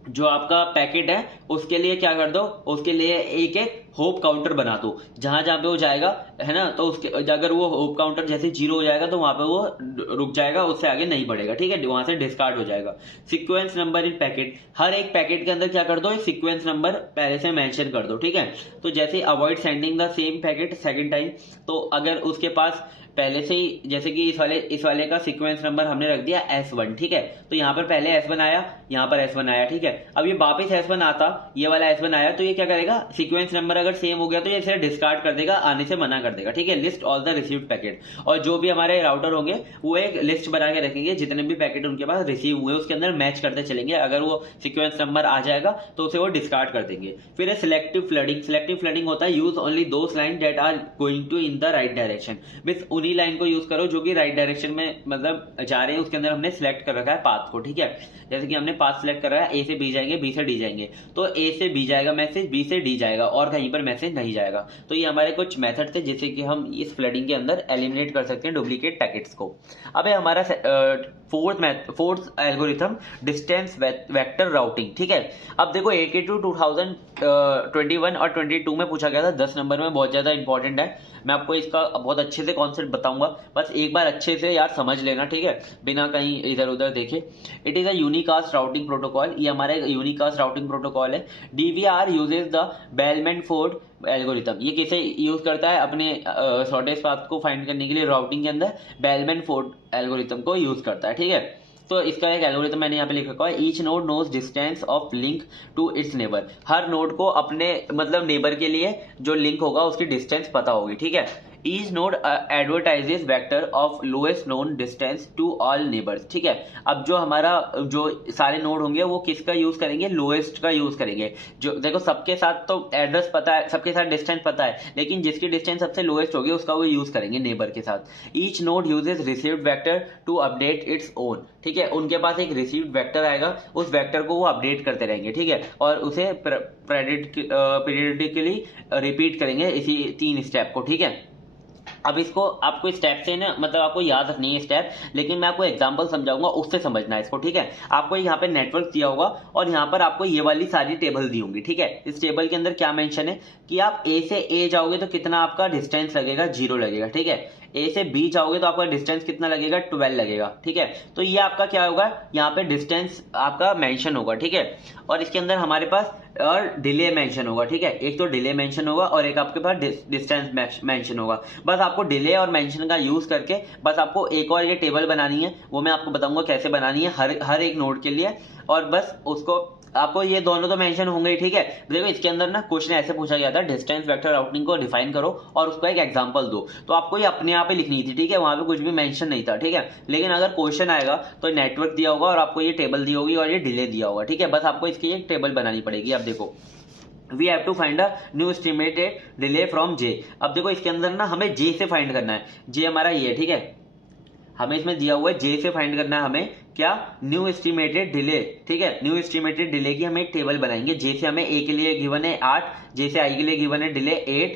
जो आपका पैकेट है उसके लिए क्या कर दो, उसके लिए एक एक होप काउंटर बना दो, जहां जहां पे वो जाएगा, है ना, तो उसके अगर वो होप काउंटर जैसे 0 हो जाएगा तो वहां पे वो रुक जाएगा, उससे आगे नहीं बढ़ेगा, ठीक है, वहां से डिस्कार्ड हो जाएगा। सीक्वेंस नंबर इन पैकेट, हर एक पैकेट के अंदर क्या कर दो, सीक्वेंस नंबर पहले से मेंशन कर दो, ठीक है। तो जैसे avoid sending the same packet second time, तो अगर उसके पास पहले से ही, जैसे कि इस वाले का सीक्वेंस नंबर हमने रख दिया S1, ठीक है, तो यहाँ पर पहले S1 आया, यहाँ पर S1 आया, ठीक है। अब ये वापस S1 आता, ये वाला S1 आया, तो ये क्या करेगा, सीक्वेंस नंबर अगर सेम हो गया तो ये इसे डिस्कार्ड कर देगा, आने से मना कर देगा, ठीक है। List all the received packet, और जो भी हमारे राउटर होंगे वो एक लिस्ट बना के रखेंगे, जितने भी पैकेट उनके पास रिसीव हुए उसके अंदर मैच करते चलेंगे, अगर वो सीक्वेंस नंबर आ जाएगा तो उसे वो डिस्कार्ड कर देंगे। फिर है सिलेक्टिव फ्लडिंग। सिलेक्टिव फ्लडिंग होता है use only those line that are going to in the right direction, means उन्हीं लाइन को यूज करो जो कि राइट डायरेक्शन में मतलब जा रहे हैं, उसके अंदर हमने सिलेक्ट कर रखा है पाथ को, ठीक है। जैसे कि हमने पाथ सिलेक्ट कर रखा है, ए से बी जाएंगे, बी से डी जाएंगे, तो ए से बी जाएगा मैसेज, बी से डी जाएगा, और कहीं पर मैसेज नहीं जाएगा। तो ये हमारे कुछ मेथड थे जिससे कि हम इस फ्लडिंग के अंदर एलिमिनेट कर सकते हैं डुप्लीकेट पैकेट्स को। अब है हमारा fourth algorithm distance vector routing, ठीक है। अब देखो AKT 2021 और 22 में पूछा गया था, 10 नंबर में, बहुत ज्यादा इंपॉर्टेंट है। मैं आपको इसका बहुत अच्छे से कॉन्सेप्ट बताऊंगा, बस एक बार अच्छे से यार समझ लेना, ठीक है, बिना कहीं इधर उधर देखे। It is a unicast routing protocol, ये हमारा यूनिकास्ट राउटिंग प्रोटोकॉल है। DVR uses the bellman-Ford algorithm, ये किसे यूज करता है, अपने शॉर्टेस्ट पाथ को फाइंड करने के लिए राउटिंग के अंदर बेलमैन-फोर्ड एल्गोरिथम को यूज करता है, ठीक है। तो इसका एक एल्गोरिथम मैंने यहाँ पे लिख रखा है, each node knows distance of link to its neighbour. हर नोड को अपने मतलब नेबर के लिए जो लिंक होगा उसकी डिस्टेंस पता होगी, ठीक है। Each node advertises vector of lowest known distance to all neighbours, ठीक है। अब जो हमारा जो सारे नोड होंगे वो किसका यूज करेंगे, लोएस्ट का यूज करेंगे। जो देखो सबके साथ तो एड्रेस पता है, सबके साथ डिस्टेंस पता है, लेकिन जिसकी डिस्टेंस सबसे लोएस्ट होगी उसका वो यूज करेंगे नेबर के साथ। Each node uses received vector to update its own, ठीक है, उनके पास एक रिसीव्ड वेक्टर आएगा, उस वेक्टर को वो अपडेट करते रहेंगे, ठीक है, और उसे पीरियडिकली रिपीट करेंगे इसी 3 स्टेप को, ठीक है। अब इसको आपको स्टेप से ना मतलब आपको याद रखनी है स्टेप, लेकिन मैं आपको एग्जांपल समझाऊंगा, उससे समझना है इसको, ठीक है। आपको यहाँ पे नेटवर्क दिया होगा और यहाँ पर आपको ये वाली सारी टेबल दी होंगी, ठीक है। इस टेबल के अंदर क्या मेंशन है कि आप ए से ए जाओगे तो कितना आपका डिस्टेंस लगेगा, 0 लगेगा, ठीक है। ए से बी जाओगे तो आपका डिस्टेंस कितना लगेगा, 12 लगेगा, ठीक है। तो ये आपका क्या होगा, यहाँ पे डिस्टेंस आपका मेंशन होगा, ठीक है। और इसके अंदर हमारे पास और डिले मेंशन होगा, ठीक है। एक तो डिले मेंशन होगा और एक आपके पास डिस्टेंस मेंशन होगा। बस आपको डिले और मेंशन का यूज करके बस आपको एक और ये टेबल बनानी है, वो मैं आपको बताऊंगा कैसे बनानी है हर एक नोड के लिए, और बस उसको आपको ये दोनों तो मेंशन होंगे, ठीक है। देखो इसके अंदर ना क्वेश्चन ऐसे पूछा गया था, डिस्टेंस वेक्टर राउटिंग को डिफाइन करो और उसका एक एग्जांपल दो, तो आपको ये अपने आप ही लिखनी थी, ठीक है, वहां पे कुछ भी मेंशन नहीं था, ठीक है। लेकिन अगर क्वेश्चन आएगा तो नेटवर्क दिया होगा और आपको ये टेबल दी होगी और ये डिले दिया होगा, ठीक है। बस आपको इसकी एक टेबल बनानी पड़ेगी। अब देखो we have to find a new estimated delay from J। अब देखो इसके अंदर ना हमें J से फाइंड करना है, J हमारा ये, ठीक है, हमें इसमें दिया हुआ है J से फाइंड करना है हमें क्या, न्यू एस्टिमेटेड डिले, ठीक है। न्यू एस्टिमेटेड डिले की हम एक टेबल बनाएंगे। J से हमें A के लिए गिवन है 8, J से I के लिए गिवन है डिले 8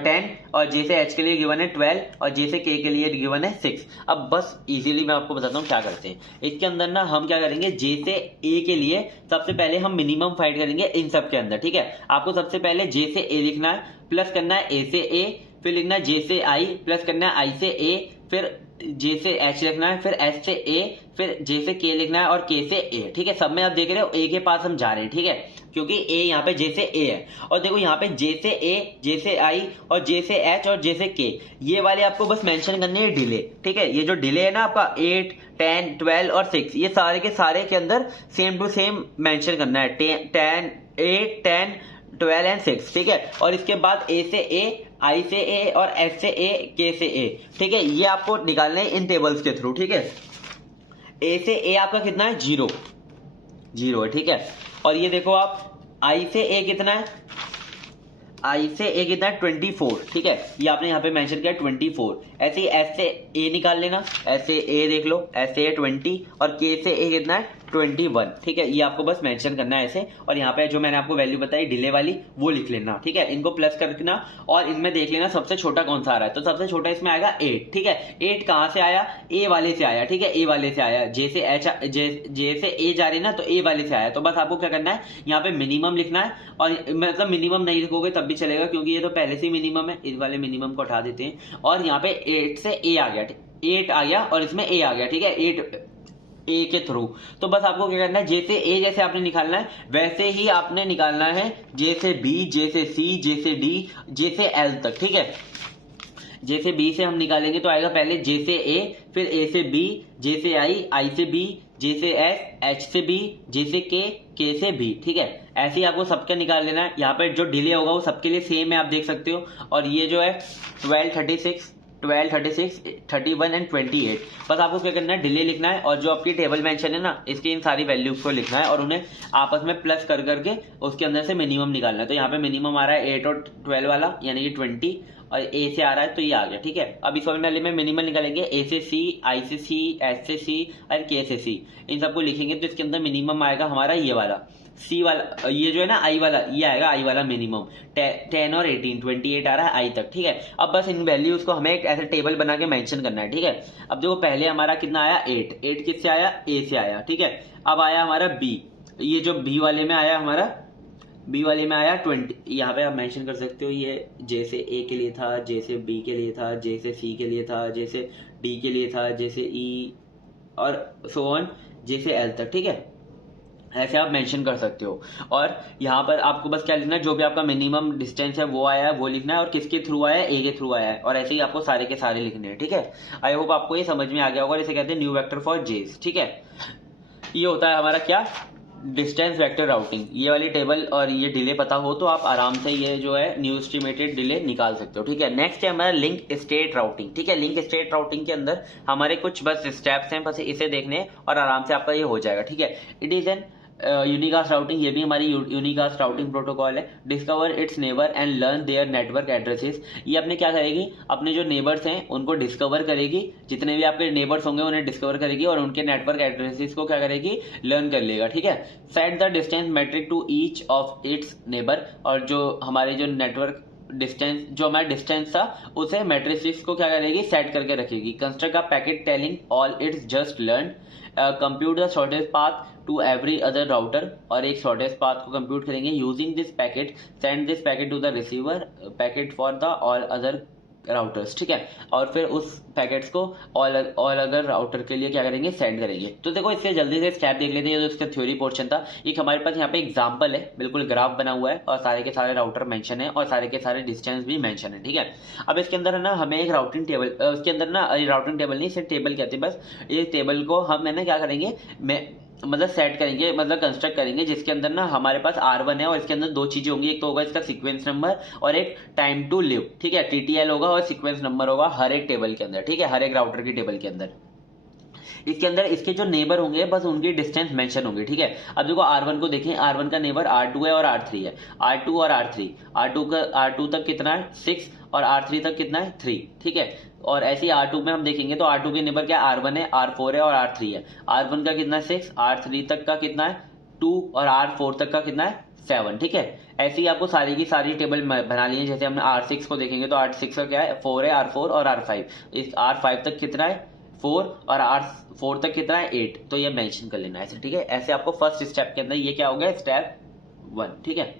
10, और J से H के लिए गिवन है 12, और J से K के लिए गिवन है 6। अब बस इजीली मैं आपको बताता हूँ क्या करते हैं इसके अंदर ना, हम क्या करेंगे, J से A के लिए सबसे पहले हम मिनिमम फाइंड करेंगे इन सब के अंदर, ठीक है। आपको सबसे पहले J से A लिखना है, प्लस करना है A से A, फिर लिखना है J से I, प्लस करना है I से A, फिर J से H लिखना है, फिर H से A, फिर J से K लिखना है और K से A, ठीक है। सब में आप देख रहे हो A के पास हम जा रहे हैं, ठीक है, क्योंकि A यहाँ पे J से A है, और देखो यहाँ पे J से A, J से I और J से H और J से K, ये वाले आपको बस मेंशन करने हैं डिले, ठीक है। ये जो डिले है ना आपका 8, 10, 12 और 6, ये सारे के सारे के अंदर सेम टू सेम मेंशन करना है, 10, 8, 10, 12 एंड 6, ठीक है। और इसके बाद A से A, I से A और H से A, K से A, ठीक है। ये आपको निकालने हैं इन टेबल्स के थ्रू, ठीक है। A से A आपका कितना है, 0 है, ठीक है। और ये देखो आप I से A कितना है, आई से ए कितना है 24, ठीक है, ये आपने यहाँ पे मेंशन किया 24। ऐसे ही एस से ए निकाल लेना, ऐसे ए देख लो, ऐसे ए 20 और के से ए कितना है 21, ठीक है, ये आपको बस मेंशन करना है ऐसे। और यहाँ पे जो मैंने आपको वैल्यू बताई डिले वाली वो लिख लेना, ठीक है, इनको प्लस करना और इनमें देख लेना सबसे छोटा कौन सा आ रहा है। तो सबसे छोटा इसमें आएगा 8, ठीक है। 8 कहाँ से आया, ए वाले से आया, ठीक है, ए वाले से आया, जे से ए जा रही ना तो ए वाले से आया। तो बस आपको क्या करना है, यहाँ पे मिनिमम लिखना है, और मतलब मिनिमम नहीं लिखोगे तब भी चलेगा क्योंकि ये तो पहले से ही मिनिमम है, इस वाले मिनिमम को हटा देते हैं। और यहाँ पे 8 से ए आ गया, 8 आ गया और इसमें ए आ गया, ठीक है, 8 ए के थ्रू। तो बस आपको क्या करना है, जैसे ए जैसे आपने निकालना है वैसे ही आपने निकालना है जे से बी, जे से सी, जे से डी, जे से एल तक, ठीक है। जे से बी से हम निकालेंगे तो आएगा पहले जे से ए, फिर ए से बी, जे से आई से बी, जे से एच से बी, जे से के से बी, ठीक है। ऐसे ही आपको सबका निकाल लेना है। यहाँ पे जो डिले होगा वो सबके लिए सेम है, आप देख सकते हो। और ये जो है 12, 36, 31 एंड 28, बस आपको क्या करना है, डिले लिखना है और जो आपकी टेबल मेंशन है ना इसकी इन सारी वैल्यूज को लिखना है और उन्हें आपस में प्लस कर करके उसके अंदर से मिनिमम निकालना है। तो यहाँ पे मिनिमम आ रहा है 8 और 12 वाला, यानी कि 20, और ए से आ रहा है तो ये आ गया, ठीक है। अब इस वाले में मिनिमम निकालेंगे, ए से सी, आई से सी, एच से सी और के से सी, इन सबको लिखेंगे तो इसके अंदर मिनिमम आएगा हमारा ये वाला सी वाला, ये जो है ना आई वाला, ये आएगा आई वाला मिनिमम 10 और 18, 28 आ रहा है आई तक, ठीक है। अब बस इन वैल्यूज को हमें एक ऐसे टेबल बना के मेंशन करना है, ठीक है। अब देखो पहले हमारा कितना आया 8 किससे आया, ए से आया, ठीक है। अब आया हमारा बी, ये जो बी वाले में आया हमारा, बी वाले में आया 20, यहाँ पे आप मेंशन कर सकते हो, ये जे से ए के लिए था, जे से बी के लिए था, जे से सी के लिए था, जे से डी के लिए था, जे से ई और सो ऑन, जे से एल तक, ठीक है। ऐसे आप मेंशन कर सकते हो। और यहाँ पर आपको बस क्या लिखना है, जो भी आपका मिनिमम डिस्टेंस है वो आया है वो लिखना है, और किसके थ्रू आया है, ए के थ्रू आया है, और ऐसे ही आपको सारे के सारे लिखने हैं, ठीक है। आई होप आपको ये समझ में आ गया होगा। इसे कहते हैं न्यू वेक्टर फॉर जेस, ठीक है। ये होता है हमारा क्या, डिस्टेंस वेक्टर राउटिंग। ये वाली टेबल और ये डिले पता हो तो आप आराम से ये जो है न्यू एस्टिमेटेड डिले निकाल सकते हो, ठीक है। नेक्स्ट है हमारा लिंक स्टेट राउटिंग, ठीक है। लिंक स्टेट राउटिंग के अंदर हमारे कुछ बस स्टेप्स हैं, बस इसे देखने और आराम से आपका ये हो जाएगा, ठीक है। It is an unicast routing, ये भी हमारी यूनिकास्ट राउटिंग प्रोटोकॉल है। Discover its neighbour and learn their network addresses, ये अपने क्या करेगी, अपने जो नेबर्स हैं उनको डिस्कवर करेगी, जितने भी आपके नेबर्स होंगे उन्हें डिस्कवर करेगी और उनके नेटवर्क एड्रेसेस को क्या करेगी, लर्न कर लेगा, ठीक है। Set the distance metric to each of its neighbour, और जो हमारे जो नेटवर्क डिस्टेंस, जो हमारा डिस्टेंस था उसे मैट्रिसेस को क्या करेगी, सेट करके रखेगी। Construct a packet telling all its just learn, compute the shortest path to every other router, और एक शॉर्टेस्ट पाथ को कंप्यूट करेंगे। Using this packet send this packet to the receiver packet for the all other routers, ठीक है। और फिर उस packets को ऑल अदर राउटर के लिए क्या करेंगे, सेंड करेंगे। तो देखो इससे जल्दी से स्टेप देख लेते हैं। जो इसका थ्योरी पोर्शन था, एक हमारे पास यहाँ पे एग्जांपल है, बिल्कुल ग्राफ बना हुआ है और सारे के सारे राउटर मेंशन है और सारे के सारे डिस्टेंस भी मेंशन है, ठीक है। अब इसके अंदर है ना हमें एक राउटिंग टेबल, उसके अंदर ना राउटिंग टेबल नहीं, इसे टेबल कहते हैं। बस ये टेबल को हम है ना क्या करेंगे, मतलब सेट करेंगे, मतलब कंस्ट्रक्ट करेंगे, जिसके अंदर ना हमारे पास R1 है और इसके अंदर दो चीजें होंगी, एक तो होगा इसका सीक्वेंस नंबर और एक टाइम टू लिव, ठीक है। TTL होगा और सीक्वेंस नंबर होगा हर एक टेबल के अंदर, ठीक है, हर एक राउटर की टेबल के अंदर। इसके अंदर इसके जो नेबर होंगे बस उनकी डिस्टेंस मेंशन होंगी, ठीक है। अब देखो R1 को देखें, R1 का नेबर R2 है और R3 है, R2 और R3, R2 तक कितना है 6 और R3 तक कितना है 3, ठीक है। और ऐसे ही R2 में हम देखेंगे तो R2 के नेबर क्या R1 है, R4 है और R3 है। R1 का कितना है 6, R3 तक का कितना है 2 और R4 तक का कितना है 7, ठीक है। ऐसे ही आपको सारी की सारी टेबल बना ली है। जैसे हमने R6 को देखेंगे तो R6 का क्या है 4 है, R4 और R5, इस R5 तक कितना है 4 और R4 तक कितना है 8, तो ये मेंशन कर लेना ऐसे, ठीक है। ऐसे आपको फर्स्ट स्टेप के अंदर ये क्या हो गया, स्टेप 1, ठीक है।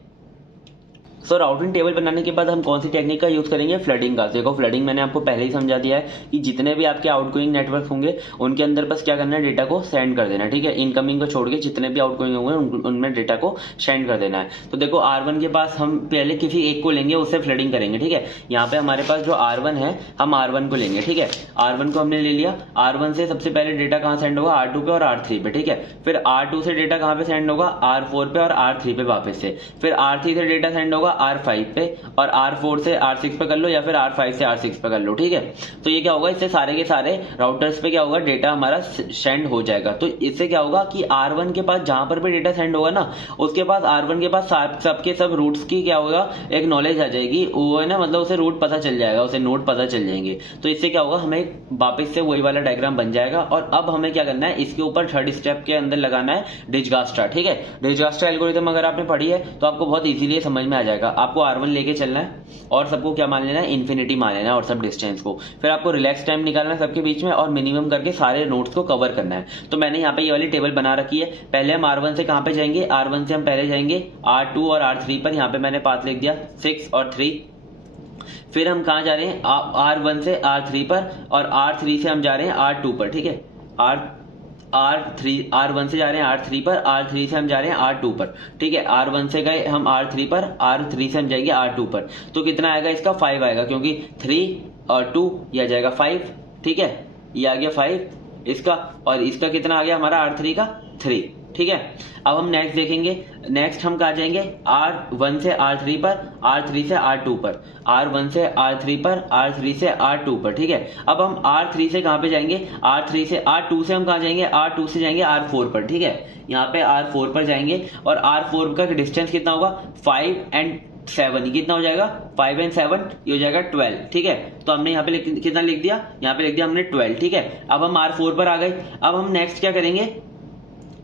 सो राउटिंग टेबल बनाने के बाद हम कौन सी टेक्निक का यूज करेंगे, फ्लडिंग का। देखो फ्लडिंग मैंने आपको पहले ही समझा दिया है कि जितने भी आपके आउटगोइंग नेटवर्क होंगे उनके अंदर बस क्या करना है, डेटा को सेंड कर देना है, ठीक है। इनकमिंग को छोड़ के जितने भी आउटगोइंग होंगे उनमें डेटा को सेंड कर देना है। तो देखो R1 के पास हम पहले किसी एक को लेंगे, उससे फ्लडिंग करेंगे, ठीक है। यहाँ पे हमारे पास जो R1 है हम R1 को लेंगे, ठीक है। R1 को हमने ले लिया, R1 से सबसे पहले डेटा कहाँ सेंड होगा, R2 पे और R3 पे, ठीक है। फिर R2 से डेटा कहाँ पे सेंड होगा, R4 पे और R3 पे वापस से। फिर R3 से डेटा सेंड होगा R5 पे और R4 से R6 पे कर लो या फिर R5 से R6 पे कर लो, ठीक है। तो ये क्या होगा, इससे सारे के सारे राउटर्स पे क्या होगा, डेटा हमारा सेंड हो जाएगा। तो इससे क्या होगा कि R1 के पास जहां पर भी डेटा सेंड होगा ना, उसके पास R1 के पास सबके सब रूट्स की क्या होगा, एक नॉलेज आ जाएगी, वो है ना, मतलब उसे रूट पता चल जाएगा, उसे नोड पता चल जाएंगे। तो इससे क्या होगा, हमें वापस से वही वाला डायग्राम बन जाएगा। और अब हमें क्या करना है, इसके ऊपर थर्ड स्टेप के अंदर लगाना है डिजगास्ट्रा, ठीक है। डिजगास्ट्रा एल्गोरिथम अगर आपने पढ़ी है तो आपको बहुत इजीली समझ में आ जाएगा। आपको R1 लेके चलना है और सबको क्या मान लेना है, इन्फिनिटी मान लेना है और सब डिस्टेंस को। फिर आपको रिलैक्स टाइम निकालना है सबके बीच में और मिनिमम करके सारे नोड्स को कवर करना है। तो मैंने यहाँ पे ये वाली टेबल बना रखी है। पहले हम R1 से कहां पे जाएंगे, R1 से हम पहले जाएंगे R2 और R3 पर। यहाँ पे मैंने पाथ लिख दिया 6 और 3। फिर हम कहां जा रहे हैं, R1 से R3 पर और R3 से हम जा रहे हैं R2 पर, ठीक है। R1 से जा रहे हैं R3 पर, R3 से हम जा रहे हैं R2 पर, ठीक है। R1 से गए हम R3 पर, R3 से हम जाएंगे R2 पर। तो कितना आएगा इसका, 5 आएगा, क्योंकि 3 और 2 ये आ जाएगा 5, ठीक है। ये आ गया 5 इसका, और इसका कितना आ गया हमारा R3 का 3, ठीक है। अब हम नेक्स्ट देखेंगे, नेक्स्ट हम कहा जाएंगे R1 से R3 पर, R3 से R2 पर, R1 से R3 पर, R3 से R2 पर, ठीक है। अब हम R3 से कहां पे जाएंगे, R3 से R2 से हम कहां जाएंगे, R2 से जाएंगे R4 पर, ठीक है। यहाँ पे R4 पर जाएंगे और R4 का डिस्टेंस कितना होगा, 5 and 7, कितना हो जाएगा, 5 and 7 ये हो जाएगा 12, ठीक है। तो हमने यहाँ पे कितना लिख दिया, यहाँ पे लिख दिया हमने 12, ठीक है। अब हम R4 पर आ गए। अब हम नेक्स्ट क्या करेंगे,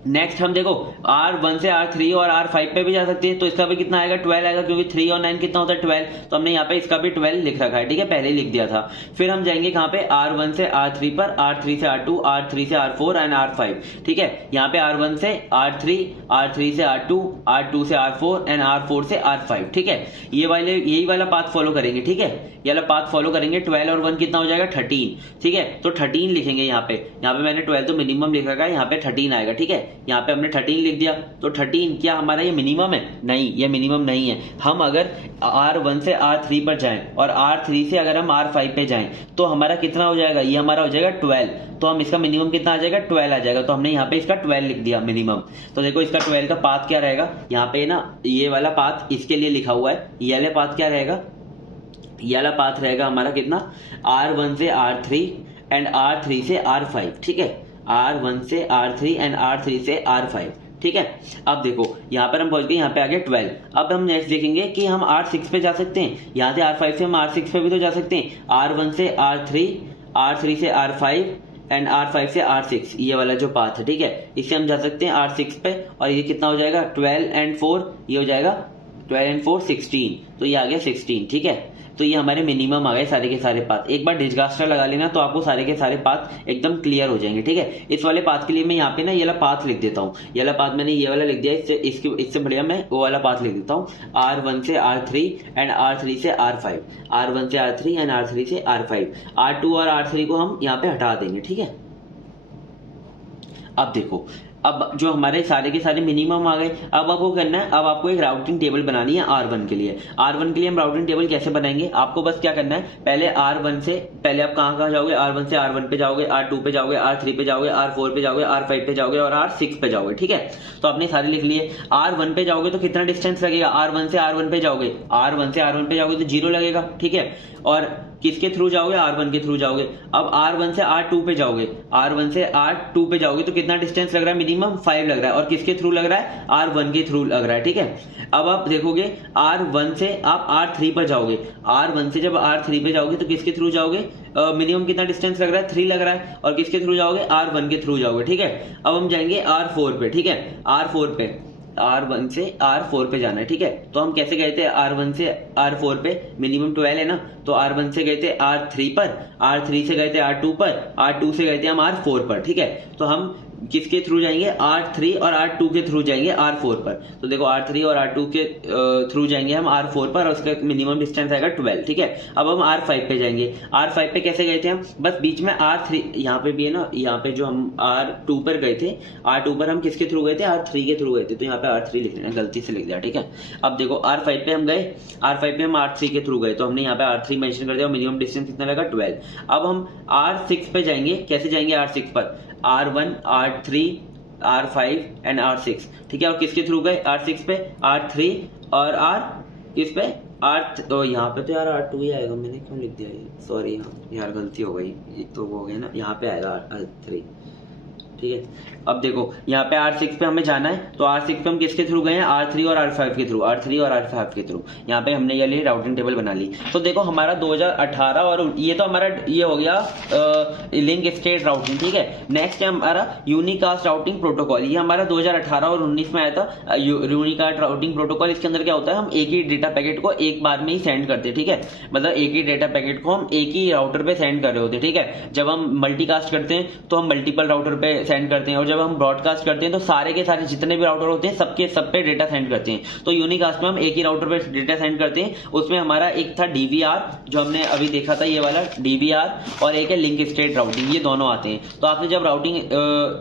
नेक्स्ट हम देखो R1 से R3 और R5 पे भी जा सकते हैं। तो इसका भी कितना आएगा, 12 आएगा, क्योंकि 3 और 9 कितना होता है 12। तो हमने यहाँ पे इसका भी 12 लिख रखा है, ठीक है, पहले ही लिख दिया था। फिर हम जाएंगे कहाँ पे, R1 से R3 पर, R3 से R2, R3 से R4 एंड R5, ठीक है। यहाँ पे R1 से R3, R3 से R2, R2 से R4 एंड R4 से R5, ठीक है। यही वाला पाथ फॉलो करेंगे, ठीक है। ये वाला पाथ फॉलो करेंगे। 12 और 1 कितना हो जाएगा, 13, ठीक है। तो 13 लिखेंगे यहाँ पे मैंने 12 तो मिनिमम लिख रखा है, यहाँ पे 13 आएगा, ठीक है। यहाँ पे हमने 13 लिख दिया। तो 13 क्या हमारा ये मिनिमम है, नहीं, ये मिनिमम नहीं है। हम अगर R1 से R3 पर जाएं और R3 से अगर हम R5 पे जाएं तो हमारा कितना हो जाएगा, ये हमारा हो जाएगा 12। तो हम इसका मिनिमम कितना आ जाएगा, 12 आ जाएगा। तो हमने यहाँ पे इसका 12 लिख दिया मिनिमम। तो देखो इसका 12 का पाथ क्या रहेगा, यहाँ पे ना ये वाला पाथ इसके लिए लिखा हुआ है। ये वाला पाथ क्या रहेगा, ये वाला पाथ रहेगा हमारा कितना, R1 से R3 एंड R3 से R5, ठीक है। R1 से R3 एंड R3 से R5, ठीक है। अब देखो यहाँ पर हम पहुंच गए, यहाँ पे आ गया 12। अब हम नेक्स्ट देखेंगे कि हम R6 पे जा सकते हैं। यहाँ से R5 से हम R6 पे भी तो जा सकते हैं। R1 से R3, R3 से R5 एंड R5 से R6, ये वाला जो पाथ है, ठीक है, इससे हम जा सकते हैं R6 पे। और ये कितना हो जाएगा, 12 एंड 4, ये हो जाएगा 12 एंड 4 16, तो ये आ गया 16, ठीक है। तो ये हमारे मिनिमम आ गए सारे के सारे पाथ। एक बार डिजगास्ट्रा लगा लेना तो आपको सारे के सारे पाथ एकदम क्लियर हो जाएंगे, ठीक है। इस वाले पाथ के लिए मैं यहाँ पे ना ये वाला पाथ लिख देता हूँ। ये वाला पाथ मैंने ये वाला लिख दिया, इससे बढ़िया मैं वो वाला पाथ लिख देता हूँ। R1 से R3 एंड R3 से R5, R1 से R3 एंड R3 से R5। R2 और R3 को हम यहाँ पे हटा देंगे, ठीक है। अब देखो, अब जो हमारे सारे के सारे मिनिमम आ गए। अब आपको करना है, अब आपको एक राउटिंग टेबल बनानी है R1 के लिए। R1 के लिए हम राउटिंग टेबल कैसे बनाएंगे, आपको बस क्या करना है, पहले R1 से पहले आप कहाँ जाओगे, R1 से R1 पे जाओगे, R2 पे जाओगे, R3 पे जाओगे, R4 पे जाओगे, R5 पे जाओगे और R6 पे जाओगे, ठीक है। तो आपने सारे लिख लिए। R1 पे जाओगे तो कितना डिस्टेंस लगेगा, R1 से R1 पे जाओगे, R1 से R1 पे जाओगे तो 0 लगेगा, ठीक है। और किसके थ्रू जाओगे, R1 के थ्रू जाओगे। अब R1 से R2 पे जाओगे, R1 से R2 पे जाओगे तो कितना डिस्टेंस लग रहा है, मिनिमम 5 लग रहा है। और किसके थ्रू लग रहा है, R1 के थ्रू लग रहा है, ठीक है। अब आप देखोगे R1 से आप R3 पर जाओगे, R1 से जब R3 पे जाओगे तो किसके थ्रू जाओगे, मिनिमम कितना डिस्टेंस लग रहा है, 3 लग रहा है। और किसके थ्रू जाओगे, R1 के थ्रू जाओगे, ठीक है। अब हम जाएंगे R4 पे, ठीक है। R4 पे R1 से R4 पे जाना है, ठीक है। तो हम कैसे गए थे, R1 से R4 पे मिनिमम 12 है ना, तो R1 से गए थे R3 पर, R3 से गए थे R2 पर, R2 से गए थे हम R4 पर, ठीक है। तो हम किसके थ्रू जाएंगे, R3 और R2 के थ्रू जाएंगे R4 पर। तो देखो R3 और R2 के थ्रू जाएंगे हम R4 पर और उसका मिनिमम डिस्टेंस आएगा 12, ठीक है। अब हम R5 पे जाएंगे। R5 पे कैसे गए थे हम, बस बीच में R3 यहाँ पे भी है ना, यहाँ पे जो हम R2 पर गए थे, R2 पर हम किसके थ्रू गए थे, R3 के थ्रू गए थे। तो यहाँ पे R3 लिख लेना, गलती से लिख दिया, ठीक है। अब देखो R5 पे हम गए, R5 पे हम R3 के थ्रू गए, तो हमने यहाँ पे R3 मेंशन कर दिया और मिनिमम डिस्टेंस कितना लगा, 12। अब हम R6 पे जाएंगे, कैसे जाएंगे R6 पर, R1, R3, R5 and R6, ठीक है। और किसके थ्रू गए, R6 पे R3 और किस पे तो यहाँ पे तो यार R2 ही आएगा, मैंने क्यों लिख दिया ये, सॉरी यार गलती हो गई, तो वो हो गई ना, यहाँ पे आएगा R3, ठीक है। अब देखो यहाँ पे R6 पे हमें जाना है, तो R6 पे हम किसके थ्रू गए हैं, R3 और R5 के थ्रू, R3 और R5 के थ्रू। यहाँ पे हमने ये राउटिंग टेबल बना ली। तो देखो हमारा 2018 और ये तो हमारा ये हो गया लिंक स्टेट राउटिंग, ठीक है। नेक्स्ट है हमारा यूनिकास्ट राउटिंग प्रोटोकॉल, ये हमारा 2018 और 19 में आया था यूनिकास्ट राउटिंग प्रोटोकॉल। इसके अंदर क्या होता है, हम एक ही डेटा पैकेट को एक बार में ही सेंड करते हैं, ठीक है। मतलब एक ही डेटा पैकेट को हम एक ही राउटर पे सेंड कर रहे होते हैं, ठीक है। जब हम मल्टीकास्ट करते हैं तो हम मल्टीपल राउटर पे सेंड करते हैं, और जब हम ब्रॉडकास्ट करते हैं तो सारे के सारे जितने भी राउटर होते हैं सबके सब पे डेटा सेंड करते हैं। तो यूनिकास्ट में हम एक ही राउटर पे डेटा सेंड करते हैं। उसमें हमारा एक था डीवीआर जो हमने अभी देखा था, ये वाला डीवीआर, और एक है लिंक स्टेट राउटिंग, ये दोनों आते हैं। तो आपने जब राउटिंग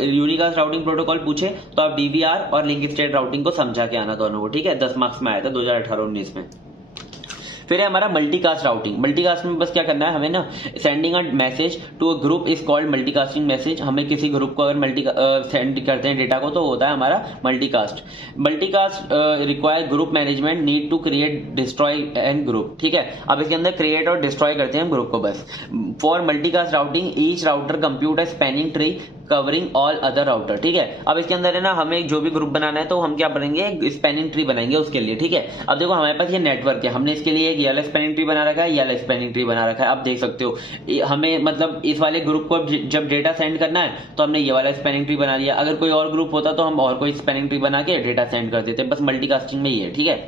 यूनिकास्ट राउटिंग प्रोटोकॉल पूछे तो आप डीवीआर और लिंक स्टेट राउटिंग को समझा के आना दोनों को, ठीक है। 10 मार्क्स में आया था 2018-19 में। फिर है हमारा मल्टीकास्ट राउटिंग। मल्टीकास्ट में बस क्या करना है हमें ना, sending a message to a group is called multicasting message. हमें किसी ग्रुप को अगर सेंड करते हैं डेटा को तो होता है हमारा multicast. Multicast require group management need to create destroy and group, ठीक है। अब इसके अंदर क्रिएट और डिस्ट्रॉय करते हैं हम ग्रुप को बस। For multicast routing each router compute a spanning tree covering all other router, ठीक है। अब इसके अंदर है ना, हमें जो भी ग्रुप बनाना है तो हम क्या बनाएंगे, स्पैनिंग ट्री बनाएंगे उसके लिए, ठीक है। अब देखो हमारे पास ये नेटवर्क है, हमने इसके लिए एक येलो स्पैनिंग ट्री बना रखा है, येलो स्पैनिंग ट्री बना रखा है। आप देख सकते हो हमें मतलब इस वाले ग्रुप को जब डेटा सेंड करना है तो हमने ये वाला स्पैनिंग ट्री बना दिया। अगर कोई और ग्रुप होता तो हम और कोई स्पैनिंग ट्री बना के डेटा सेंड कर देते। बस मल्टीकास्टिंग में ही है, ठीक है,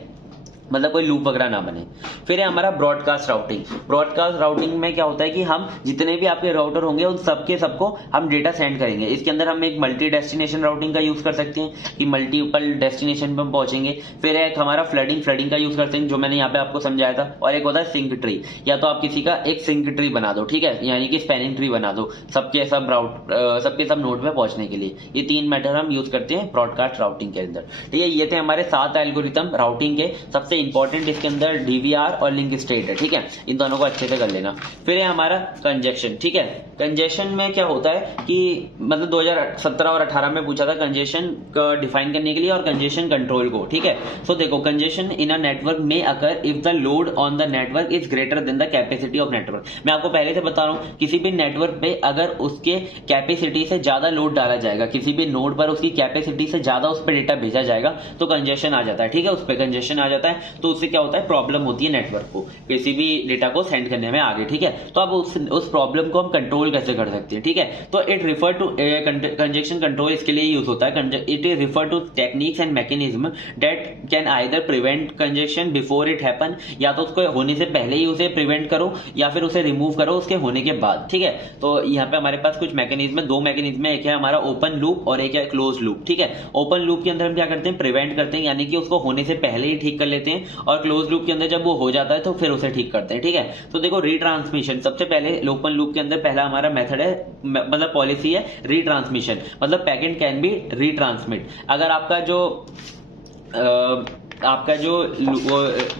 मतलब कोई लूप वगैरह ना बने। फिर है हमारा ब्रॉडकास्ट राउटिंग। ब्रॉडकास्ट राउटिंग में क्या होता है कि हम जितने भी आपके राउटर होंगे उन सबके सबको हम डेटा सेंड करेंगे। इसके अंदर हम एक मल्टी डेस्टिनेशन राउटिंग का यूज कर सकते हैं कि मल्टीपल डेस्टिनेशन पे हम पहुंचेंगे। फिर एक हमारा फ्लडिंग का यूज करते हैं जो मैंने यहाँ पे आपको समझाया था। और एक होता है सिंक ट्री, या तो आप किसी का एक सिंक ट्री बना दो, ठीक है, यानी कि स्पैनिंग ट्री बना दो सबके सब नोड पे पहुंचने के लिए। ये 3 मेथड हम यूज करते हैं ब्रॉडकास्ट राउटिंग के अंदर, ठीक है। ये थे हमारे 7 एल्गोरिथम राउटिंग के। सबसे इंपॉर्टेंट इसके अंदर डीवीआर और लिंक स्टेट है, ठीक है, इन दोनों को अच्छे से कर लेना। फिर है हमारा कंजेशन, ठीक है। कंजेशन में क्या होता है कि मतलब 2017 और 18 में पूछा था कंजेशन को डिफाइन करने के लिए और कंजेशन कंट्रोल को, ठीक है। सो देखो कंजेशन इन अ नेटवर्क में occur if the load on the network is greater than the capacity of network. मैं आपको पहले से बता रहा हूं, किसी भी नेटवर्क पे अगर उसके कैपेसिटी से ज्यादा लोड डाला जाएगा, किसी भी नोड पर उसकी कैपेसिटी से ज्यादा उस पर डेटा भेजा जाएगा तो कंजेशन आ जाता है, ठीक है। उस पर कंजेशन आ जाता है तो उससे क्या होता है, प्रॉब्लम होती है नेटवर्क को किसी भी डेटा को सेंड करने में आगे, ठीक है। तो अब उस प्रॉब्लम को हम कंट्रोल कैसे कर सकते हैं, ठीक है। तो it refer to congestion control इसके लिए यूज होता है। It is refer to techniques and mechanism that can either prevent congestion before it happen, या तो उसको होने से पहले ही उसे प्रिवेंट करो या फिर उसे रिमूव करो उसके होने के बाद, ठीक है। तो यहाँ पे हमारे पास कुछ मैकेनिज्म है, 2 मैकेनिज्म है, एक है हमारा ओपन लूप और एक है क्लोज लूप, ठीक है। ओपन लूप के अंदर हम क्या करते हैं, प्रिवेंट करते हैं, यानी कि उसको होने से पहले ही ठीक कर लेते हैं, और क्लोज लूप के अंदर जब वो हो जाता है तो फिर उसे ठीक करते हैं, ठीक है। तो देखो रीट्रांसमिशन, सबसे पहले ओपन लूप के अंदर पहला हमारा मेथड है, मतलब पॉलिसी है रीट्रांसमिशन, मतलब पैकेट कैन बी रीट्रांसमिट। अगर आपका जो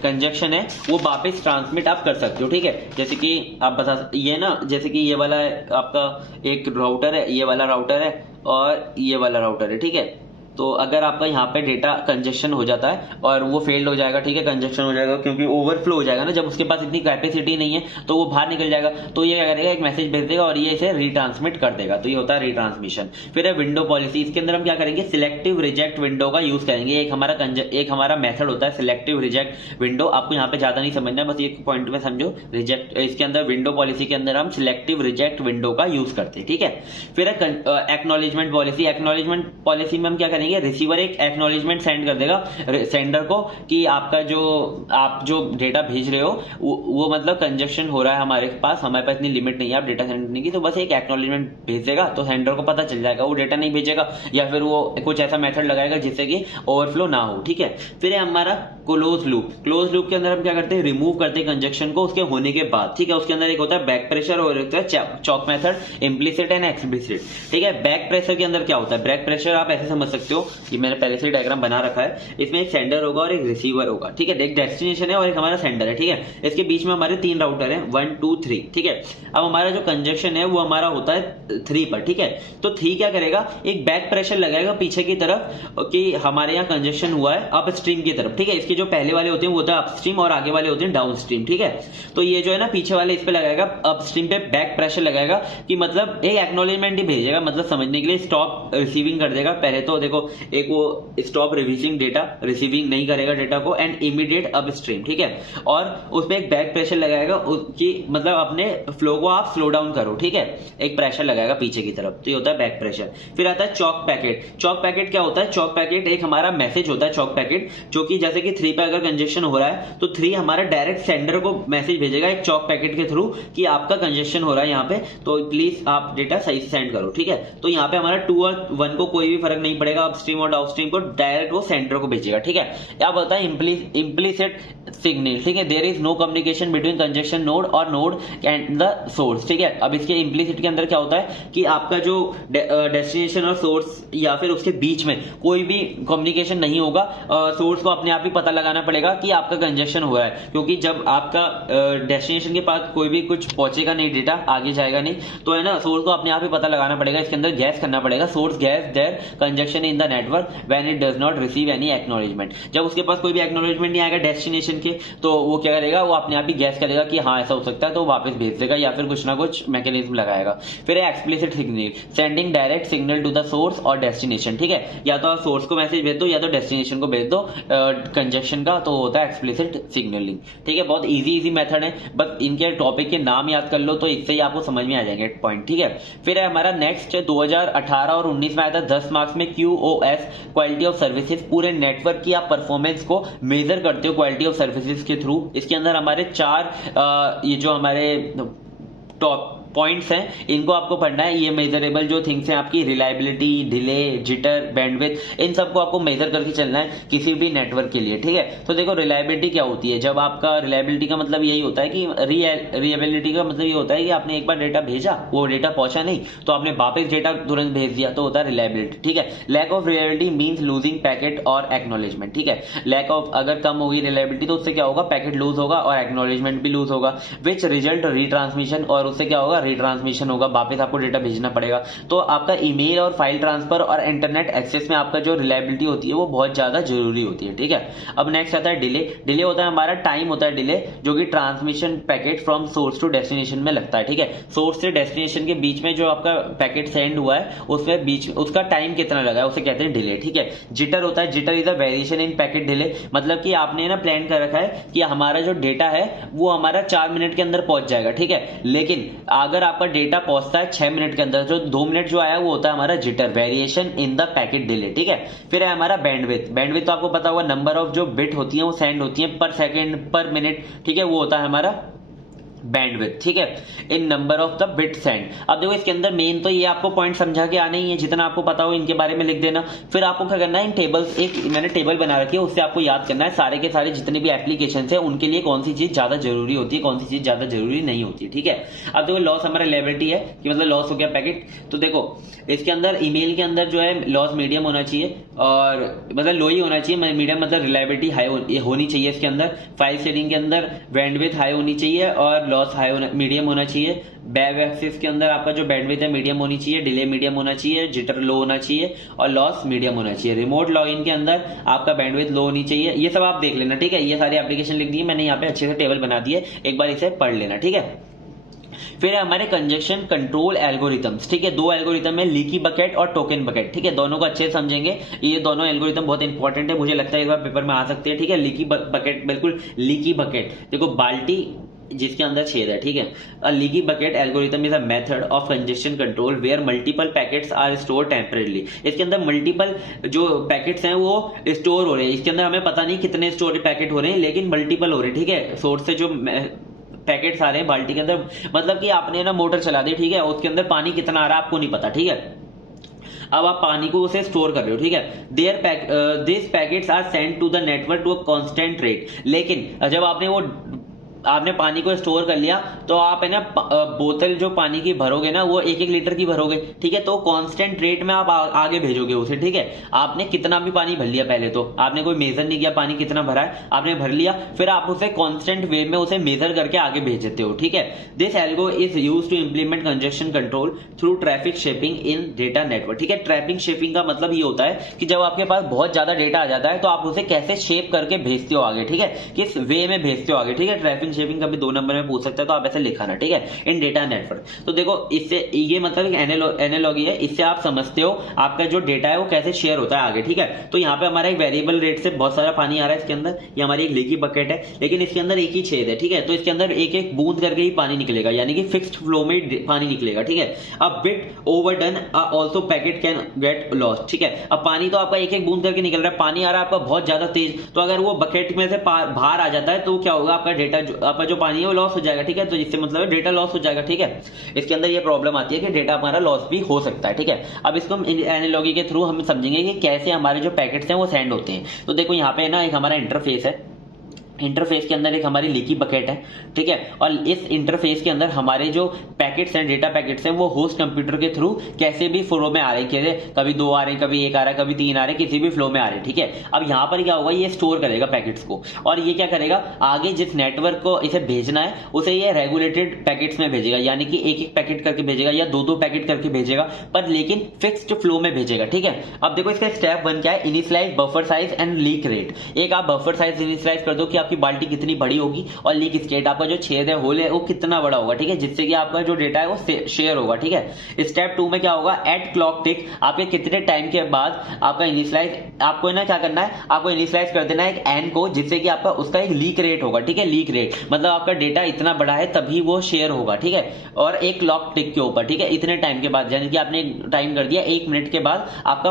कंजक्शन है वो वापस ट्रांसमिट आप कर सकते हो, ठीक है। जैसे कि आप बता ये ना, जैसे कि ये वाला आपका एक राउटर है, ये वाला राउटर है और ये वाला राउटर है, ठीक है। तो अगर आपका यहाँ पे डेटा कंजेशन हो जाता है और वो फेल्ड हो जाएगा, ठीक है, कंजेशन हो जाएगा क्योंकि ओवरफ्लो हो जाएगा ना, जब उसके पास इतनी कैपेसिटी नहीं है तो वो बाहर निकल जाएगा, तो ये क्या करेगा, एक मैसेज भेज देगा और ये इसे रीट्रांसमिट कर देगा, तो ये होता है रीट्रांसमिशन। फिर है विंडो पॉलिसी, इसके अंदर हम क्या करेंगे, सिलेक्टिव रिजेक्ट विंडो का यूज करेंगे। एक हमारा मेथड होता है सिलेक्टिव रिजेक्ट विंडो, आपको यहाँ पे ज्यादा नहीं समझना है, बस एक पॉइंट में समझो। रिजेक्ट इसके अंदर विंडो पॉलिसी के अंदर हम सिलेक्टिव रिजेक्ट विंडो का यूज करते हैं, ठीक है। फिर है एक्नॉलेजमेंट पॉलिसी। एक्नॉलेजमेंट पॉलिसी में हम क्या करेंगे, रिसीवर एक एक्नॉलेजमेंट सेंड कर देगा सेंडर को कि आप जो डेटा भेज रहे हो वो मतलब कंजक्शन हो रहा है हमारे पास इतनी लिमिट नहीं है आप डेटा सेंड करने की, तो बस एक एक्नॉलेजमेंट भेज देगा तो सेंडर को पता चल जाएगा, वो डेटा नहीं भेजेगा या फिर वो कुछ ऐसा मेथड लगाएगा जिससे कि ओवरफ्लो ना हो, ठीक है। फिर है हमारा क्लोज लूप। क्लोज लूप के अंदर हम क्या करते हैं, रिमूव करते हैं कंजक्शन को उसके होने के बाद, ठीक है। उसके अंदर एक होता है बैक प्रेशर और एक होता है chalk method, implicit and explicit, ठीक है। बैक प्रेशर के अंदर क्या होता है, बैक प्रेशर आप ऐसे समझ सकते हो, ये मैंने पहले से डायग्राम बना रखा है, इसमें एक सेंडर होगा और एक रिसीवर होगा, ठीक है। एक डेस्टिनेशन है और एक हमारा सेंडर है, ठीक है। इसके बीच में हमारे 3 राउटर हैं 1 2 3, ठीक है। अब हमारा जो कंजक्शन है वो हमारा होता है 3 पर, ठीक है। तो 3 क्या करेगा, एक बैक प्रेशर लगाएगा पीछे की तरफ कि हमारे यहाँ कंजक्शन हुआ है अप स्ट्रीम की तरफ, ठीक है। इसकी इसके जो पहले वाले होते हैं वो होता है अपस्ट्रीम और आगे वाले होते हैं डाउनस्ट्रीम, ठीक है। तो ये जो है ना पीछे वाले इस पे लगाएगा, अपस्ट्रीम पे बैक प्रेशर लगाएगा कि मतलब एक एक्नॉलेजमेंट ही भेजेगा, मतलब समझने के लिए स्टॉप रिसीविंग कर देगा। पहले तो देखो एक वो स्टॉप रिलीजिंग डेटा, रिसीविंग नहीं करेगा डेटा को, एंड इमीडिएट अपस्ट्रीम, ठीक है। और उस पे एक बैक प्रेशर लगाएगा कि मतलब अपने फ्लो को आप स्लो डाउन करो, ठीक है, एक प्रेशर लगाएगा पीछे की तरफ, तो ये होता है बैक प्रेशर। फिर आता है चॉक पैकेट। चॉक पैकेट क्या होता है? चॉक पैकेट एक हमारा मैसेज होता है, चॉक पैकेट, जो कि जैसे कि 3 पे अगर कंजेशन हो रहा है तो 3 हमारा डायरेक्ट सेंडर को मैसेज भेजेगा एक चॉक पैकेट के थ्रू कि आपका कंजेशन हो रहा है यहाँ पे, तो प्लीज आप डेटा सही से सेंड करो, ठीक है। तो यहाँ पे हमारा 2 और 1 को कोई भी फर्क नहीं पड़ेगा, अपस्ट्रीम और डाउनस्ट्रीम को डायरेक्ट वो सेंडर को भेजेगा, ठीक है। क्या बोलता है? इम्प्लीसिट सिग्नल, ठीक है, there is no communication between congestion node और नोड एंड द सोर्स, ठीक है। अब इसके इम्प्लीसिट के अंदर क्या होता है कि आपका जो डेस्टिनेशन और सोर्स या फिर उसके बीच में कोई भी कम्युनिकेशन नहीं होगा, सोर्स को अपने आप ही पता लगाना पड़ेगा कि आपका कंजेशन हुआ है, क्योंकि जब आपका डेस्टिनेशन के पास कोई भी कुछ पहुंचेगा नहीं, डेटा आगे जाएगा नहीं, तो है ना सोर्स को अपने आप ही पता लगाना पड़ेगा। इसके अंदर गैस करना पड़ेगा, source guess there congestion in the network when it does not receive any acknowledgement. जब उसके पास कोई भी एक्नॉलेजमेंट नहीं आएगा डेस्टिनेशन के, तो वो क्या करेगा, वो अपने आप ही गैस करेगा कि हाँ ऐसा हो सकता है, तो वापस भेज देगा या फिर कुछ ना कुछ मैकेनिज्म लगाएगा। फिर explicit signal, sending direct signal to the source और डेस्टिनेशन, ठीक है, या तो सोर्स को मैसेज भेज दो या तो डेस्टिनेशन को भेज दो कंजेशन का, तो होता है एक्सप्लिसिट सिग्नलिंग, ठीक है। बहुत इजी मेथड है, बस इनके टॉपिक के नाम याद कर लो तो इससे ही आपको समझ में आ जाएंगे पॉइंट, ठीक है। फिर है हमारा नेक्स्ट 2018 और 19 में आया था 10 मार्क्स में QoS, क्वालिटी ऑफ सर्विसेज। पूरे नेटवर्क की आप परफॉर्मेंस को मेजर करते हो क्वालिटी ऑफ सर्विसेज के थ्रू। इसके अंदर हमारे 4 ये जो हमारे टॉप पॉइंट्स हैं इनको आपको पढ़ना है। ये मेजरेबल जो थिंग्स हैं आपकी, रिलायबिलिटी, डिले, जिटर, बैंडविड्थ, इन सबको आपको मेजर करके चलना है किसी भी नेटवर्क के लिए, ठीक है। तो देखो रिलायबिलिटी क्या होती है, जब आपका रिलायबिलिटी का मतलब यही होता है कि रिलायबिलिटी का मतलब ये होता है कि आपने एक बार डेटा भेजा, वो डेटा पहुंचा नहीं, तो आपने वापस डेटा तुरंत भेज दिया, तो होता है रिलायबिलिटी, ठीक है। Lack of reliability means losing packet और एक्नॉलेजमेंट, ठीक है। लैक ऑफ अगर कम होगी रिलायबिलिटी तो उससे क्या होगा, पैकेट लूज होगा और एक्नॉलेजमेंट भी लूज होगा, विच रिजल्ट रीट्रांसमिशन, और उससे क्या होगा, रीट्रांसमिशन होगा, वापस आपको डेटा भेजना पड़ेगा। तो आपका ईमेल और फाइल ट्रांसफर और इंटरनेट एक्सेस में आपका जो रिलायबिलिटी होती है वो बहुत ज्यादा जरूरी होती है, ठीक है। अब नेक्स्ट आता है डिले। डिले होता है हमारा टाइम होता है डिले, जो कि transmission packet from source to destination में लगता है, ठीक है। सोर्स से डेस्टिनेशन के बीच में जो आपका पैकेट सेंड हुआ है उसमें बीच उसका टाइम कितना लगा है उसे कहते हैं डिले, ठीक है। जिटर होता है, jitter is a variation in packet delay, मतलब कि आपने ना प्लान कर रखा है कि हमारा जो डेटा है वो हमारा 4 मिनट के अंदर पहुंच जाएगा, ठीक है। लेकिन अगर आपका डेटा पहुंचता है 6 मिनट के अंदर, जो 2 मिनट जो आया वो होता है हमारा jitter, variation in the packet delay, ठीक है। फिर है हमारा बैंडविड्थ। बैंडविड्थ तो आपको पता होगा, नंबर ऑफ जो बिट होती है वो सेंड होती है पर सेकंड पर मिनट, ठीक है, वो होता है हमारा बैंडविड्थ, ठीक है, in number of the bit send. अब देखो इसके अंदर मेन तो ये आपको पॉइंट समझा के आने ही है, जितना आपको पता हो इनके बारे में लिख देना। फिर आपको क्या करना है, इन टेबल्स, एक मैंने टेबल बना रखी है, उससे आपको याद करना है सारे के सारे जितने भी एप्लीकेशन है उनके लिए कौन सी चीज ज्यादा जरूरी होती है, कौन सी चीज ज्यादा जरूरी नहीं होती है, ठीक है। अब देखो लॉस हमारा रिलायबिलिटी है कि मतलब लॉस हो गया पैकेट, तो देखो इसके अंदर ईमेल के अंदर जो है लॉस मीडियम होना चाहिए, और मतलब लो ही होना चाहिए, मीडियम मतलब रिलायबिलिटी हाई होनी चाहिए इसके अंदर। फाइल शेयरिंग के अंदर बैंडविड्थ हाई होनी चाहिए और लॉस हाई मीडियम होना चाहिए। वेब एक्सेस के अंदर आपका जो बैंडविड्थ है मीडियम होनी चाहिए, डिले मीडियम होना चाहिए, जिटर लो होना चाहिए और लॉस मीडियम होना चाहिए। रिमोट लॉगिन के अंदर आपका बैंडविड्थ लो होनी चाहिए। ये सब आप देख लेना, ठीक है। ये सारी एप्लीकेशन लिख दी है मैंने यहाँ पे, अच्छे से टेबल बना दी है, एक बार इसे पढ़ लेना, ठीक है। फिर है हमारे कंजेशन कंट्रोल एल्गोरिथम्स, ठीक है। 2 एल्गोरिथम है, लीकी बकेट और टोकन बकेट, ठीक है। दोनों को अच्छे से समझेंगे, ये दोनों एल्गोरिथम बहुत इंपॉर्टेंट है, मुझे लगता है एक बार पेपर में आ सकते हैं, ठीक है। लीकी बकेट, बिल्कुल लीकी बकेट, देखो बाल्टी जिसके अंदर छेद है, ठीक है। A leaky bucket algorithm is a method of congestion control where multiple packets are store temporarily. इसके अंदर मल्टीपल जो पैकेट्स हैं वो स्टोर हो रहे हैं, इसके अंदर हमें पता नहीं कितने स्टोर पैकेट हो रहे हैं, लेकिन मल्टीपल हो रहे हैं, ठीक है। सोर्स से जो पैकेट्स आ रहे हैं बाल्टी के अंदर, मतलब कि आपने ना मोटर चला दी, ठीक है, उसके अंदर पानी कितना आ रहा है आपको नहीं पता, ठीक है। अब आप पानी को उसे स्टोर कर रहे हो, ठीक है। This packets are send to the network to a constant rate, लेकिन जब आपने वो आपने पानी को स्टोर कर लिया तो आप है ना बोतल जो पानी की भरोगे ना वो 1-1 लीटर की भरोगे, ठीक है। तो कांस्टेंट रेट में आप आगे भेजोगे उसे, ठीक है। आपने कितना भी पानी भर लिया, पहले तो आपने कोई मेजर नहीं किया पानी कितना भरा है, आपने भर लिया, फिर आप उसे कांस्टेंट वे में उसे मेजर करके आगे भेज देते हो, ठीक है। This algo is used to implement congestion control through traffic shaping in data network, ठीक है। ट्रैफिक शेपिंग का मतलब ये होता है कि जब आपके पास बहुत ज्यादा डेटा आ जाता है तो आप उसे कैसे शेप करके भेजते हो आगे, ठीक है, किस वे में भेजते हो आगे, ठीक है। ट्रैफिक शेपिंग का भी 2 नंबर में पूछ सकते हैं, तो आप ऐसे लिखाना, ठीक है, इन डेटा नेटवर्क। तो देखो इससे ये मतलब एक एनालॉजी है, इससे आप समझते हो आपका जो डेटा है वो कैसे शेयर होता है आगे, ठीक है। तो यहाँ पे हमारा एक वेरिएबल रेट से बहुत सारा पानी आ रहा है इसके अंदर, ये हमारी एक लीकी बकेट है, लेकिन इसके अंदर एक ही छेद है, ठीक है। तो इसके अंदर एक एक बूंद करके ही पानी निकलेगा, यानी कि फिक्स्ड फ्लो में पानी निकलेगा, ठीक है। अब bit overdone also packet can get lost, ठीक है। अब पानी तो आपका एक एक बूंद करके निकल रहा है, पानी आ रहा है आपका बहुत ज्यादा तेज, तो अगर वो बकेट में से बाहर आ जाता है तो क्या होगा, आपका डेटा आपका जो पानी है वो लॉस हो जाएगा, ठीक है। तो जिससे मतलब डेटा लॉस हो जाएगा, ठीक है। इसके अंदर ये प्रॉब्लम आती है कि डेटा हमारा लॉस भी हो सकता है, ठीक है। अब इसको हम एनालॉजी के थ्रू हम समझेंगे कि कैसे हमारे जो पैकेट्स हैं वो सेंड होते हैं। तो देखो यहाँ पे ना एक हमारा इंटरफेस है, इंटरफेस के अंदर एक हमारी लीकी बकेट है, ठीक है। और इस इंटरफेस के अंदर हमारे जो पैकेट्स हैं, डेटा पैकेट्स हैं, वो होस्ट कंप्यूटर के थ्रू कैसे भी फ्लो में आ रहे हैं, कभी 2 आ रहे हैं, कभी 1 आ रहा है, कभी 3 आ रहे हैं, किसी भी फ्लो में आ रहे हैं, ठीक है। अब यहाँ पर क्या होगा, ये स्टोर करेगा पैकेट्स को, और ये क्या करेगा, आगे जिस नेटवर्क को इसे भेजना है उसे ये रेगुलेटेड पैकेट्स में भेजेगा, यानी कि 1-1 पैकेट करके भेजेगा या 2-2 पैकेट करके भेजेगा, पर लेकिन फिक्स्ड फ्लो में भेजेगा, ठीक है। अब देखो इसका स्टेप 1 क्या है, initialize buffer size and leak rate. एक आप बफर साइज इनिशियलाइज कर दो कि आपकी बाल्टी कितनी बड़ी होगी, और लीक स्टेट आपका जो छेद है, होल है, वो कितना बड़ा होगा, ठीक है, जिससे कि आपका जो डेटा है वो शेयर होगा, ठीक है। स्टेप 2 में क्या होगा, एट क्लॉक टिक, आपके कितने टाइम के बाद आपका इनिशियलाइज, आपको ना क्या करना है, आपको इनिशियलाइज कर देना है एक एन को, जिससे कि आपका उसका एक लीक रेट होगा, ठीक है। लीक रेट मतलब आपका डेटा इतना बड़ा है तभी वो शेयर होगा, ठीक है। और एक क्लॉक टिक के ऊपर, ठीक है, इतने टाइम के बाद, यानी कि आपने टाइम कर दिया 1 मिनट के बाद आपका,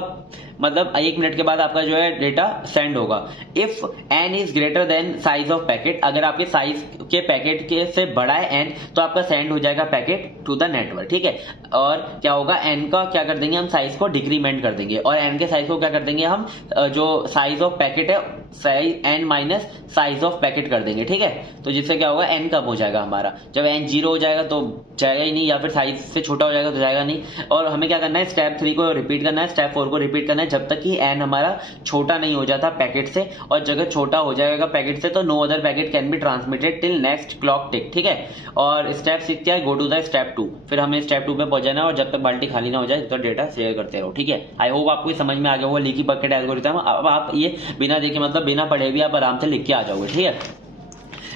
मतलब 1 मिनट के बाद आपका जो है डेटा सेंड होगा। If N is greater than size of packet, अगर आपके साइज के पैकेट के से बड़ा है एन, तो आपका सेंड हो जाएगा पैकेट टू द नेटवर्क, ठीक है। और क्या होगा, एन का क्या कर देंगे हम, साइज को डिक्रीमेंट कर देंगे, और एन के साइज को क्या कर देंगे हम, जो साइज ऑफ पैकेट है size N minus size of packet कर देंगे, ठीक है। तो जिससे क्या होगा, एन कम हो जाएगा हमारा, जब एन 0 हो जाएगा तो जाएगा ही नहीं, या फिर साइज से छोटा हो जाएगा तो जाएगा नहीं। और हमें क्या करना है, स्टेप 3 को रिपीट करना है, स्टेप 4 को रिपीट करना है, जब तक कि एन हमारा छोटा नहीं हो जाता पैकेट से, और जगह छोटा हो जाएगा पैकेट से तो no other packet can be transmitted till next clock tick, ठीक है। और स्टेप 6 क्या है, गो टू द स्टेप 2, फिर हमें स्टेप 2 पे पहुंच जाना है, और जब तक बाल्टी खाली ना हो जाए तो डेटा शेयर करते रहो, ठीक है। आई होप आपको समझ में आ गया होगा लीकी बकेट एल्गोरिथम। अब आप ये बिना देखे, मतलब बिना पढ़े भी आप आराम से लिख के आ जाओगे, ठीक है।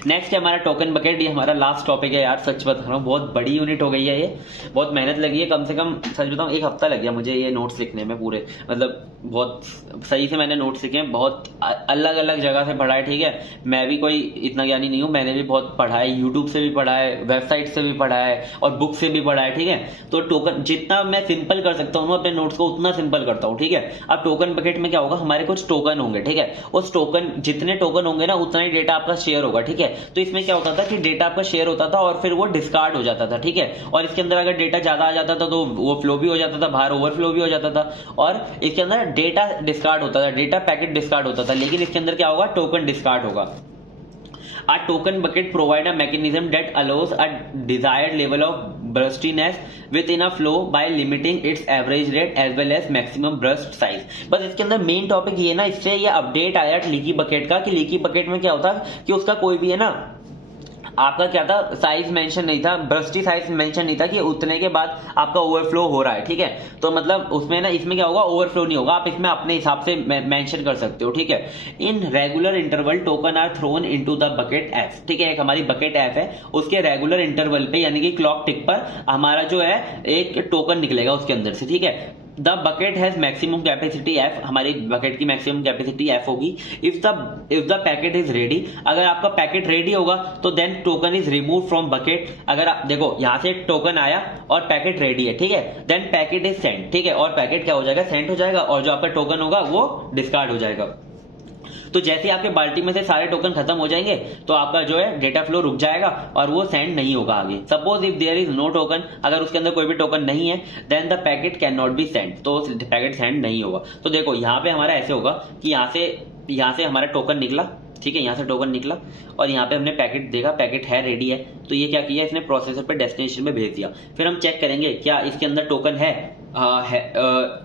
नेक्स्ट है हमारा टोकन बकेट, ये हमारा लास्ट टॉपिक है यार, सच बता रहा हूँ बहुत बड़ी यूनिट हो गई है ये, बहुत मेहनत लगी है, कम से कम सच बताऊँ 1 हफ्ता लग गया मुझे ये नोट्स लिखने में पूरे, मतलब बहुत सही से मैंने नोट्स लिखे हैं, बहुत अलग अलग जगह से पढ़ा है, ठीक है। मैं भी कोई इतना ज्ञानी नहीं हूँ, मैंने भी बहुत पढ़ा है, यूट्यूब से भी पढ़ा है, वेबसाइट से भी पढ़ा है, और बुक से भी पढ़ा है, ठीक है। तो टोकन जितना मैं सिंपल कर सकता हूँ अपने नोट्स को उतना सिंपल करता हूँ, ठीक है। अब टोकन बकेट में क्या होगा, हमारे कुछ टोकन होंगे, ठीक है, उस टोकन जितने टोकन होंगे ना उतना ही डेटा आपका शेयर होगा, ठीक है। तो इसमें क्या होता था कि डेटा आपका शेयर होता था और फिर वो डिस्कार्ड हो जाता था, ठीक है। और इसके अंदर अगर डेटा ज्यादा आ जाता था तो वो फ्लो भी हो जाता था, बाहर ओवरफ्लो भी हो जाता था, और इसके अंदर डेटा डिस्कार्ड होता था, डेटा पैकेट डिस्कार्ड होता था, लेकिन इसके अंदर क्या होगा, टोकन डिस्कार्ड होगा। A token bucket provide a mechanism that allows a desired level of burstiness within a flow by limiting its average rate as well as maximum burst size। बस इसके अंदर मेन टॉपिक ये ना, इससे ये update आया leaky bucket का, कि लीकी बकेट में क्या होता कि उसका कोई भी है ना, आपका क्या था, साइज मेंशन नहीं था, ब्रस्टी साइज मेंशन नहीं था कि उतने के बाद आपका ओवरफ्लो हो रहा है, ठीक है। तो मतलब उसमें ना, इसमें क्या होगा, ओवरफ्लो नहीं होगा, आप इसमें अपने हिसाब से मेंशन कर सकते हो, ठीक है। In regular interval token are thrown into the bucket F, ठीक है। एक हमारी बकेट एफ है, उसके रेगुलर इंटरवल पे यानी कि क्लॉक टिक पर हमारा जो है एक टोकन निकलेगा उसके अंदर से, ठीक है। The bucket has maximum capacity F, हमारी बकेट की मैक्सिमम कैपेसिटी एफ होगी। If the packet is ready, अगर आपका पैकेट रेडी होगा तो then token is remove from bucket. अगर आप देखो यहां से टोकन आया और पैकेट रेडी है, ठीक है, देन पैकेट इज सेंड, ठीक है, और पैकेट क्या हो जाएगा, सेंड हो जाएगा, और जो आपका टोकन होगा वो डिस्कार्ड हो जाएगा। तो जैसे ही आपके बाल्टी में से सारे टोकन खत्म हो जाएंगे तो आपका जो है डेटा फ्लो रुक जाएगा और वो सेंड नहीं होगा आगे। Suppose if there is no token, अगर उसके अंदर कोई भी टोकन नहीं है, then the packet can not be send, तो पैकेट सेंड नहीं होगा। तो देखो यहाँ पे हमारा ऐसे होगा कि यहाँ से हमारा टोकन निकला, ठीक है, यहाँ से टोकन निकला और यहाँ पे हमने पैकेट देखा, पैकेट है रेडी है, तो ये क्या किया इसने प्रोसेसर पे डेस्टिनेशन पे भेज दिया। फिर हम चेक करेंगे क्या इसके अंदर टोकन है,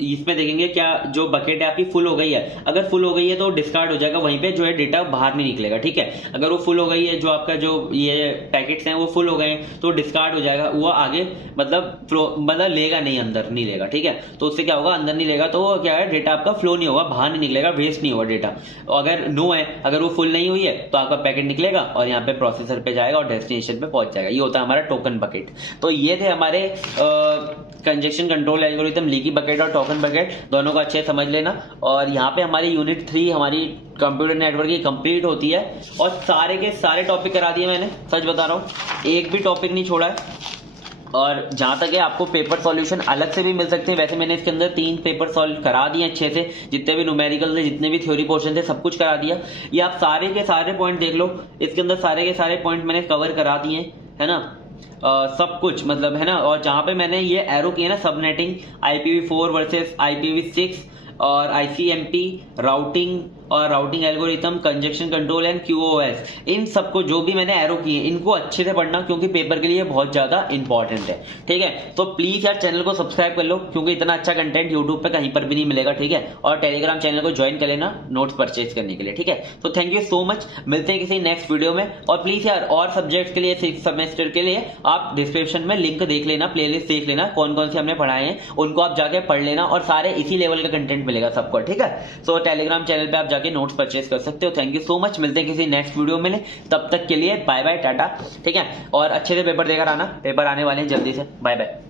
इसमें देखेंगे क्या जो बकेट है आपकी फुल हो गई है। अगर फुल हो गई है तो डिस्कार्ड हो जाएगा, वहीं पे जो है डेटा बाहर नहीं निकलेगा। ठीक है, अगर वो फुल हो गई है, जो आपका जो ये पैकेट्स हैं वो फुल हो गए हैं तो डिस्कार्ड हो जाएगा, वो आगे मतलब लेगा नहीं, अंदर नहीं लेगा। ठीक है, तो उससे क्या होगा, अंदर नहीं लेगा तो क्या है डेटा आपका फ्लो नहीं होगा, बाहर नहीं निकलेगा, वेस्ट नहीं होगा डेटा। अगर नो है, अगर वो फुल नहीं हुई है तो आपका पैकेट निकलेगा और यहाँ पे प्रोसेसर पे जाएगा और डेस्टिनेशन पे पहुंच जाएगा। ये होता है हमारा टोकन बकेट। तो ये थे हमारे congestion control algorithm, leaky bucket और टोकन बकेट, दोनों को अच्छे से समझ लेना। और यहाँ पे हमारी यूनिट 3 हमारी कंप्यूटर नेटवर्क की कंप्लीट होती है और सारे के सारे टॉपिक करा दिए मैंने, सच बता रहा हूँ, एक भी टॉपिक नहीं छोड़ा है। और जहां तक है आपको पेपर सॉल्यूशन अलग से भी मिल सकते हैं, वैसे मैंने इसके अंदर 3 पेपर सॉल्व करा दिए अच्छे से, जितने भी न्यूमेरिकल थे, जितने भी थ्योरी पोर्शन थे, सब कुछ करा दिया। ये आप सारे के सारे पॉइंट देख लो, इसके अंदर सारे के सारे पॉइंट मैंने कवर करा दिए, है ना, सब कुछ मतलब, है ना। और जहां पे मैंने ये एरो किए ना, सबनेटिंग, IPv4 वर्सेस IPv6 और ICMP, राउटिंग और routing algorithm, congestion control and QoS, इन सबको जो भी मैंने एरो किए इनको अच्छे से पढ़ना, क्योंकि पेपर के लिए बहुत ज्यादा इंपॉर्टेंट है। ठीक है, तो प्लीज यार चैनल को सब्सक्राइब कर लो, क्योंकि इतना अच्छा कंटेंट यूट्यूब पे कहीं पर भी नहीं मिलेगा। ठीक है, और टेलीग्राम चैनल को ज्वाइन कर लेना नोट्स परचेज करने के लिए। ठीक है, तो थैंक यू सो मच, मिलते हैं किसी नेक्स्ट वीडियो में। और प्लीज यार और सब्जेक्ट के लिए 6 सेमेस्टर के लिए आप डिस्क्रिप्शन में लिंक देख लेना, प्लेलिस्ट देख लेना, कौन कौन से हमने पढ़ाए हैं उनको आप जाके पढ़ लेना, और सारे इसी लेवल का कंटेंट मिलेगा सबको। ठीक है, सो टेलीग्राम चैनल पे आप जाके नोट्स परचेज कर सकते हो। थैंक यू सो मच, मिलते हैं किसी नेक्स्ट वीडियो में, तब तक के लिए बाय बाय, टाटा। ठीक है, और अच्छे से पेपर देकर आना, पेपर आने वाले हैं जल्दी से। Bye bye.